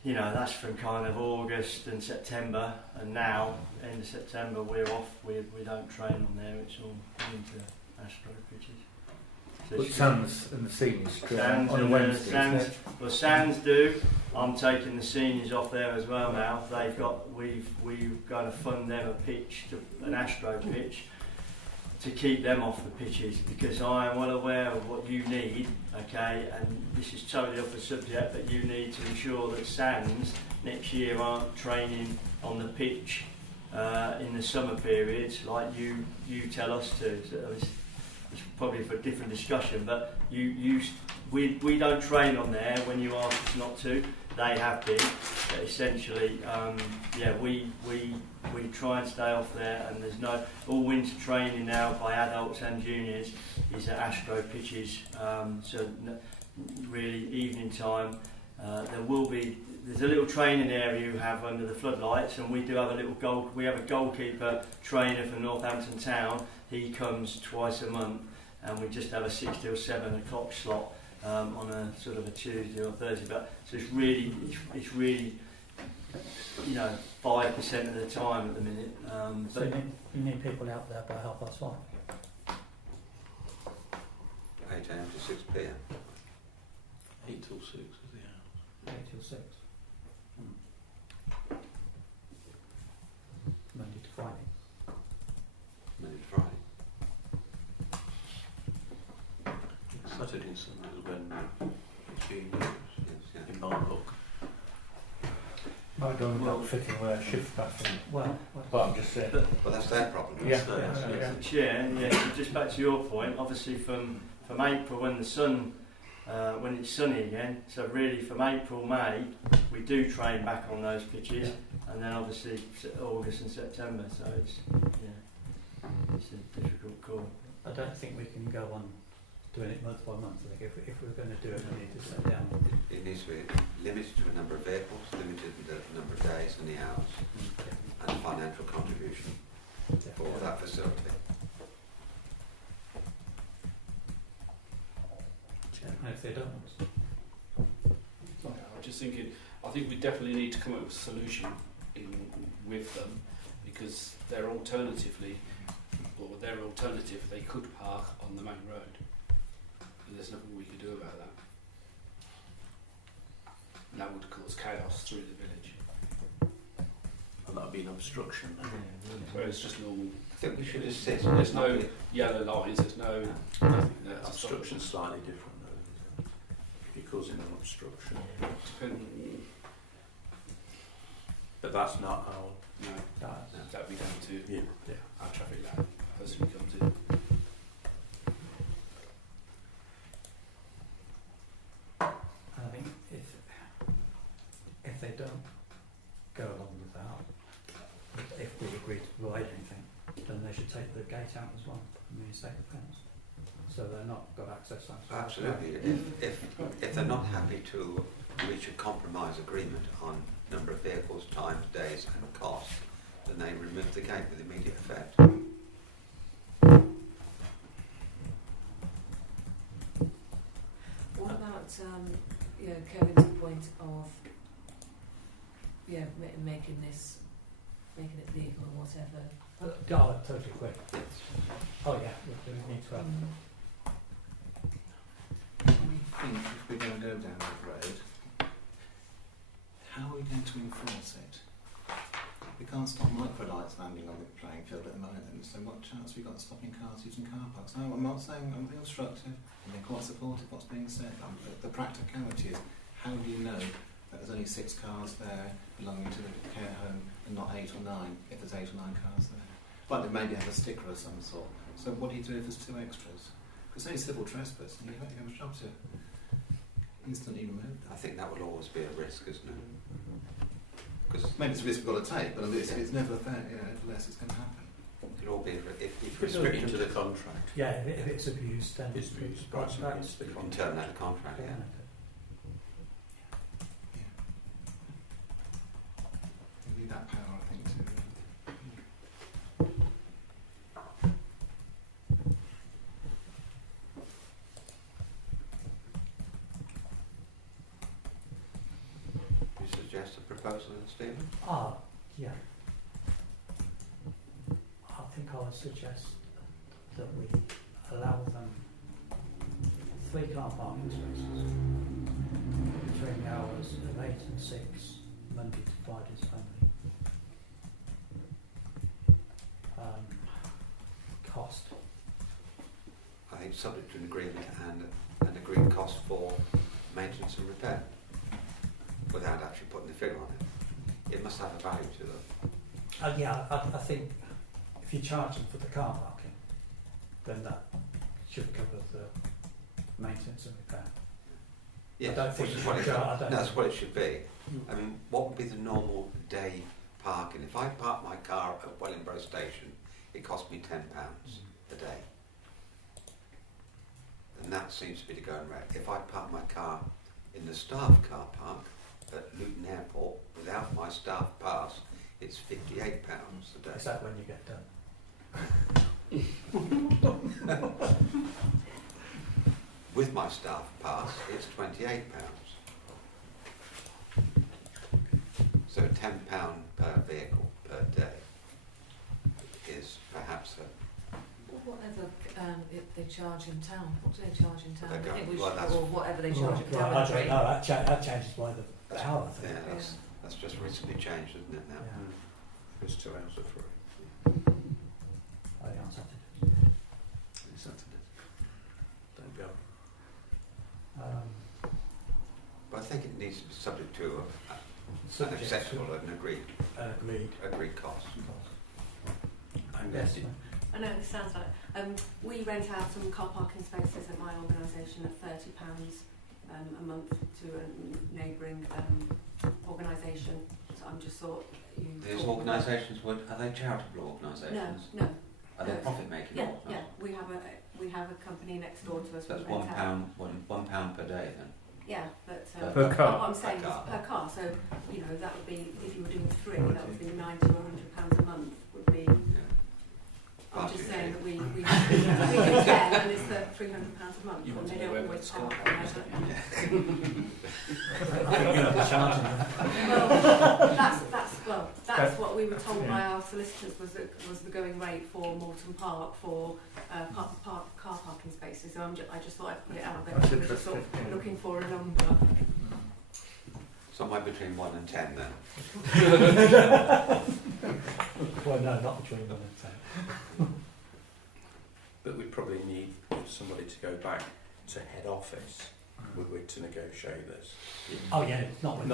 that's from kind of August and September, and now end of September we're off. We don't train on there. It's all into Astro pitches. So But Sands and the seniors train Sands on a and Wednesday, Sands, isn't it? well, Sands do. I'm taking the seniors off there as well now. We've got to fund them a pitch, an Astro pitch, to keep them off the pitches, because I am well aware of what you need, okay, and this is totally off the subject, but you need to ensure that Sands next year aren't training on the pitch in the summer periods like you tell us to. So it's probably for a different discussion, but we don't train on there when you ask us not to. They have been, but essentially, we try and stay off there, and there's no all winter training now by adults and juniors is at Astro pitches. So really evening time. There's a little training area you have under the floodlights, and we do have a goalkeeper trainer for Northampton Town. He comes twice a month, and we just have a 6 till 7 o'clock slot on a sort of a Tuesday or Thursday. But so it's really 5% of the time at the minute. So you need people out there by 5:30. 8 a.m. to 6 p.m. 8 till 6 is the hour. 8 till 6. Monday to Friday. Monday to Friday. Saturday and Sunday is when it's being used, Yes, yeah. in my book. Might go without fitting with a shift pattern. Well, But I'm just saying. But that's their problem. Yeah, That's yeah. So just back to your point, obviously from April when it's sunny again, so really from April, May, we do train back on those pitches, and then obviously August and September, so it's a difficult call. I don't think we can go on doing it month by month. I think if we're going to do it, we need to set down. It needs to be limited to a number of vehicles, limited to the number of days and the hours, and financial contribution for that facility. And if they don't, I was just thinking, I think we definitely need to come up with a solution with them, because their alternative, they could park on the main road. And there's nothing we could do about that. And that would cause chaos through the village. And that would be an obstruction. Where it's just normal. I think we should assist. There's no yellow lines, there's no... Obstruction's slightly different though, isn't it? If you're causing an obstruction. But that's not our... No, that would be down to Yeah. our traffic lab, person who comes in. I think if they don't go along with that, if we agree to provide anything, then they should take the gate out as well, and reinstate the fence. so they're not got access. Absolutely. If they're not happy to reach a compromise agreement on number of vehicles, times, days and cost, then they remove the gate with immediate effect. What about Kevin's point of making it legal or whatever? Oh, totally quick. Oh yeah, we need to have. I think if we're going to go down that road, how are we going to enforce it? We can't stop microlights landing on the playing field at the moment, so what chance have we got of stopping cars using car parks? No, I'm not saying I'm being obstructive, I'm being quite supportive of what's being said. The practicality is, how do you know that there's only 6 cars there belonging to the care home and not 8 or 9, if there's 8 or 9 cars there? But they maybe have a sticker of some sort. So what do you do if there's 2 extras? Because say civil trespass, and you have a job to instantly remove that. I think that will always be a risk, isn't it? Because maybe it's a risk we've got to take, but it's never fair, nevertheless it's going to happen. it'll all be if It's written into the contract. Yeah, if it's abused, then It's abused, right, so it's the you can contract. terminate the contract, yeah. You need that power, I think, to... You suggest a proposal, Stephen? Yeah. I think I would suggest that we allow them 3 car parking spaces between the hours of 8 and 6, Monday to Fridays only. Cost. I think subject to an agreement and an agreed cost for maintenance and repair, without actually putting the figure on it. It must have a value to them. I think if you charge them for the car parking, then that should cover the maintenance and repair. Yes, I don't think which is you what it should should- charge- I don't that's think- what it should be. I mean, what would be the normal day parking? If I park my car at Wellingborough Station, it costs me £10 a day. And that seems to be the going rate. If I park my car in the staff car park at Luton Airport without my staff pass, it's £58 a day. Is that when you get done? With my staff pass, it's £28. So £10 per vehicle per day is perhaps a... Whatever if they charge in town, what do they charge in town? They're I going- think we well, should, that's- or whatever they charge at Right, I don't Daventry. know, that changes by the hour, I think. Yeah, that's just recently changed, isn't it, now? Yeah. It's 2 hours or 3. I think on Saturday. It's Saturday. Don't go. But I think it needs to be subject to an Subject acceptable and agreed cost. And Yes. I know this sounds like we rent out some car parking spaces at my organisation at £30 a month to a neighbouring organisation. So I'm just thought These organisations, are they charitable organisations? No. Are they No. profit-making Yeah, organisations? we have a company next door to us. That's we rent out. £1 per day then? Yeah, but Per car? what I'm saying Per is car. per car. So that would be if you were doing 3, that would be £90 or £100 a month. Would be. I'm just saying that we do 10 and it's £300 a month, You and want they to know don't where always it's park. going, And I don't know. Well, that's what we were told by our solicitors was the going rate for Moulton Park for car parking spaces. So I just thought I'd put it out there. That's We're just sort interesting. of looking for a number. Somewhere between 1 and 10 then? Well, no, not between 1 and 10. But we probably need somebody to go back to head office, would we, to negotiate this? Oh yeah, not with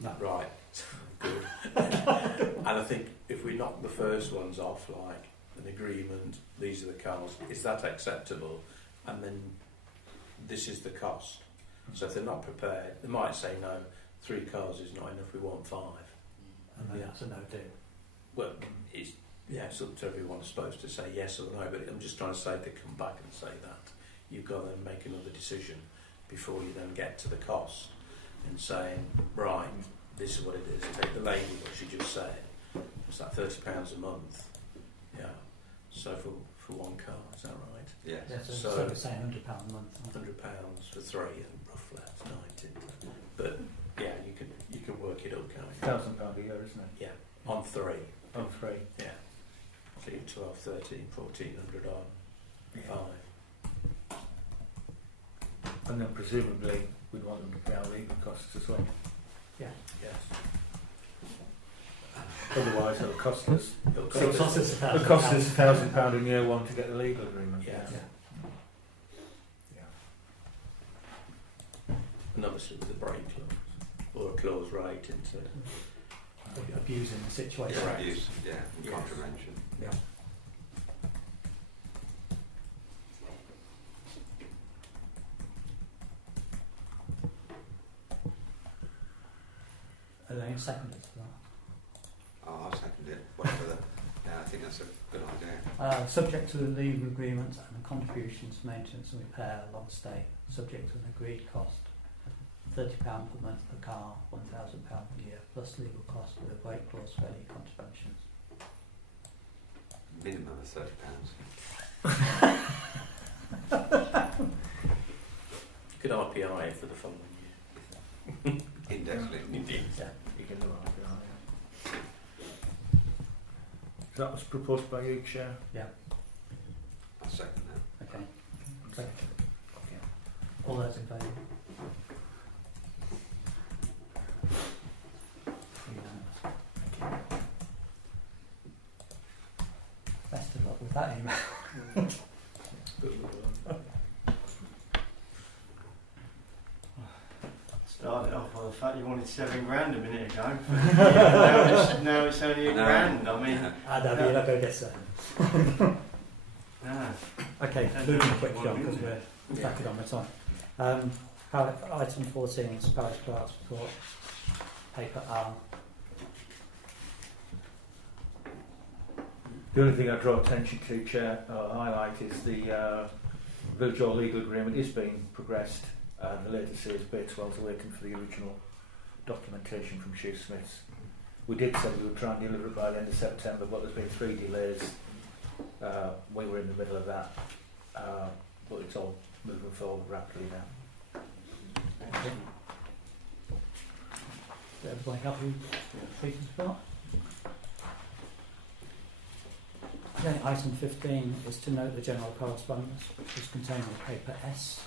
No. Right. Good. And I think if we knock the first ones off, like an agreement, these are the cars, is that acceptable? And then this is the cost. So if they're not prepared, they might say no, 3 cars is not enough, we want 5. And then that's a no deal. Well, it's yeah, it's up to everyone supposed to say yes or no, but I'm just trying to say if they come back and say that, you've got to then make another decision before you then get to the cost and saying, right, this is what it is. Take the lady, what she just said, it's like £30 a month, yeah, so for one car, is that right? Yes. Yeah, so So- we're saying £100 a month. £100 for 3 and roughly that's 90. But yeah, you can work it up, can't you? £1,000 a year, isn't it? Yeah, on 3. On 3. Yeah. So you're 12, 13, 1400 on 5. And then presumably we'd want them to pay our legal costs as well. Yeah. Yes. Otherwise it'll cost us. It'll So it cost costs us It'll cost us £1,000 in year one to get the legal agreement. Yes. Yeah. And obviously with the break clause, or a clause right into Abusing the situation. Yeah, Correct. abuse, yeah, and Yes. contravention. Yeah. Are there any seconders for that? Oh, I'll second it. Whatever the, yeah, I think that's a good idea. Subject to the legal agreement and the contributions, maintenance and repair along state, subject to an agreed cost. £30 per month per car, £1,000 a year, plus legal cost with a break clause for any contraventions. Minimum of £30. good RPI for the following year. Index linked. Indeed. Yeah. You can do it. That was proposed by you, Chair. Yeah. I'll second that. Okay. Second. All those in favour? Unanimous. Best of luck with that email. Started off by the fact you wanted £7,000 a minute ago. now it's only £1,000. I mean, You're not going to get seven. no. Okay, moving quickly on because we're backing on the time. Item 14 is Parish Clerk's report, paper R. The only thing I draw attention to, Chair, highlight is the village hall legal agreement is being progressed. The latest is Bateswell's waiting for the original documentation from Shoe Smiths. We did say we would try and deliver it by the end of September, but there's been 3 delays. We were in the middle of that, but it's all moving forward rapidly now. Is everybody happy with Peter's report? Okay, item 15 is to note the general correspondence, which is contained in paper S.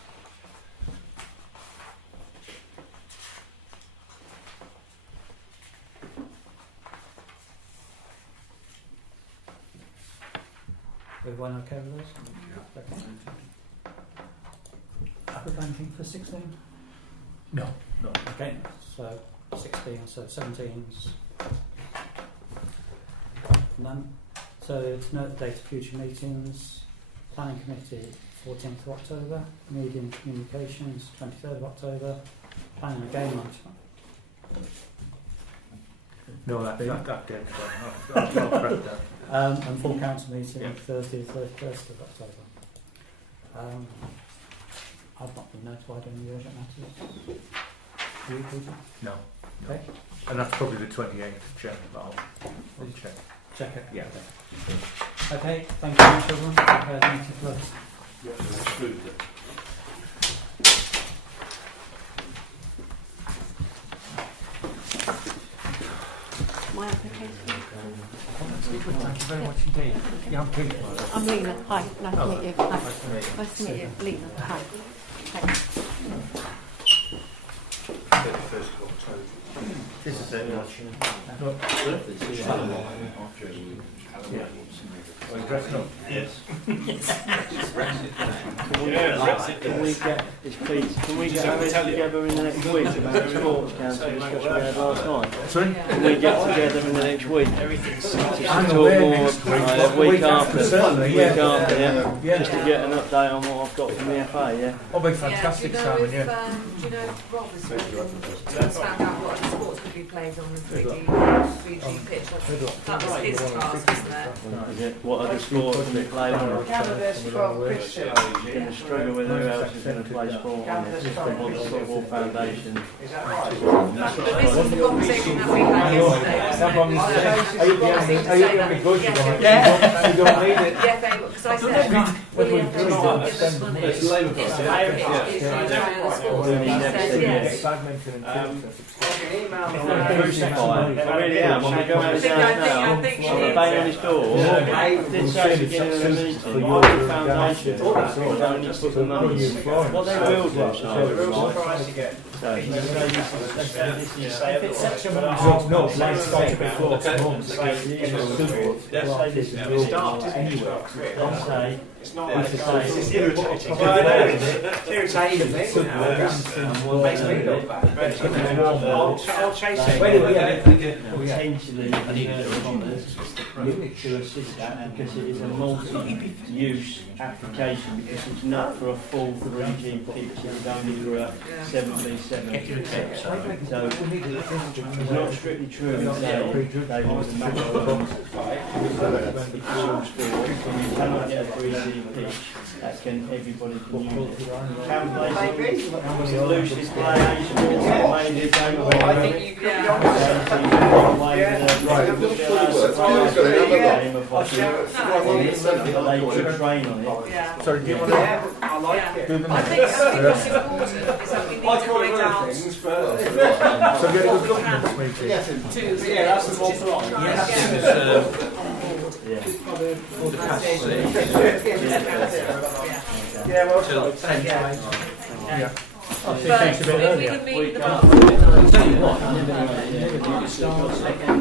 Everyone okay with those? Yeah. Okay. Have we got anything for 16? No. Okay, so 16, so 17's none. So to note the date of future meetings, Planning Committee 14th of October, Media and Communications 23rd of October, Planning again on No, that date. I'll correct that. and full council meeting Yeah. Thursday the 31st of October. I've not been notified of any urgent matters. You, Peter? No. Okay. And that's probably the 28th, Chair, but I'll check. Check it. Yeah. Okay, thank you very much everyone. Declare the meeting closed. My application. Thank you very much indeed. Yeah, I'm Peter. I'm Lena. Hi, nice to meet you. Hi. Nice to meet you. Nice to meet you, Lena. Hi. Thanks. 31st of October. This is it. Are you dressing up? Yes. Brexit today. Can we get, it's Pete, can we get together in the next week about the sports council discussion we had last night? Sorry? Can we get together in the next week? Just to I'm talk away more, next week, but the week after, certainly, week yeah. after, yeah? Yeah. Just to get an update on what I've got from the FA, yeah? Oh, big fantastic, Simon, yeah. Do you know Rob has found out what the sports be played on the 3G pitch. That was his task, wasn't it? What other sports can we play on? Canada's 12 Christian. Going to struggle with who else is going to play sport on it. What the Football Foundation. Is that right? But this is the conversation that we had yesterday, wasn't it? Yeah. You don't need it. Yeah, because I said, William can still give us money. It's Labour It's Party. Labour Party. It's Yeah. the sports. Yeah. And he said yes. Badminton and I really am. I'm going to go out now. I think I'm banging on his door. I did say at the beginning of the meeting, the foundation will only put the money in. What they will do, Real surprise to get. if it's such a no, let's start it before It starts anyway. say, It's not like it's irritating. It's irritating. Makes me look bad. I'll chase it. potentially to assist that because it is a multi-use application because it's not for a full 3G pitch, it's only for a 7v7 pitch. So it's not strictly true in saying they want to match it's all sport, and you cannot get a 3G pitch that can everybody can use it. Can play some loosely play Asian, maybe a game of I think you could be honest. Sorry, do you want I like it. I think what's important is that we need to find out So get a good look at this meeting. Yeah, that's the more plot. Yeah, well, Till 10 to 8. Yeah. But if we can meet the I'll tell you what, Yeah.